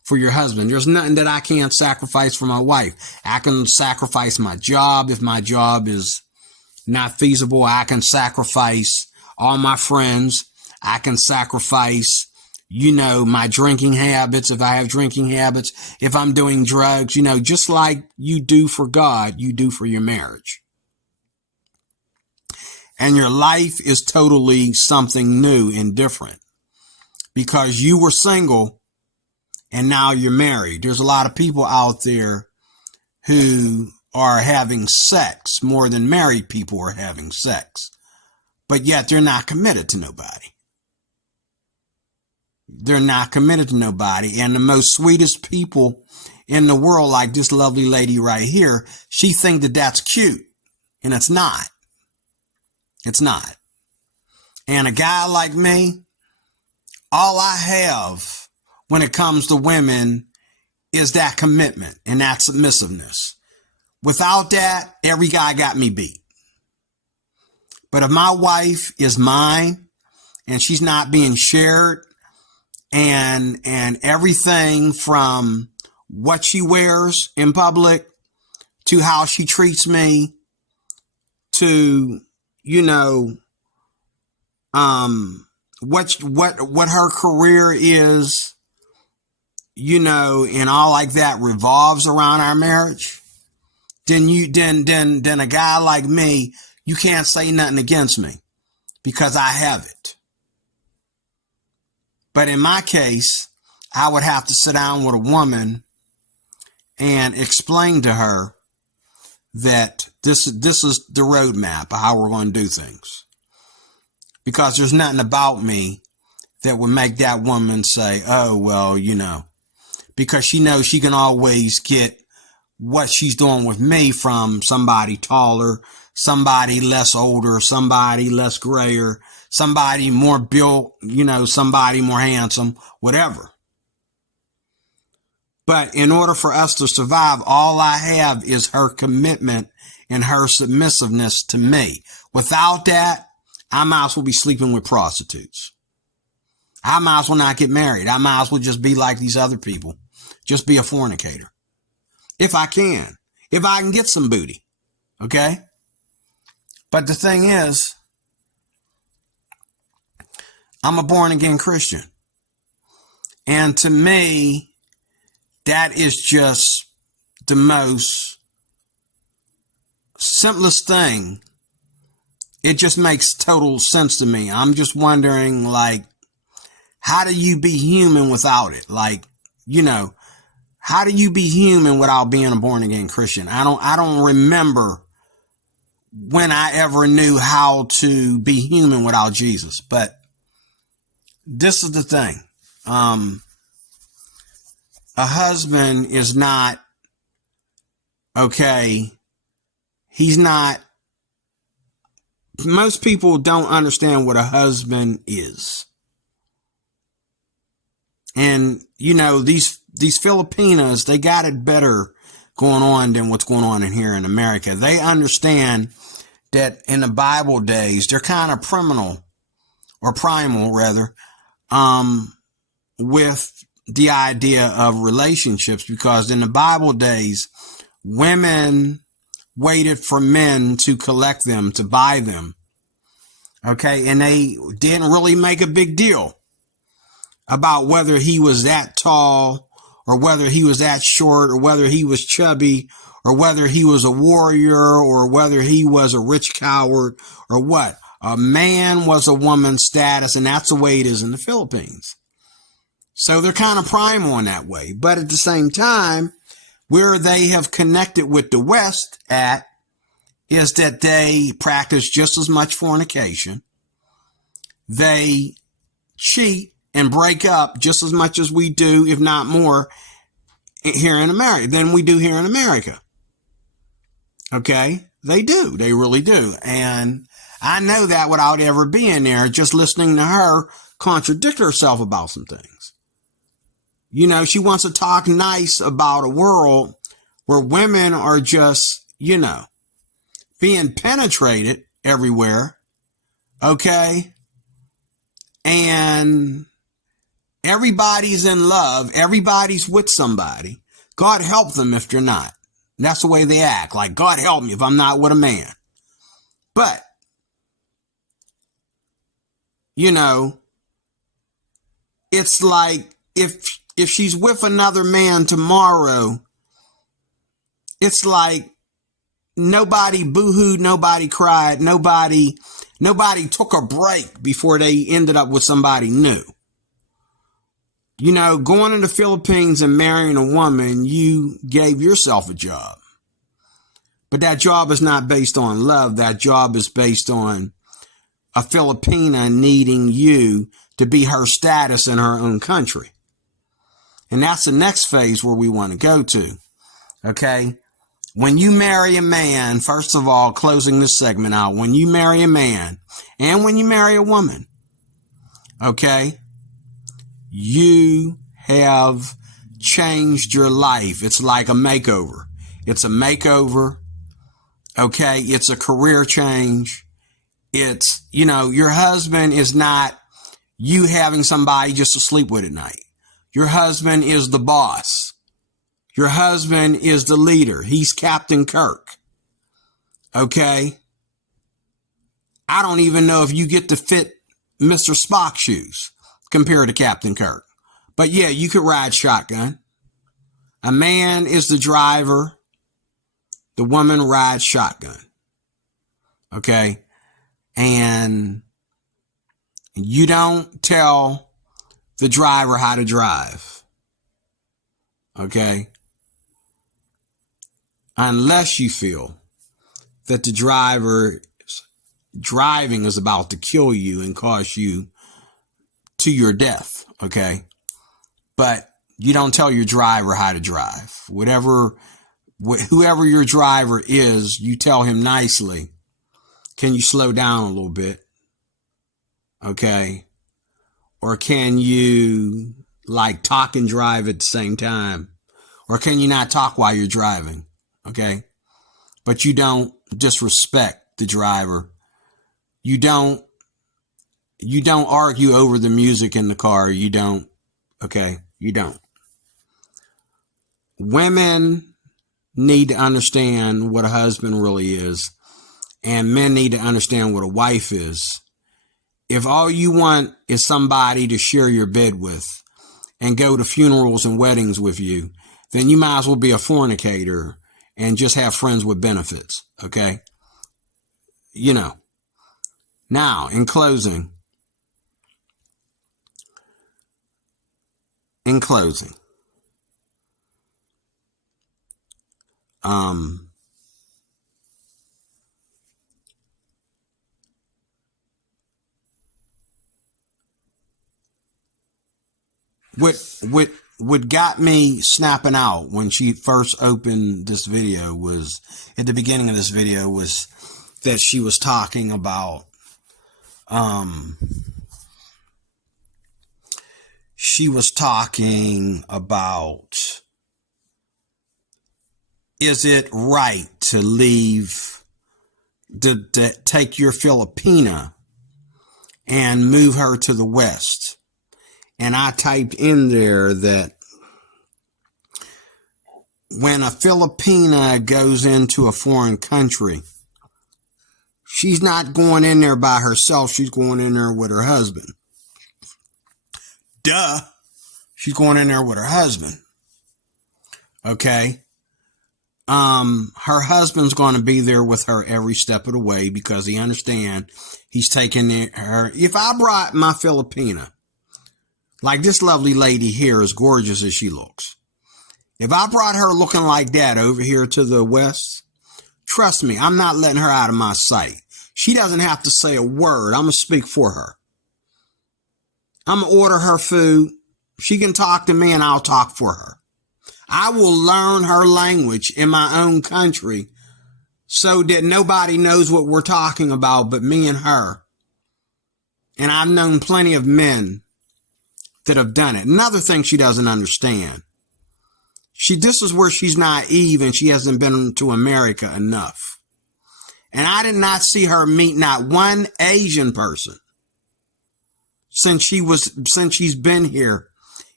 for your husband. There's nothing that I can't sacrifice for my wife. I can sacrifice my job if my job is not feasible. I can sacrifice all my friends. I can sacrifice, my drinking habits if I have drinking habits. If I'm doing drugs, just like you do for God, you do for your marriage. And your life is totally something new and different because you were single and now you're married. There's a lot of people out there who are having sex more than married people are having sex, but yet they're not committed to nobody. They're not committed to nobody. And the most sweetest people in the world, like this lovely lady right here, she thinks that that's cute, and it's not. It's not. And a guy like me, all I have when it comes to women is that commitment and that submissiveness. Without that, every guy got me beat. But if my wife is mine and she's not being shared, and everything from what she wears in public to how she treats me to, what her career is, and all like that revolves around our marriage, then a guy like me, you can't say nothing against me because I have it. But in my case, I would have to sit down with a woman and explain to her that this is the roadmap of how we're going to do things. Because there's nothing about me that would make that woman say, oh, well, because she knows she can always get what she's doing with me from somebody taller, somebody less older, somebody less grayer, somebody more built, somebody more handsome, whatever. But in order for us to survive, all I have is her commitment and her submissiveness to me. Without that, I might as well be sleeping with prostitutes. I might as well not get married. I might as well just be like these other people. Just be a fornicator. If I can. If I can get some booty. Okay? But the thing is, I'm a born again Christian. And to me, that is just the most simplest thing. It just makes total sense to me. I'm just wondering, how do you be human without it? How do you be human without being a born again Christian? I don't remember when I ever knew how to be human without Jesus. But this is the thing. A husband is not, okay, he's not, most people don't understand what a husband is. And, these Filipinas, they got it better going on than what's going on in here in America. They understand that in the Bible days, they're kind of primal with the idea of relationships, because in the Bible days, women waited for men to collect them, to buy them. Okay. And they didn't really make a big deal about whether he was that tall or whether he was that short or whether he was chubby or whether he was a warrior or whether he was a rich coward or what. A man was a woman's status, and that's the way it is in the Philippines. So they're kind of primal in that way. But at the same time, where they have connected with the West at is that they practice just as much fornication. They cheat and break up just as much as we do, if not more, here in America, than we do here in America. Okay? They do. They really do. And I know that without ever being there, just listening to her contradict herself about some things. She wants to talk nice about a world where women are just, being penetrated everywhere. Okay? And Everybody's in love. Everybody's with somebody. God help them if they're not. That's the way they act. Like, God help me if I'm not with a man. But, you know, it's like if she's with another man tomorrow, it's like nobody boo-hooed, nobody cried, nobody took a break before they ended up with somebody new. You know, going to the Philippines and marrying a woman, you gave yourself a job. But that job is not based on love. That job is based on a Filipina needing you to be her status in her own country. And that's the next phase where we want to go to. Okay? When you marry a man, first of all, closing this segment out, when you marry a man and when you marry a woman, okay, you have changed your life. It's like a makeover. It's a makeover. Okay. It's a career change. It's, you know, your husband is not you having somebody just to sleep with at night. Your husband is the boss. Your husband is the leader. He's Captain Kirk. Okay. I don't even know if you get to fit Mr. Spock shoes compared to Captain Kirk. But yeah, you could ride shotgun. A man is the driver. The woman rides shotgun. Okay. And you don't tell the driver how to drive. Okay. Unless you feel that the driver driving is about to kill you and cause you to your death. Okay. But you don't tell your driver how to drive. Whoever your driver is, you tell him nicely, can you slow down a little bit? Okay. Or can you like talk and drive at the same time? Or can you not talk while you're driving? Okay. But you don't disrespect the driver. You don't argue over the music in the car. You don't. Okay. You don't. Women need to understand what a husband really is, and men need to understand what a wife is. If all you want is somebody to share your bed with and go to funerals and weddings with you, then you might as well be a fornicator and just have friends with benefits. Okay. You know, now in closing, what got me snapping out when she first opened this video was, at the beginning of this video, was that she was talking about, is it right to leave, to take your Filipina and move her to the West? And I typed in there that when a Filipina goes into a foreign country, she's not going in there by herself. She's going in there with her husband. Duh. She's going in there with her husband. Okay. Her husband's going to be there with her every step of the way because he understands he's taking her. If I brought my Filipina, like this lovely lady here, as gorgeous as she looks, if I brought her looking like that over here to the West, trust me, I'm not letting her out of my sight. She doesn't have to say a word. I'm going to speak for her. I'm going to order her food. She can talk to me and I'll talk for her. I will learn her language in my own country so that nobody knows what we're talking about but me and her. And I've known plenty of men that have done it. Another thing she doesn't understand. This is where she's naive and she hasn't been to America enough. And I did not see her meet not one Asian person since she's been here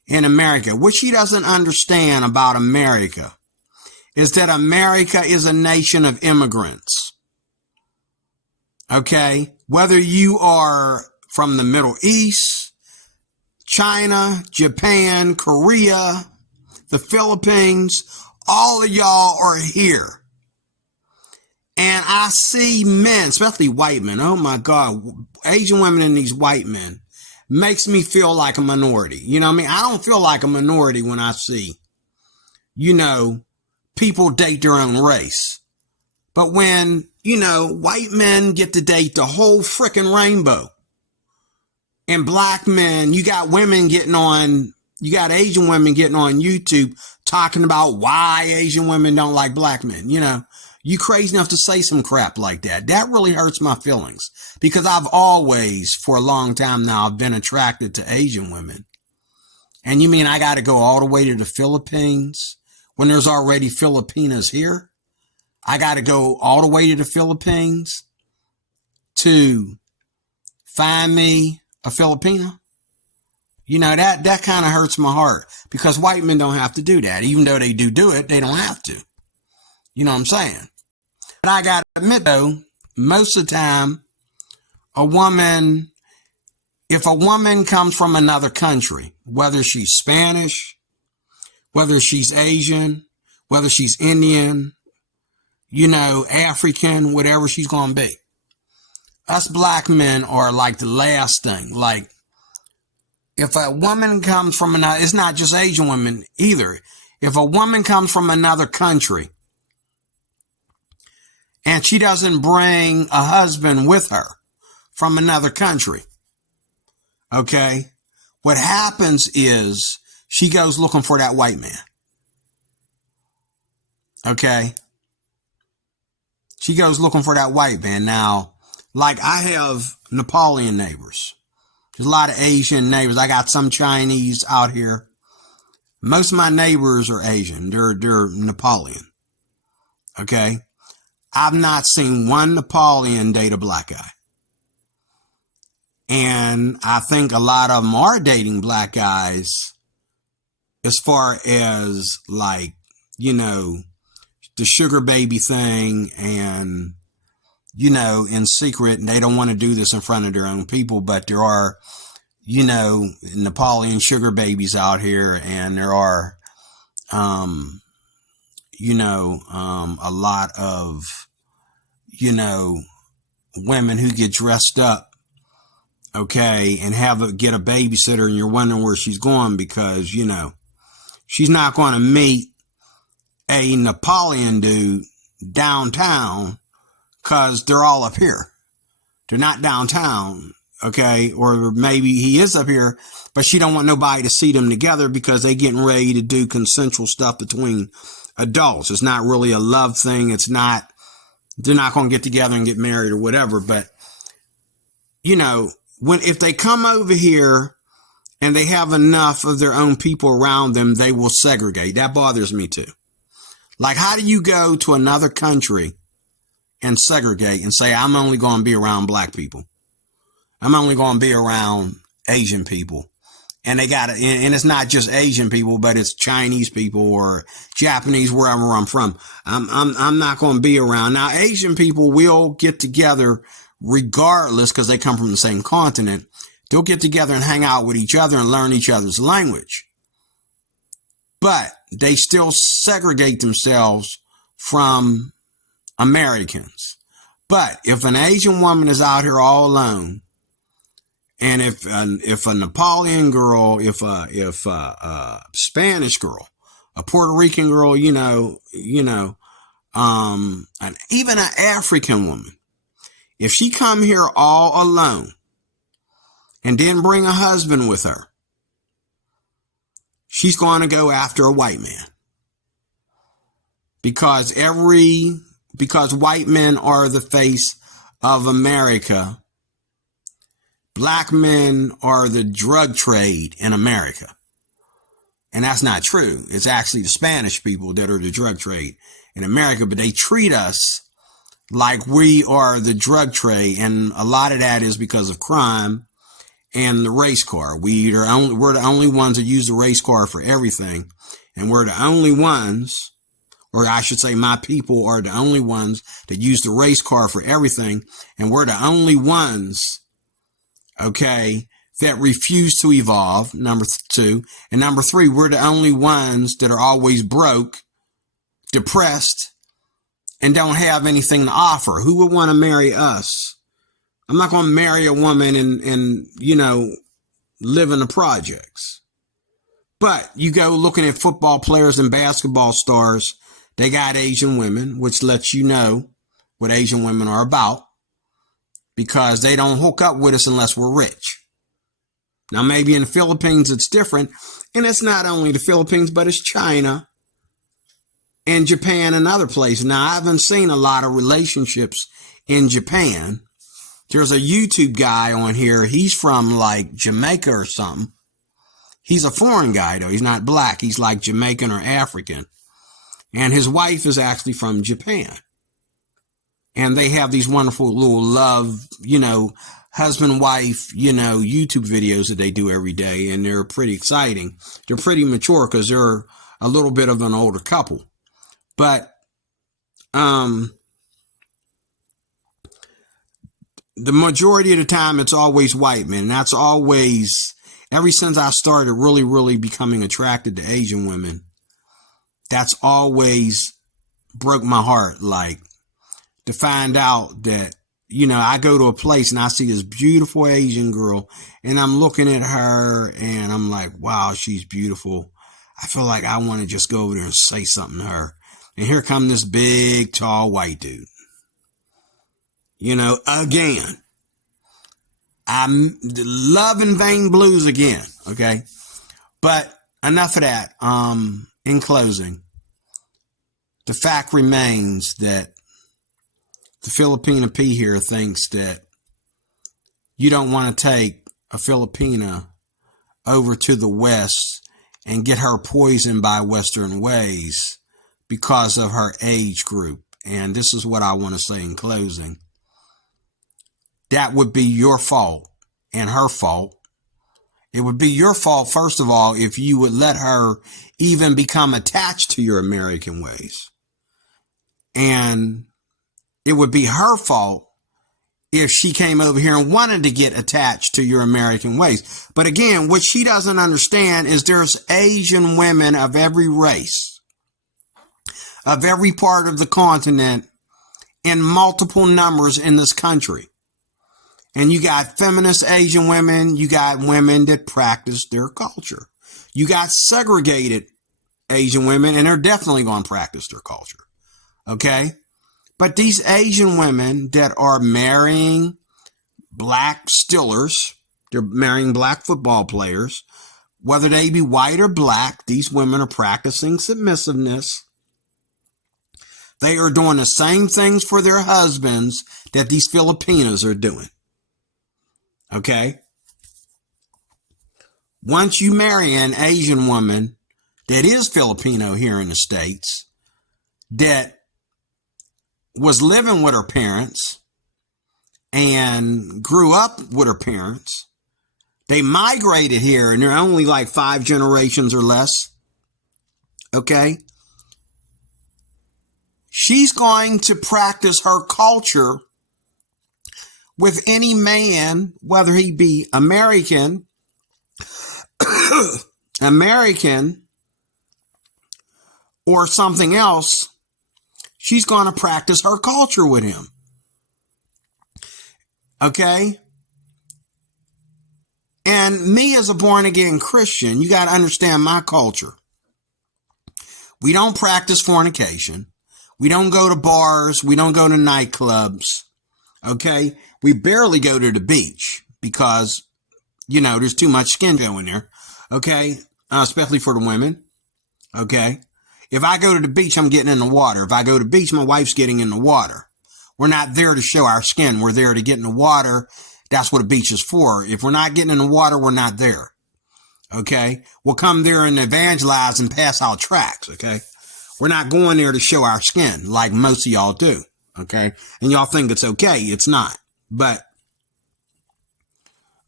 in America. What she doesn't understand about America is that America is a nation of immigrants. Okay? Whether you are from the Middle East, China, Japan, Korea, the Philippines, all of y'all are here. And I see men, especially white men, oh my God, Asian women and these white men makes me feel like a minority. You know what I mean? I don't feel like a minority when I see, people date their own race. But when, white men get to date the whole frickin' rainbow, and black men, you got Asian women getting on YouTube talking about why Asian women don't like black men. You crazy enough to say some crap like that. That really hurts my feelings, because I've always, for a long time now, been attracted to Asian women. And you mean I got to go all the way to the Philippines when there's already Filipinas here? I got to go all the way to the Philippines to find me a Filipina? That kind of hurts my heart, because white men don't have to do that. Even though they do it, they don't have to. You know what I'm saying? But I got to admit, though, most of the time, if a woman comes from another country, whether she's Spanish, whether she's Asian, whether she's Indian, African, whatever she's going to be, us black men are like the last thing. Like, if a woman comes from another, it's not just Asian women either. If a woman comes from another country and she doesn't bring a husband with her from another country, okay, what happens is she goes looking for that white man. Okay? She goes looking for that white man. Now, like, I have Nepalian neighbors. There's a lot of Asian neighbors. I got some Chinese out here. Most of my neighbors are Asian. They're Nepalian. Okay? I've not seen one Nepalian date a black guy. And I think a lot of them are dating black guys as far as, like, the sugar baby thing, and, in secret, and they don't want to do this in front of their own people, but there are, Nepalian sugar babies out here, and there are, a lot of, women who get dressed up, okay, and get a babysitter, and you're wondering where she's going, because, she's not going to meet a Nepalian dude downtown, because they're all up here. They're not downtown, okay? Or maybe he is up here, but she don't want nobody to see them together, because they getting ready to do consensual stuff between adults. It's not really a love thing. They're not going to get together and get married or whatever. But, if they come over here and they have enough of their own people around them, they will segregate. That bothers me too. Like, how do you go to another country and segregate and say, I'm only going to be around black people? I'm only going to be around Asian people. And and it's not just Asian people, but it's Chinese people or Japanese, wherever I'm from. I'm not going to be around. Now, Asian people will get together regardless, because they come from the same continent. They'll get together and hang out with each other and learn each other's language. But they still segregate themselves from Americans. But if an Asian woman is out here all alone, and if a Nepalian girl, if a Spanish girl, a Puerto Rican girl, and even an African woman, if she come here all alone and didn't bring a husband with her, she's going to go after a white man. Because white men are the face of America, black men are the drug trade in America. And that's not true. It's actually the Spanish people that are the drug trade in America, but they treat us like we are the drug trade. And a lot of that is because of crime and the race car. We're the only ones that use the race car for everything. And we're the only ones, or I should say my people are the only ones that use the race car for everything. And we're the only ones, okay, that refuse to evolve, number 2. And number 3, we're the only ones that are always broke, depressed, and don't have anything to offer. Who would want to marry us? I'm not going to marry a woman and live in the projects. But you go looking at football players and basketball stars, they got Asian women, which lets you know what Asian women are about, because they don't hook up with us unless we're rich. Now, maybe in the Philippines it's different, and it's not only the Philippines, but it's China and Japan and other places. Now, I haven't seen a lot of relationships in Japan. There's a YouTube guy on here. He's from like Jamaica or something. He's a foreign guy, though. He's not black. He's like Jamaican or African. And his wife is actually from Japan. And they have these wonderful little love, husband-wife, YouTube videos that they do every day. And they're pretty exciting. They're pretty mature because they're a little bit of an older couple. But the majority of the time, it's always white men. And that's always, ever since I started really, really becoming attracted to Asian women, that's always broke my heart. Like, to find out that, I go to a place and I see this beautiful Asian girl and I'm looking at her and I'm like, wow, she's beautiful. I feel like I want to just go over there and say something to her. And here come this big, tall, white dude. Again, I'm loving Vain Blues again, okay? But enough of that. In closing, the fact remains that the Filipina Pea here thinks that you don't want to take a Filipina over to the West and get her poisoned by Western ways because of her age group. And this is what I want to say in closing. That would be your fault and her fault. It would be your fault, first of all, if you would let her even become attached to your American ways. And it would be her fault if she came over here and wanted to get attached to your American ways. But again, what she doesn't understand is there's Asian women of every race, of every part of the continent, in multiple numbers in this country. And you got feminist Asian women. You got women that practice their culture. You got segregated Asian women, and they're definitely going to practice their culture. Okay? But these Asian women that are marrying black stillers, they're marrying black football players, whether they be white or black, these women are practicing submissiveness. They are doing the same things for their husbands that these Filipinas are doing. Okay? Once you marry an Asian woman that is Filipino here in the States, that was living with her parents and grew up with her parents, they migrated here and they're only like 5 generations or less. Okay? She's going to practice her culture with any man, whether he be American, or something else. She's going to practice her culture with him. Okay? And me as a born again Christian, you got to understand my culture. We don't practice fornication. We don't go to bars. We don't go to nightclubs. Okay? We barely go to the beach because, there's too much skin going there. Okay? Especially for the women. Okay? If I go to the beach, I'm getting in the water. If I go to the beach, my wife's getting in the water. We're not there to show our skin. We're there to get in the water. That's what a beach is for. If we're not getting in the water, we're not there. Okay? We'll come there and evangelize and pass out tracts. Okay? We're not going there to show our skin like most of y'all do. Okay? And y'all think it's okay. It's not. But,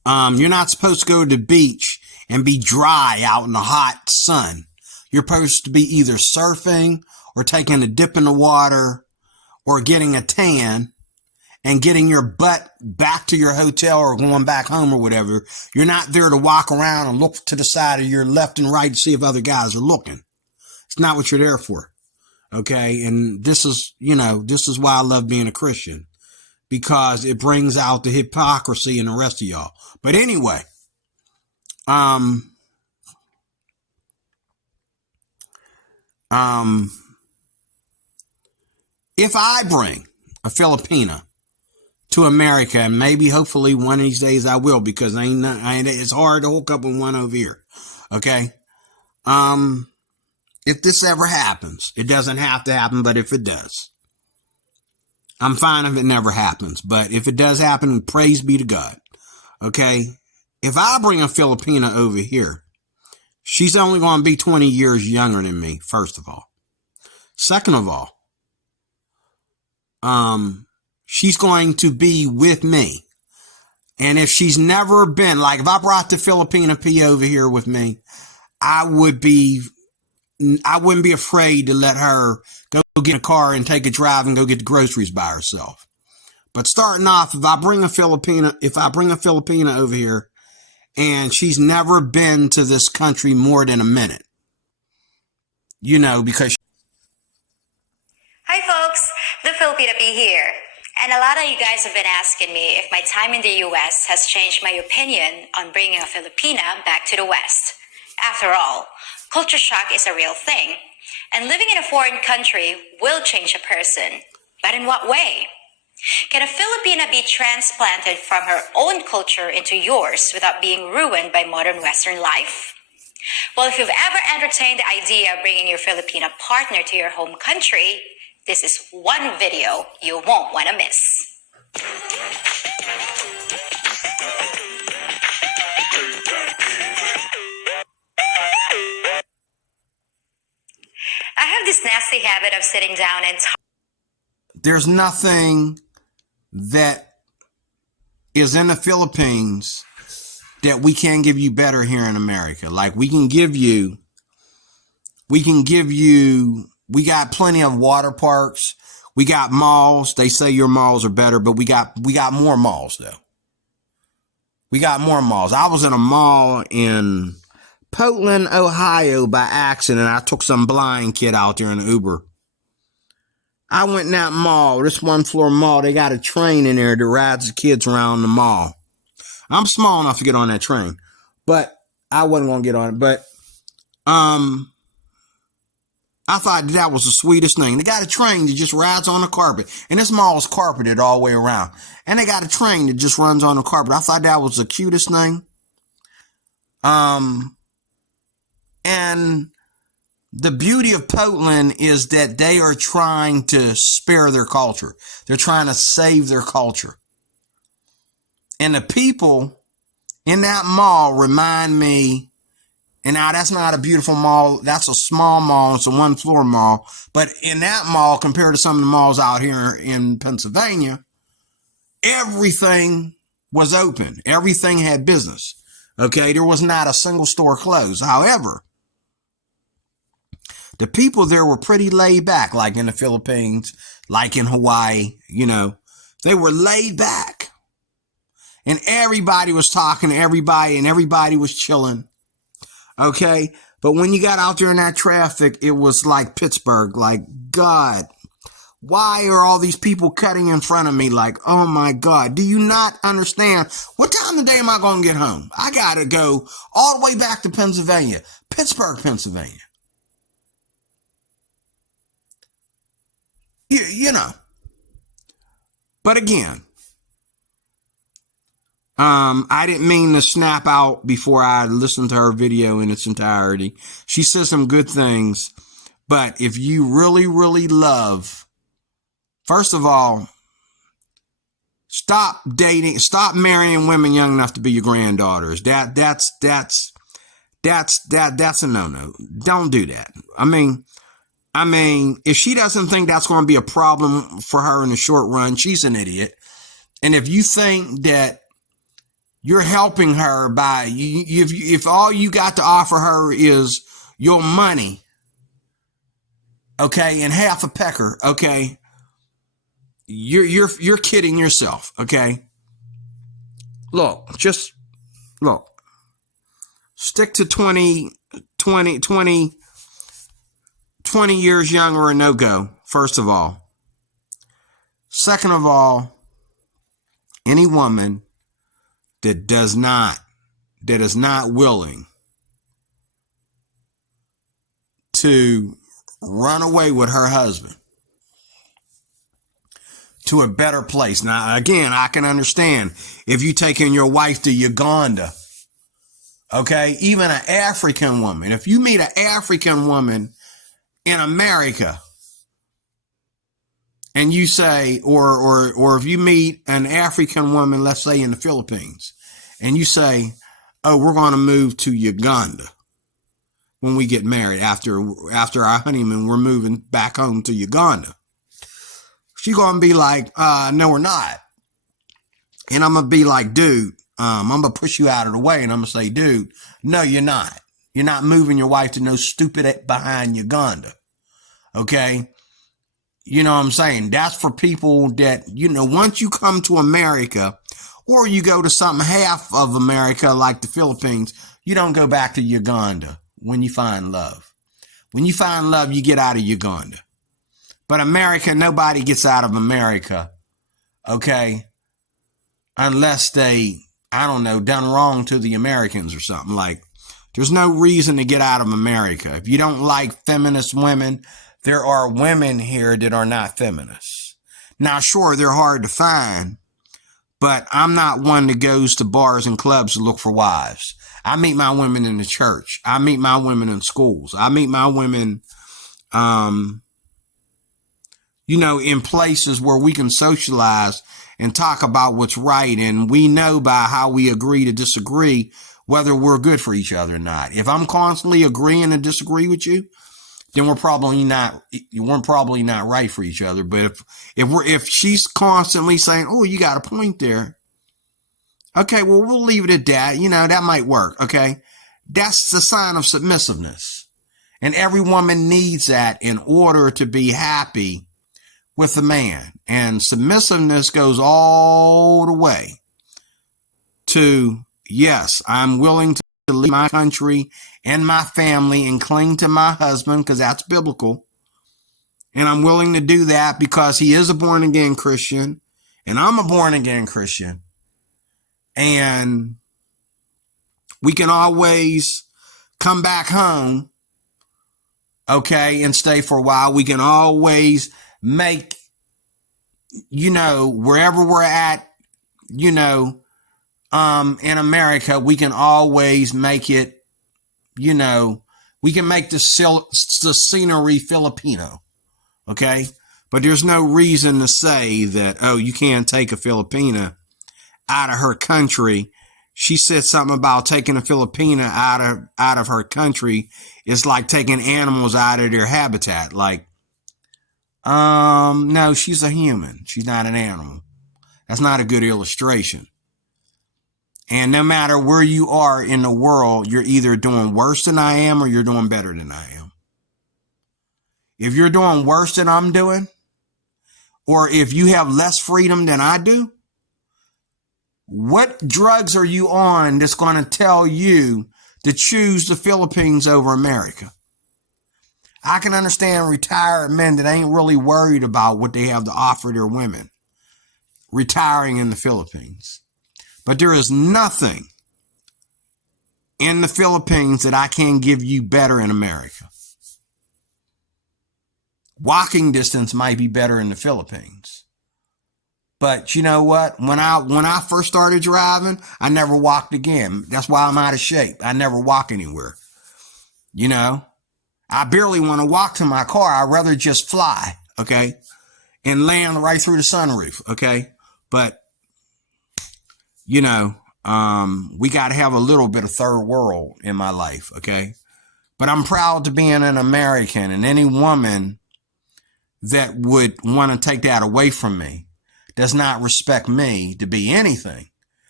You're not supposed to go to the beach and be dry out in the hot sun. You're supposed to be either surfing or taking a dip in the water or getting a tan and getting your butt back to your hotel or going back home or whatever. You're not there to walk around and look to the side of your left and right to see if other guys are looking. It's not what you're there for. Okay. And this is why I love being a Christian, because it brings out the hypocrisy in the rest of y'all. But anyway, if I bring a Filipina to America, and maybe hopefully one of these days I will, because it's hard to hook up with one over here. Okay. If this ever happens, it doesn't have to happen, but if it does, I'm fine if it never happens. But if it does happen, praise be to God. Okay. If I bring a Filipina over here, she's only going to be 20 years younger than me, first of all. Second of all, she's going to be with me. And if she's never been, like if I brought the Filipina Pea over here with me, I wouldn't be afraid to let her go get in a car and take a drive and go get the groceries by herself. But starting off, if I bring a Filipina over here and she's never been to this country more than a minute, because Hi folks, the Filipina Pea here. And a lot of you guys have been asking me if my time in the US has changed my opinion on bringing a Filipina back to the West. After all, culture shock is a real thing. And living in a foreign country will change a person. But in what way? Can a Filipina be transplanted from her own culture into yours without being ruined by modern Western life? Well, if you've ever entertained the idea of bringing your Filipina partner to your home country, this is one video you won't want to miss. I have this nasty habit of sitting down and there's nothing that is in the Philippines that we can give you better here in America. Like we got plenty of water parks. We got malls. They say your malls are better, but we got more malls though. We got more malls. I was in a mall in Portland, Ohio by accident. I took some blind kid out there in Uber. I went in that mall, this one floor mall. They got a train in there that rides the kids around the mall. I'm small enough to get on that train, but I wasn't going to get on it. But, I thought that was the sweetest thing. They got a train that just rides on the carpet. And this mall is carpeted all the way around. And they got a train that just runs on the carpet. I thought that was the cutest thing. And the beauty of Portland is that they are trying to spare their culture. They're trying to save their culture. And the people in that mall remind me. And now that's not a beautiful mall. That's a small mall. It's a one floor mall. But in that mall, compared to some of the malls out here in Pennsylvania, everything was open. Everything had business. Okay. There was not a single store closed. However, the people there were pretty laid back, like in the Philippines, like in Hawaii, they were laid back. And everybody was talking to everybody and everybody was chilling. Okay. But when you got out there in that traffic, it was like Pittsburgh, like, God, why are all these people cutting in front of me? Like, oh my God, do you not understand? What time of the day am I going to get home? I got to go all the way back to Pennsylvania, Pittsburgh, Pennsylvania. But again, I didn't mean to snap out before I listened to her video in its entirety. She says some good things, but if you really, really love, first of all, stop marrying women young enough to be your granddaughters. That's a no-no. Don't do that. I mean, if she doesn't think that's going to be a problem for her in the short run, she's an idiot. And if you think that You're helping her by, if all you got to offer her is your money, okay, and half a pecker, okay, you're kidding yourself, okay? Look, just look, stick to 20 years younger or no go, first of all. Second of all, any woman that is not willing to run away with her husband to a better place. Now, again, I can understand if you taking your wife to Uganda, okay, even an African woman. If you meet an African woman in America and you say, or if you meet an African woman, let's say in the Philippines, and you say, oh, we're going to move to Uganda when we get married, after our honeymoon, we're moving back home to Uganda. She's going to be like, no, we're not. And I'm going to be like, dude, I'm going to push you out of the way. And I'm going to say, dude, no, you're not. You're not moving your wife to no stupid behind Uganda. Okay? You know what I'm saying? That's for people that, once you come to America, or you go to something half of America like the Philippines, you don't go back to Uganda when you find love. When you find love, you get out of Uganda. But America, nobody gets out of America, okay? Unless they, I don't know, done wrong to the Americans or something. Like, there's no reason to get out of America. If you don't like feminist women, there are women here that are not feminists. Now, sure, they're hard to find, but I'm not one that goes to bars and clubs to look for wives. I meet my women in the church. I meet my women in schools. I meet my women, in places where we can socialize and talk about what's right. And we know by how we agree to disagree whether we're good for each other or not. If I'm constantly agreeing to disagree with you, then we're probably not right for each other. But if she's constantly saying, oh, you got a point there. Okay, well, we'll leave it at that. That might work. Okay. That's the sign of submissiveness. And every woman needs that in order to be happy with a man. And submissiveness goes all the way to, yes, I'm willing to leave my country and my family and cling to my husband, because that's biblical. And I'm willing to do that because he is a born again Christian and I'm a born again Christian. And we can always come back home, okay, and stay for a while. We can always make, wherever we're at, in America, we can always make it, we can make the scenery Filipino, okay? But there's no reason to say that, oh, you can't take a Filipina out of her country. She said something about taking a Filipina out of her country is like taking animals out of their habitat. Like, no, she's a human. She's not an animal. That's not a good illustration. And no matter where you are in the world, you're either doing worse than I am or you're doing better than I am. If you're doing worse than I'm doing, or if you have less freedom than I do, what drugs are you on that's going to tell you to choose the Philippines over America? I can understand retired men that ain't really worried about what they have to offer their women retiring in the Philippines. But there is nothing in the Philippines that I can't give you better in America. Walking distance might be better in the Philippines. But you know what? When I first started driving, I never walked again. That's why I'm out of shape. I never walk anywhere. I barely want to walk to my car. I'd rather just fly, okay? And land right through the sunroof, okay? But, we got to have a little bit of third world in my life, okay? But I'm proud to be an American, and any woman that would want to take that away from me does not respect me to be anything.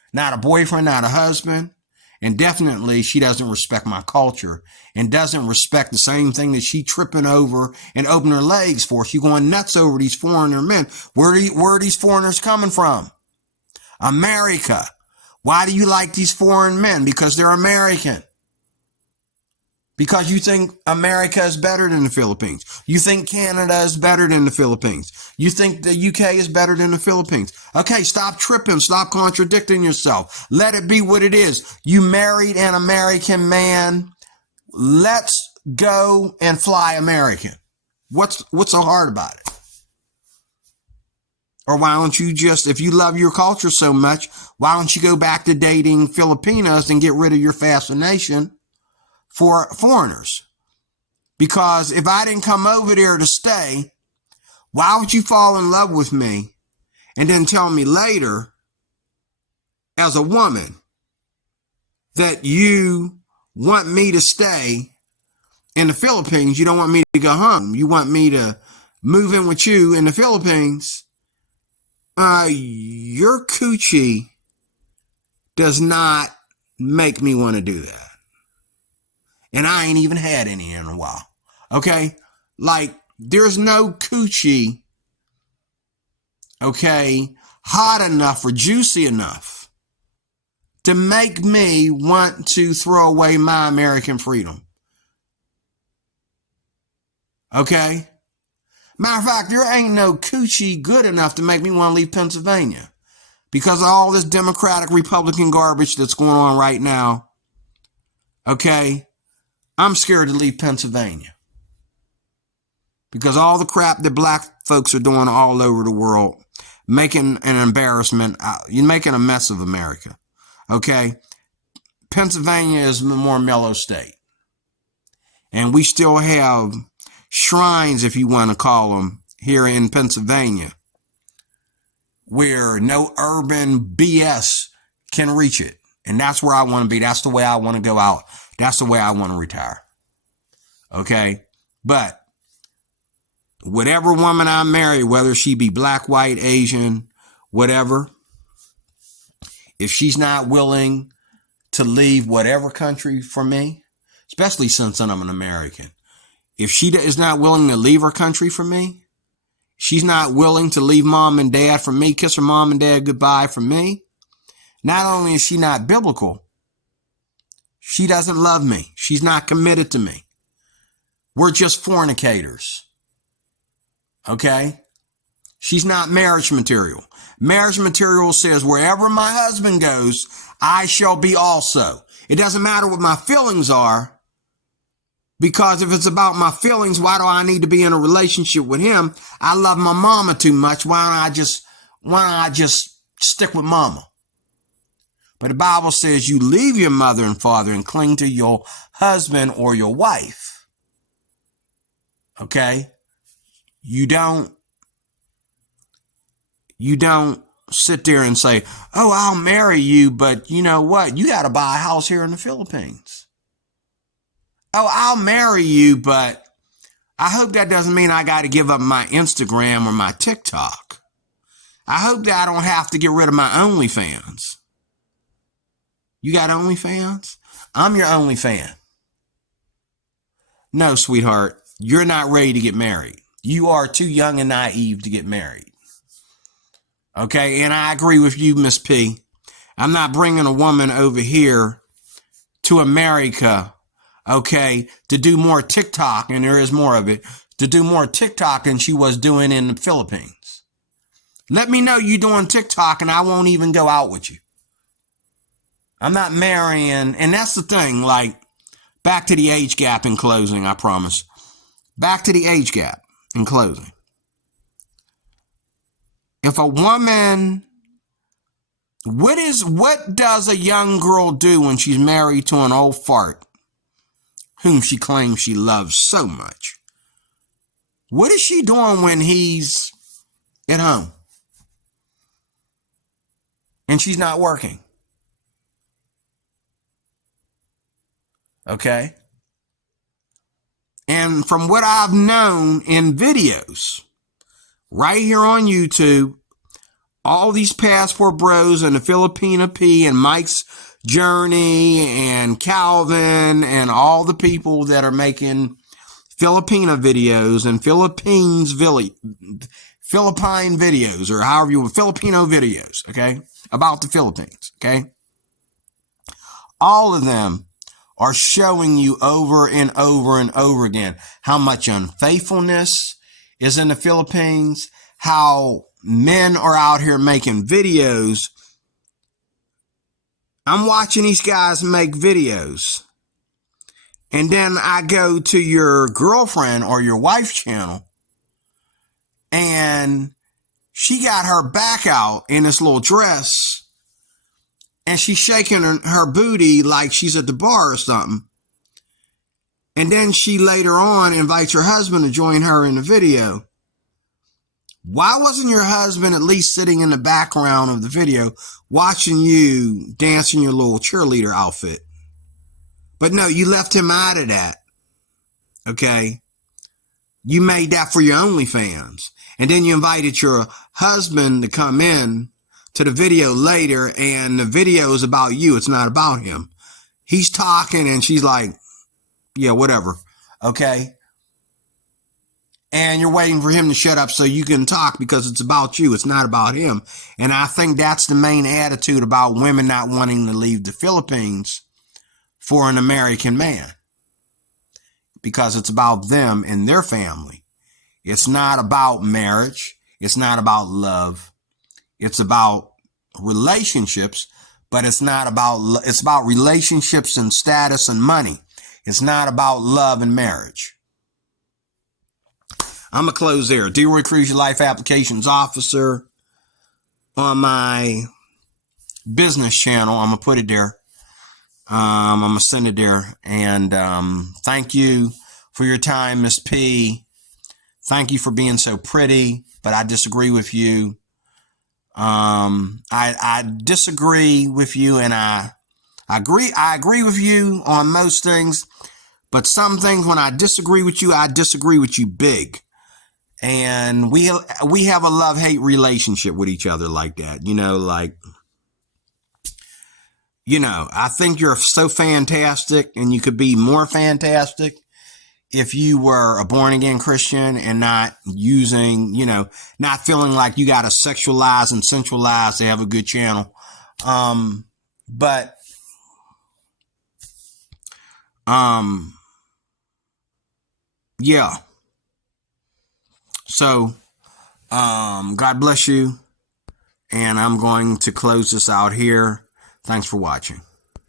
not a boyfriend, not a husband. And definitely she doesn't respect my culture and doesn't respect the same thing that she tripping over and opening her legs for. She going nuts over these foreigner men. Where are these foreigners coming from? America. Why do you like these foreign men? Because they're American. Because you think America is better than the Philippines. You think Canada is better than the Philippines. You think the UK is better than the Philippines. Okay, stop tripping. Stop contradicting yourself. Let it be what it is. You married an American man. Let's go and fly American. What's so hard about it? Or why don't you just, if you love your culture so much, why don't you go back to dating Filipinas and get rid of your fascination for foreigners? Because if I didn't come over there to stay, why would you fall in love with me and then tell me later as a woman that you want me to stay in the Philippines? You don't want me to go home. You want me to move in with you in the Philippines. Your coochie does not make me want to do that. And I ain't even had any in a while. Okay? Like, there's no coochie, okay, hot enough or juicy enough to make me want to throw away my American freedom. Okay? Matter of fact, there ain't no coochie good enough to make me want to leave Pennsylvania. Because of all this Democratic Republican garbage that's going on right now. Okay? I'm scared to leave Pennsylvania. Because all the crap that black folks are doing all over the world, making an embarrassment, you're making a mess of America. Okay? Pennsylvania is a more mellow state. And we still have shrines, if you want to call them, here in Pennsylvania, where no urban BS can reach it. And that's where I want to be. That's the way I want to go out. That's the way I want to retire. Okay? But whatever woman I marry, whether she be black, white, Asian, whatever, if she's not willing to leave whatever country for me, especially since I'm an American, if she is not willing to leave her country for me, she's not willing to leave mom and dad for me, kiss her mom and dad goodbye for me, not only is she not biblical, she doesn't love me. She's not committed to me. We're just fornicators. Okay? She's not marriage material. Marriage material says, wherever my husband goes, I shall be also. It doesn't matter what my feelings are. Because if it's about my feelings, why do I need to be in a relationship with him? I love my mama too much. Why don't I just stick with mama? But the Bible says you leave your mother and father and cling to your husband or your wife. Okay? You don't sit there and say, oh, I'll marry you, but you know what? You got to buy a house here in the Philippines. Oh, I'll marry you, but I hope that doesn't mean I got to give up my Instagram or my TikTok. I hope that I don't have to get rid of my OnlyFans. You got OnlyFans? I'm your OnlyFan. No, sweetheart, you're not ready to get married. You are too young and naive to get married. Okay, and I agree with you, Miss P. I'm not bringing a woman over here to America, okay, to do more TikTok, and there is more of it, to do more TikTok than she was doing in the Philippines. Let me know you doing TikTok and I won't even go out with you. I'm not marrying, and that's the thing, like, back to the age gap in closing, I promise. Back to the age gap in closing. If a woman, what does a young girl do when she's married to an old fart whom she claims she loves so much? What is she doing when he's at home and she's not working? Okay? And from what I've known in videos, right here on YouTube, all these passport bros and the Filipina Pea and Mike's Journey and Calvin and all the people that are making Filipina videos and Philippine videos, or however you want, Filipino videos, okay, about the Philippines, okay? All of them are showing you over and over and over again how much unfaithfulness is in the Philippines, how men are out here making videos. I'm watching these guys make videos, and then I go to your girlfriend or your wife's channel, and she got her back out in this little dress, and she's shaking her booty like she's at the bar or something. And then she later on invites her husband to join her in the video. Why wasn't your husband at least sitting in the background of the video watching you dancing your little cheerleader outfit? But no, you left him out of that. Okay? You made that for your OnlyFans. And then you invited your husband to come in to the video later, and the video is about you. It's not about him. He's talking and she's like, yeah, whatever. Okay? And you're waiting for him to shut up so you can talk because it's about you. It's not about him. And I think that's the main attitude about women not wanting to leave the Philippines for an American man, because it's about them and their family. It's not about marriage. It's not about love. It's about relationships, but it's about relationships and status and money. It's not about love and marriage. I'm going to close there. Deroy Cruz, your life applications officer, on my business channel. I'm going to put it there. I'm going to send it there. And thank you for your time, Miss P. Thank you for being so pretty, but I disagree with you. I disagree with you, and I agree with you on most things, but some things, when I disagree with you big. And we have a love-hate relationship with each other like that. I think you're so fantastic, and you could be more fantastic if you were a born-again Christian and not using, not feeling like you got to sexualize and sensualize to have a good channel. Yeah. So, God bless you. And I'm going to close this out here. Thanks for watching.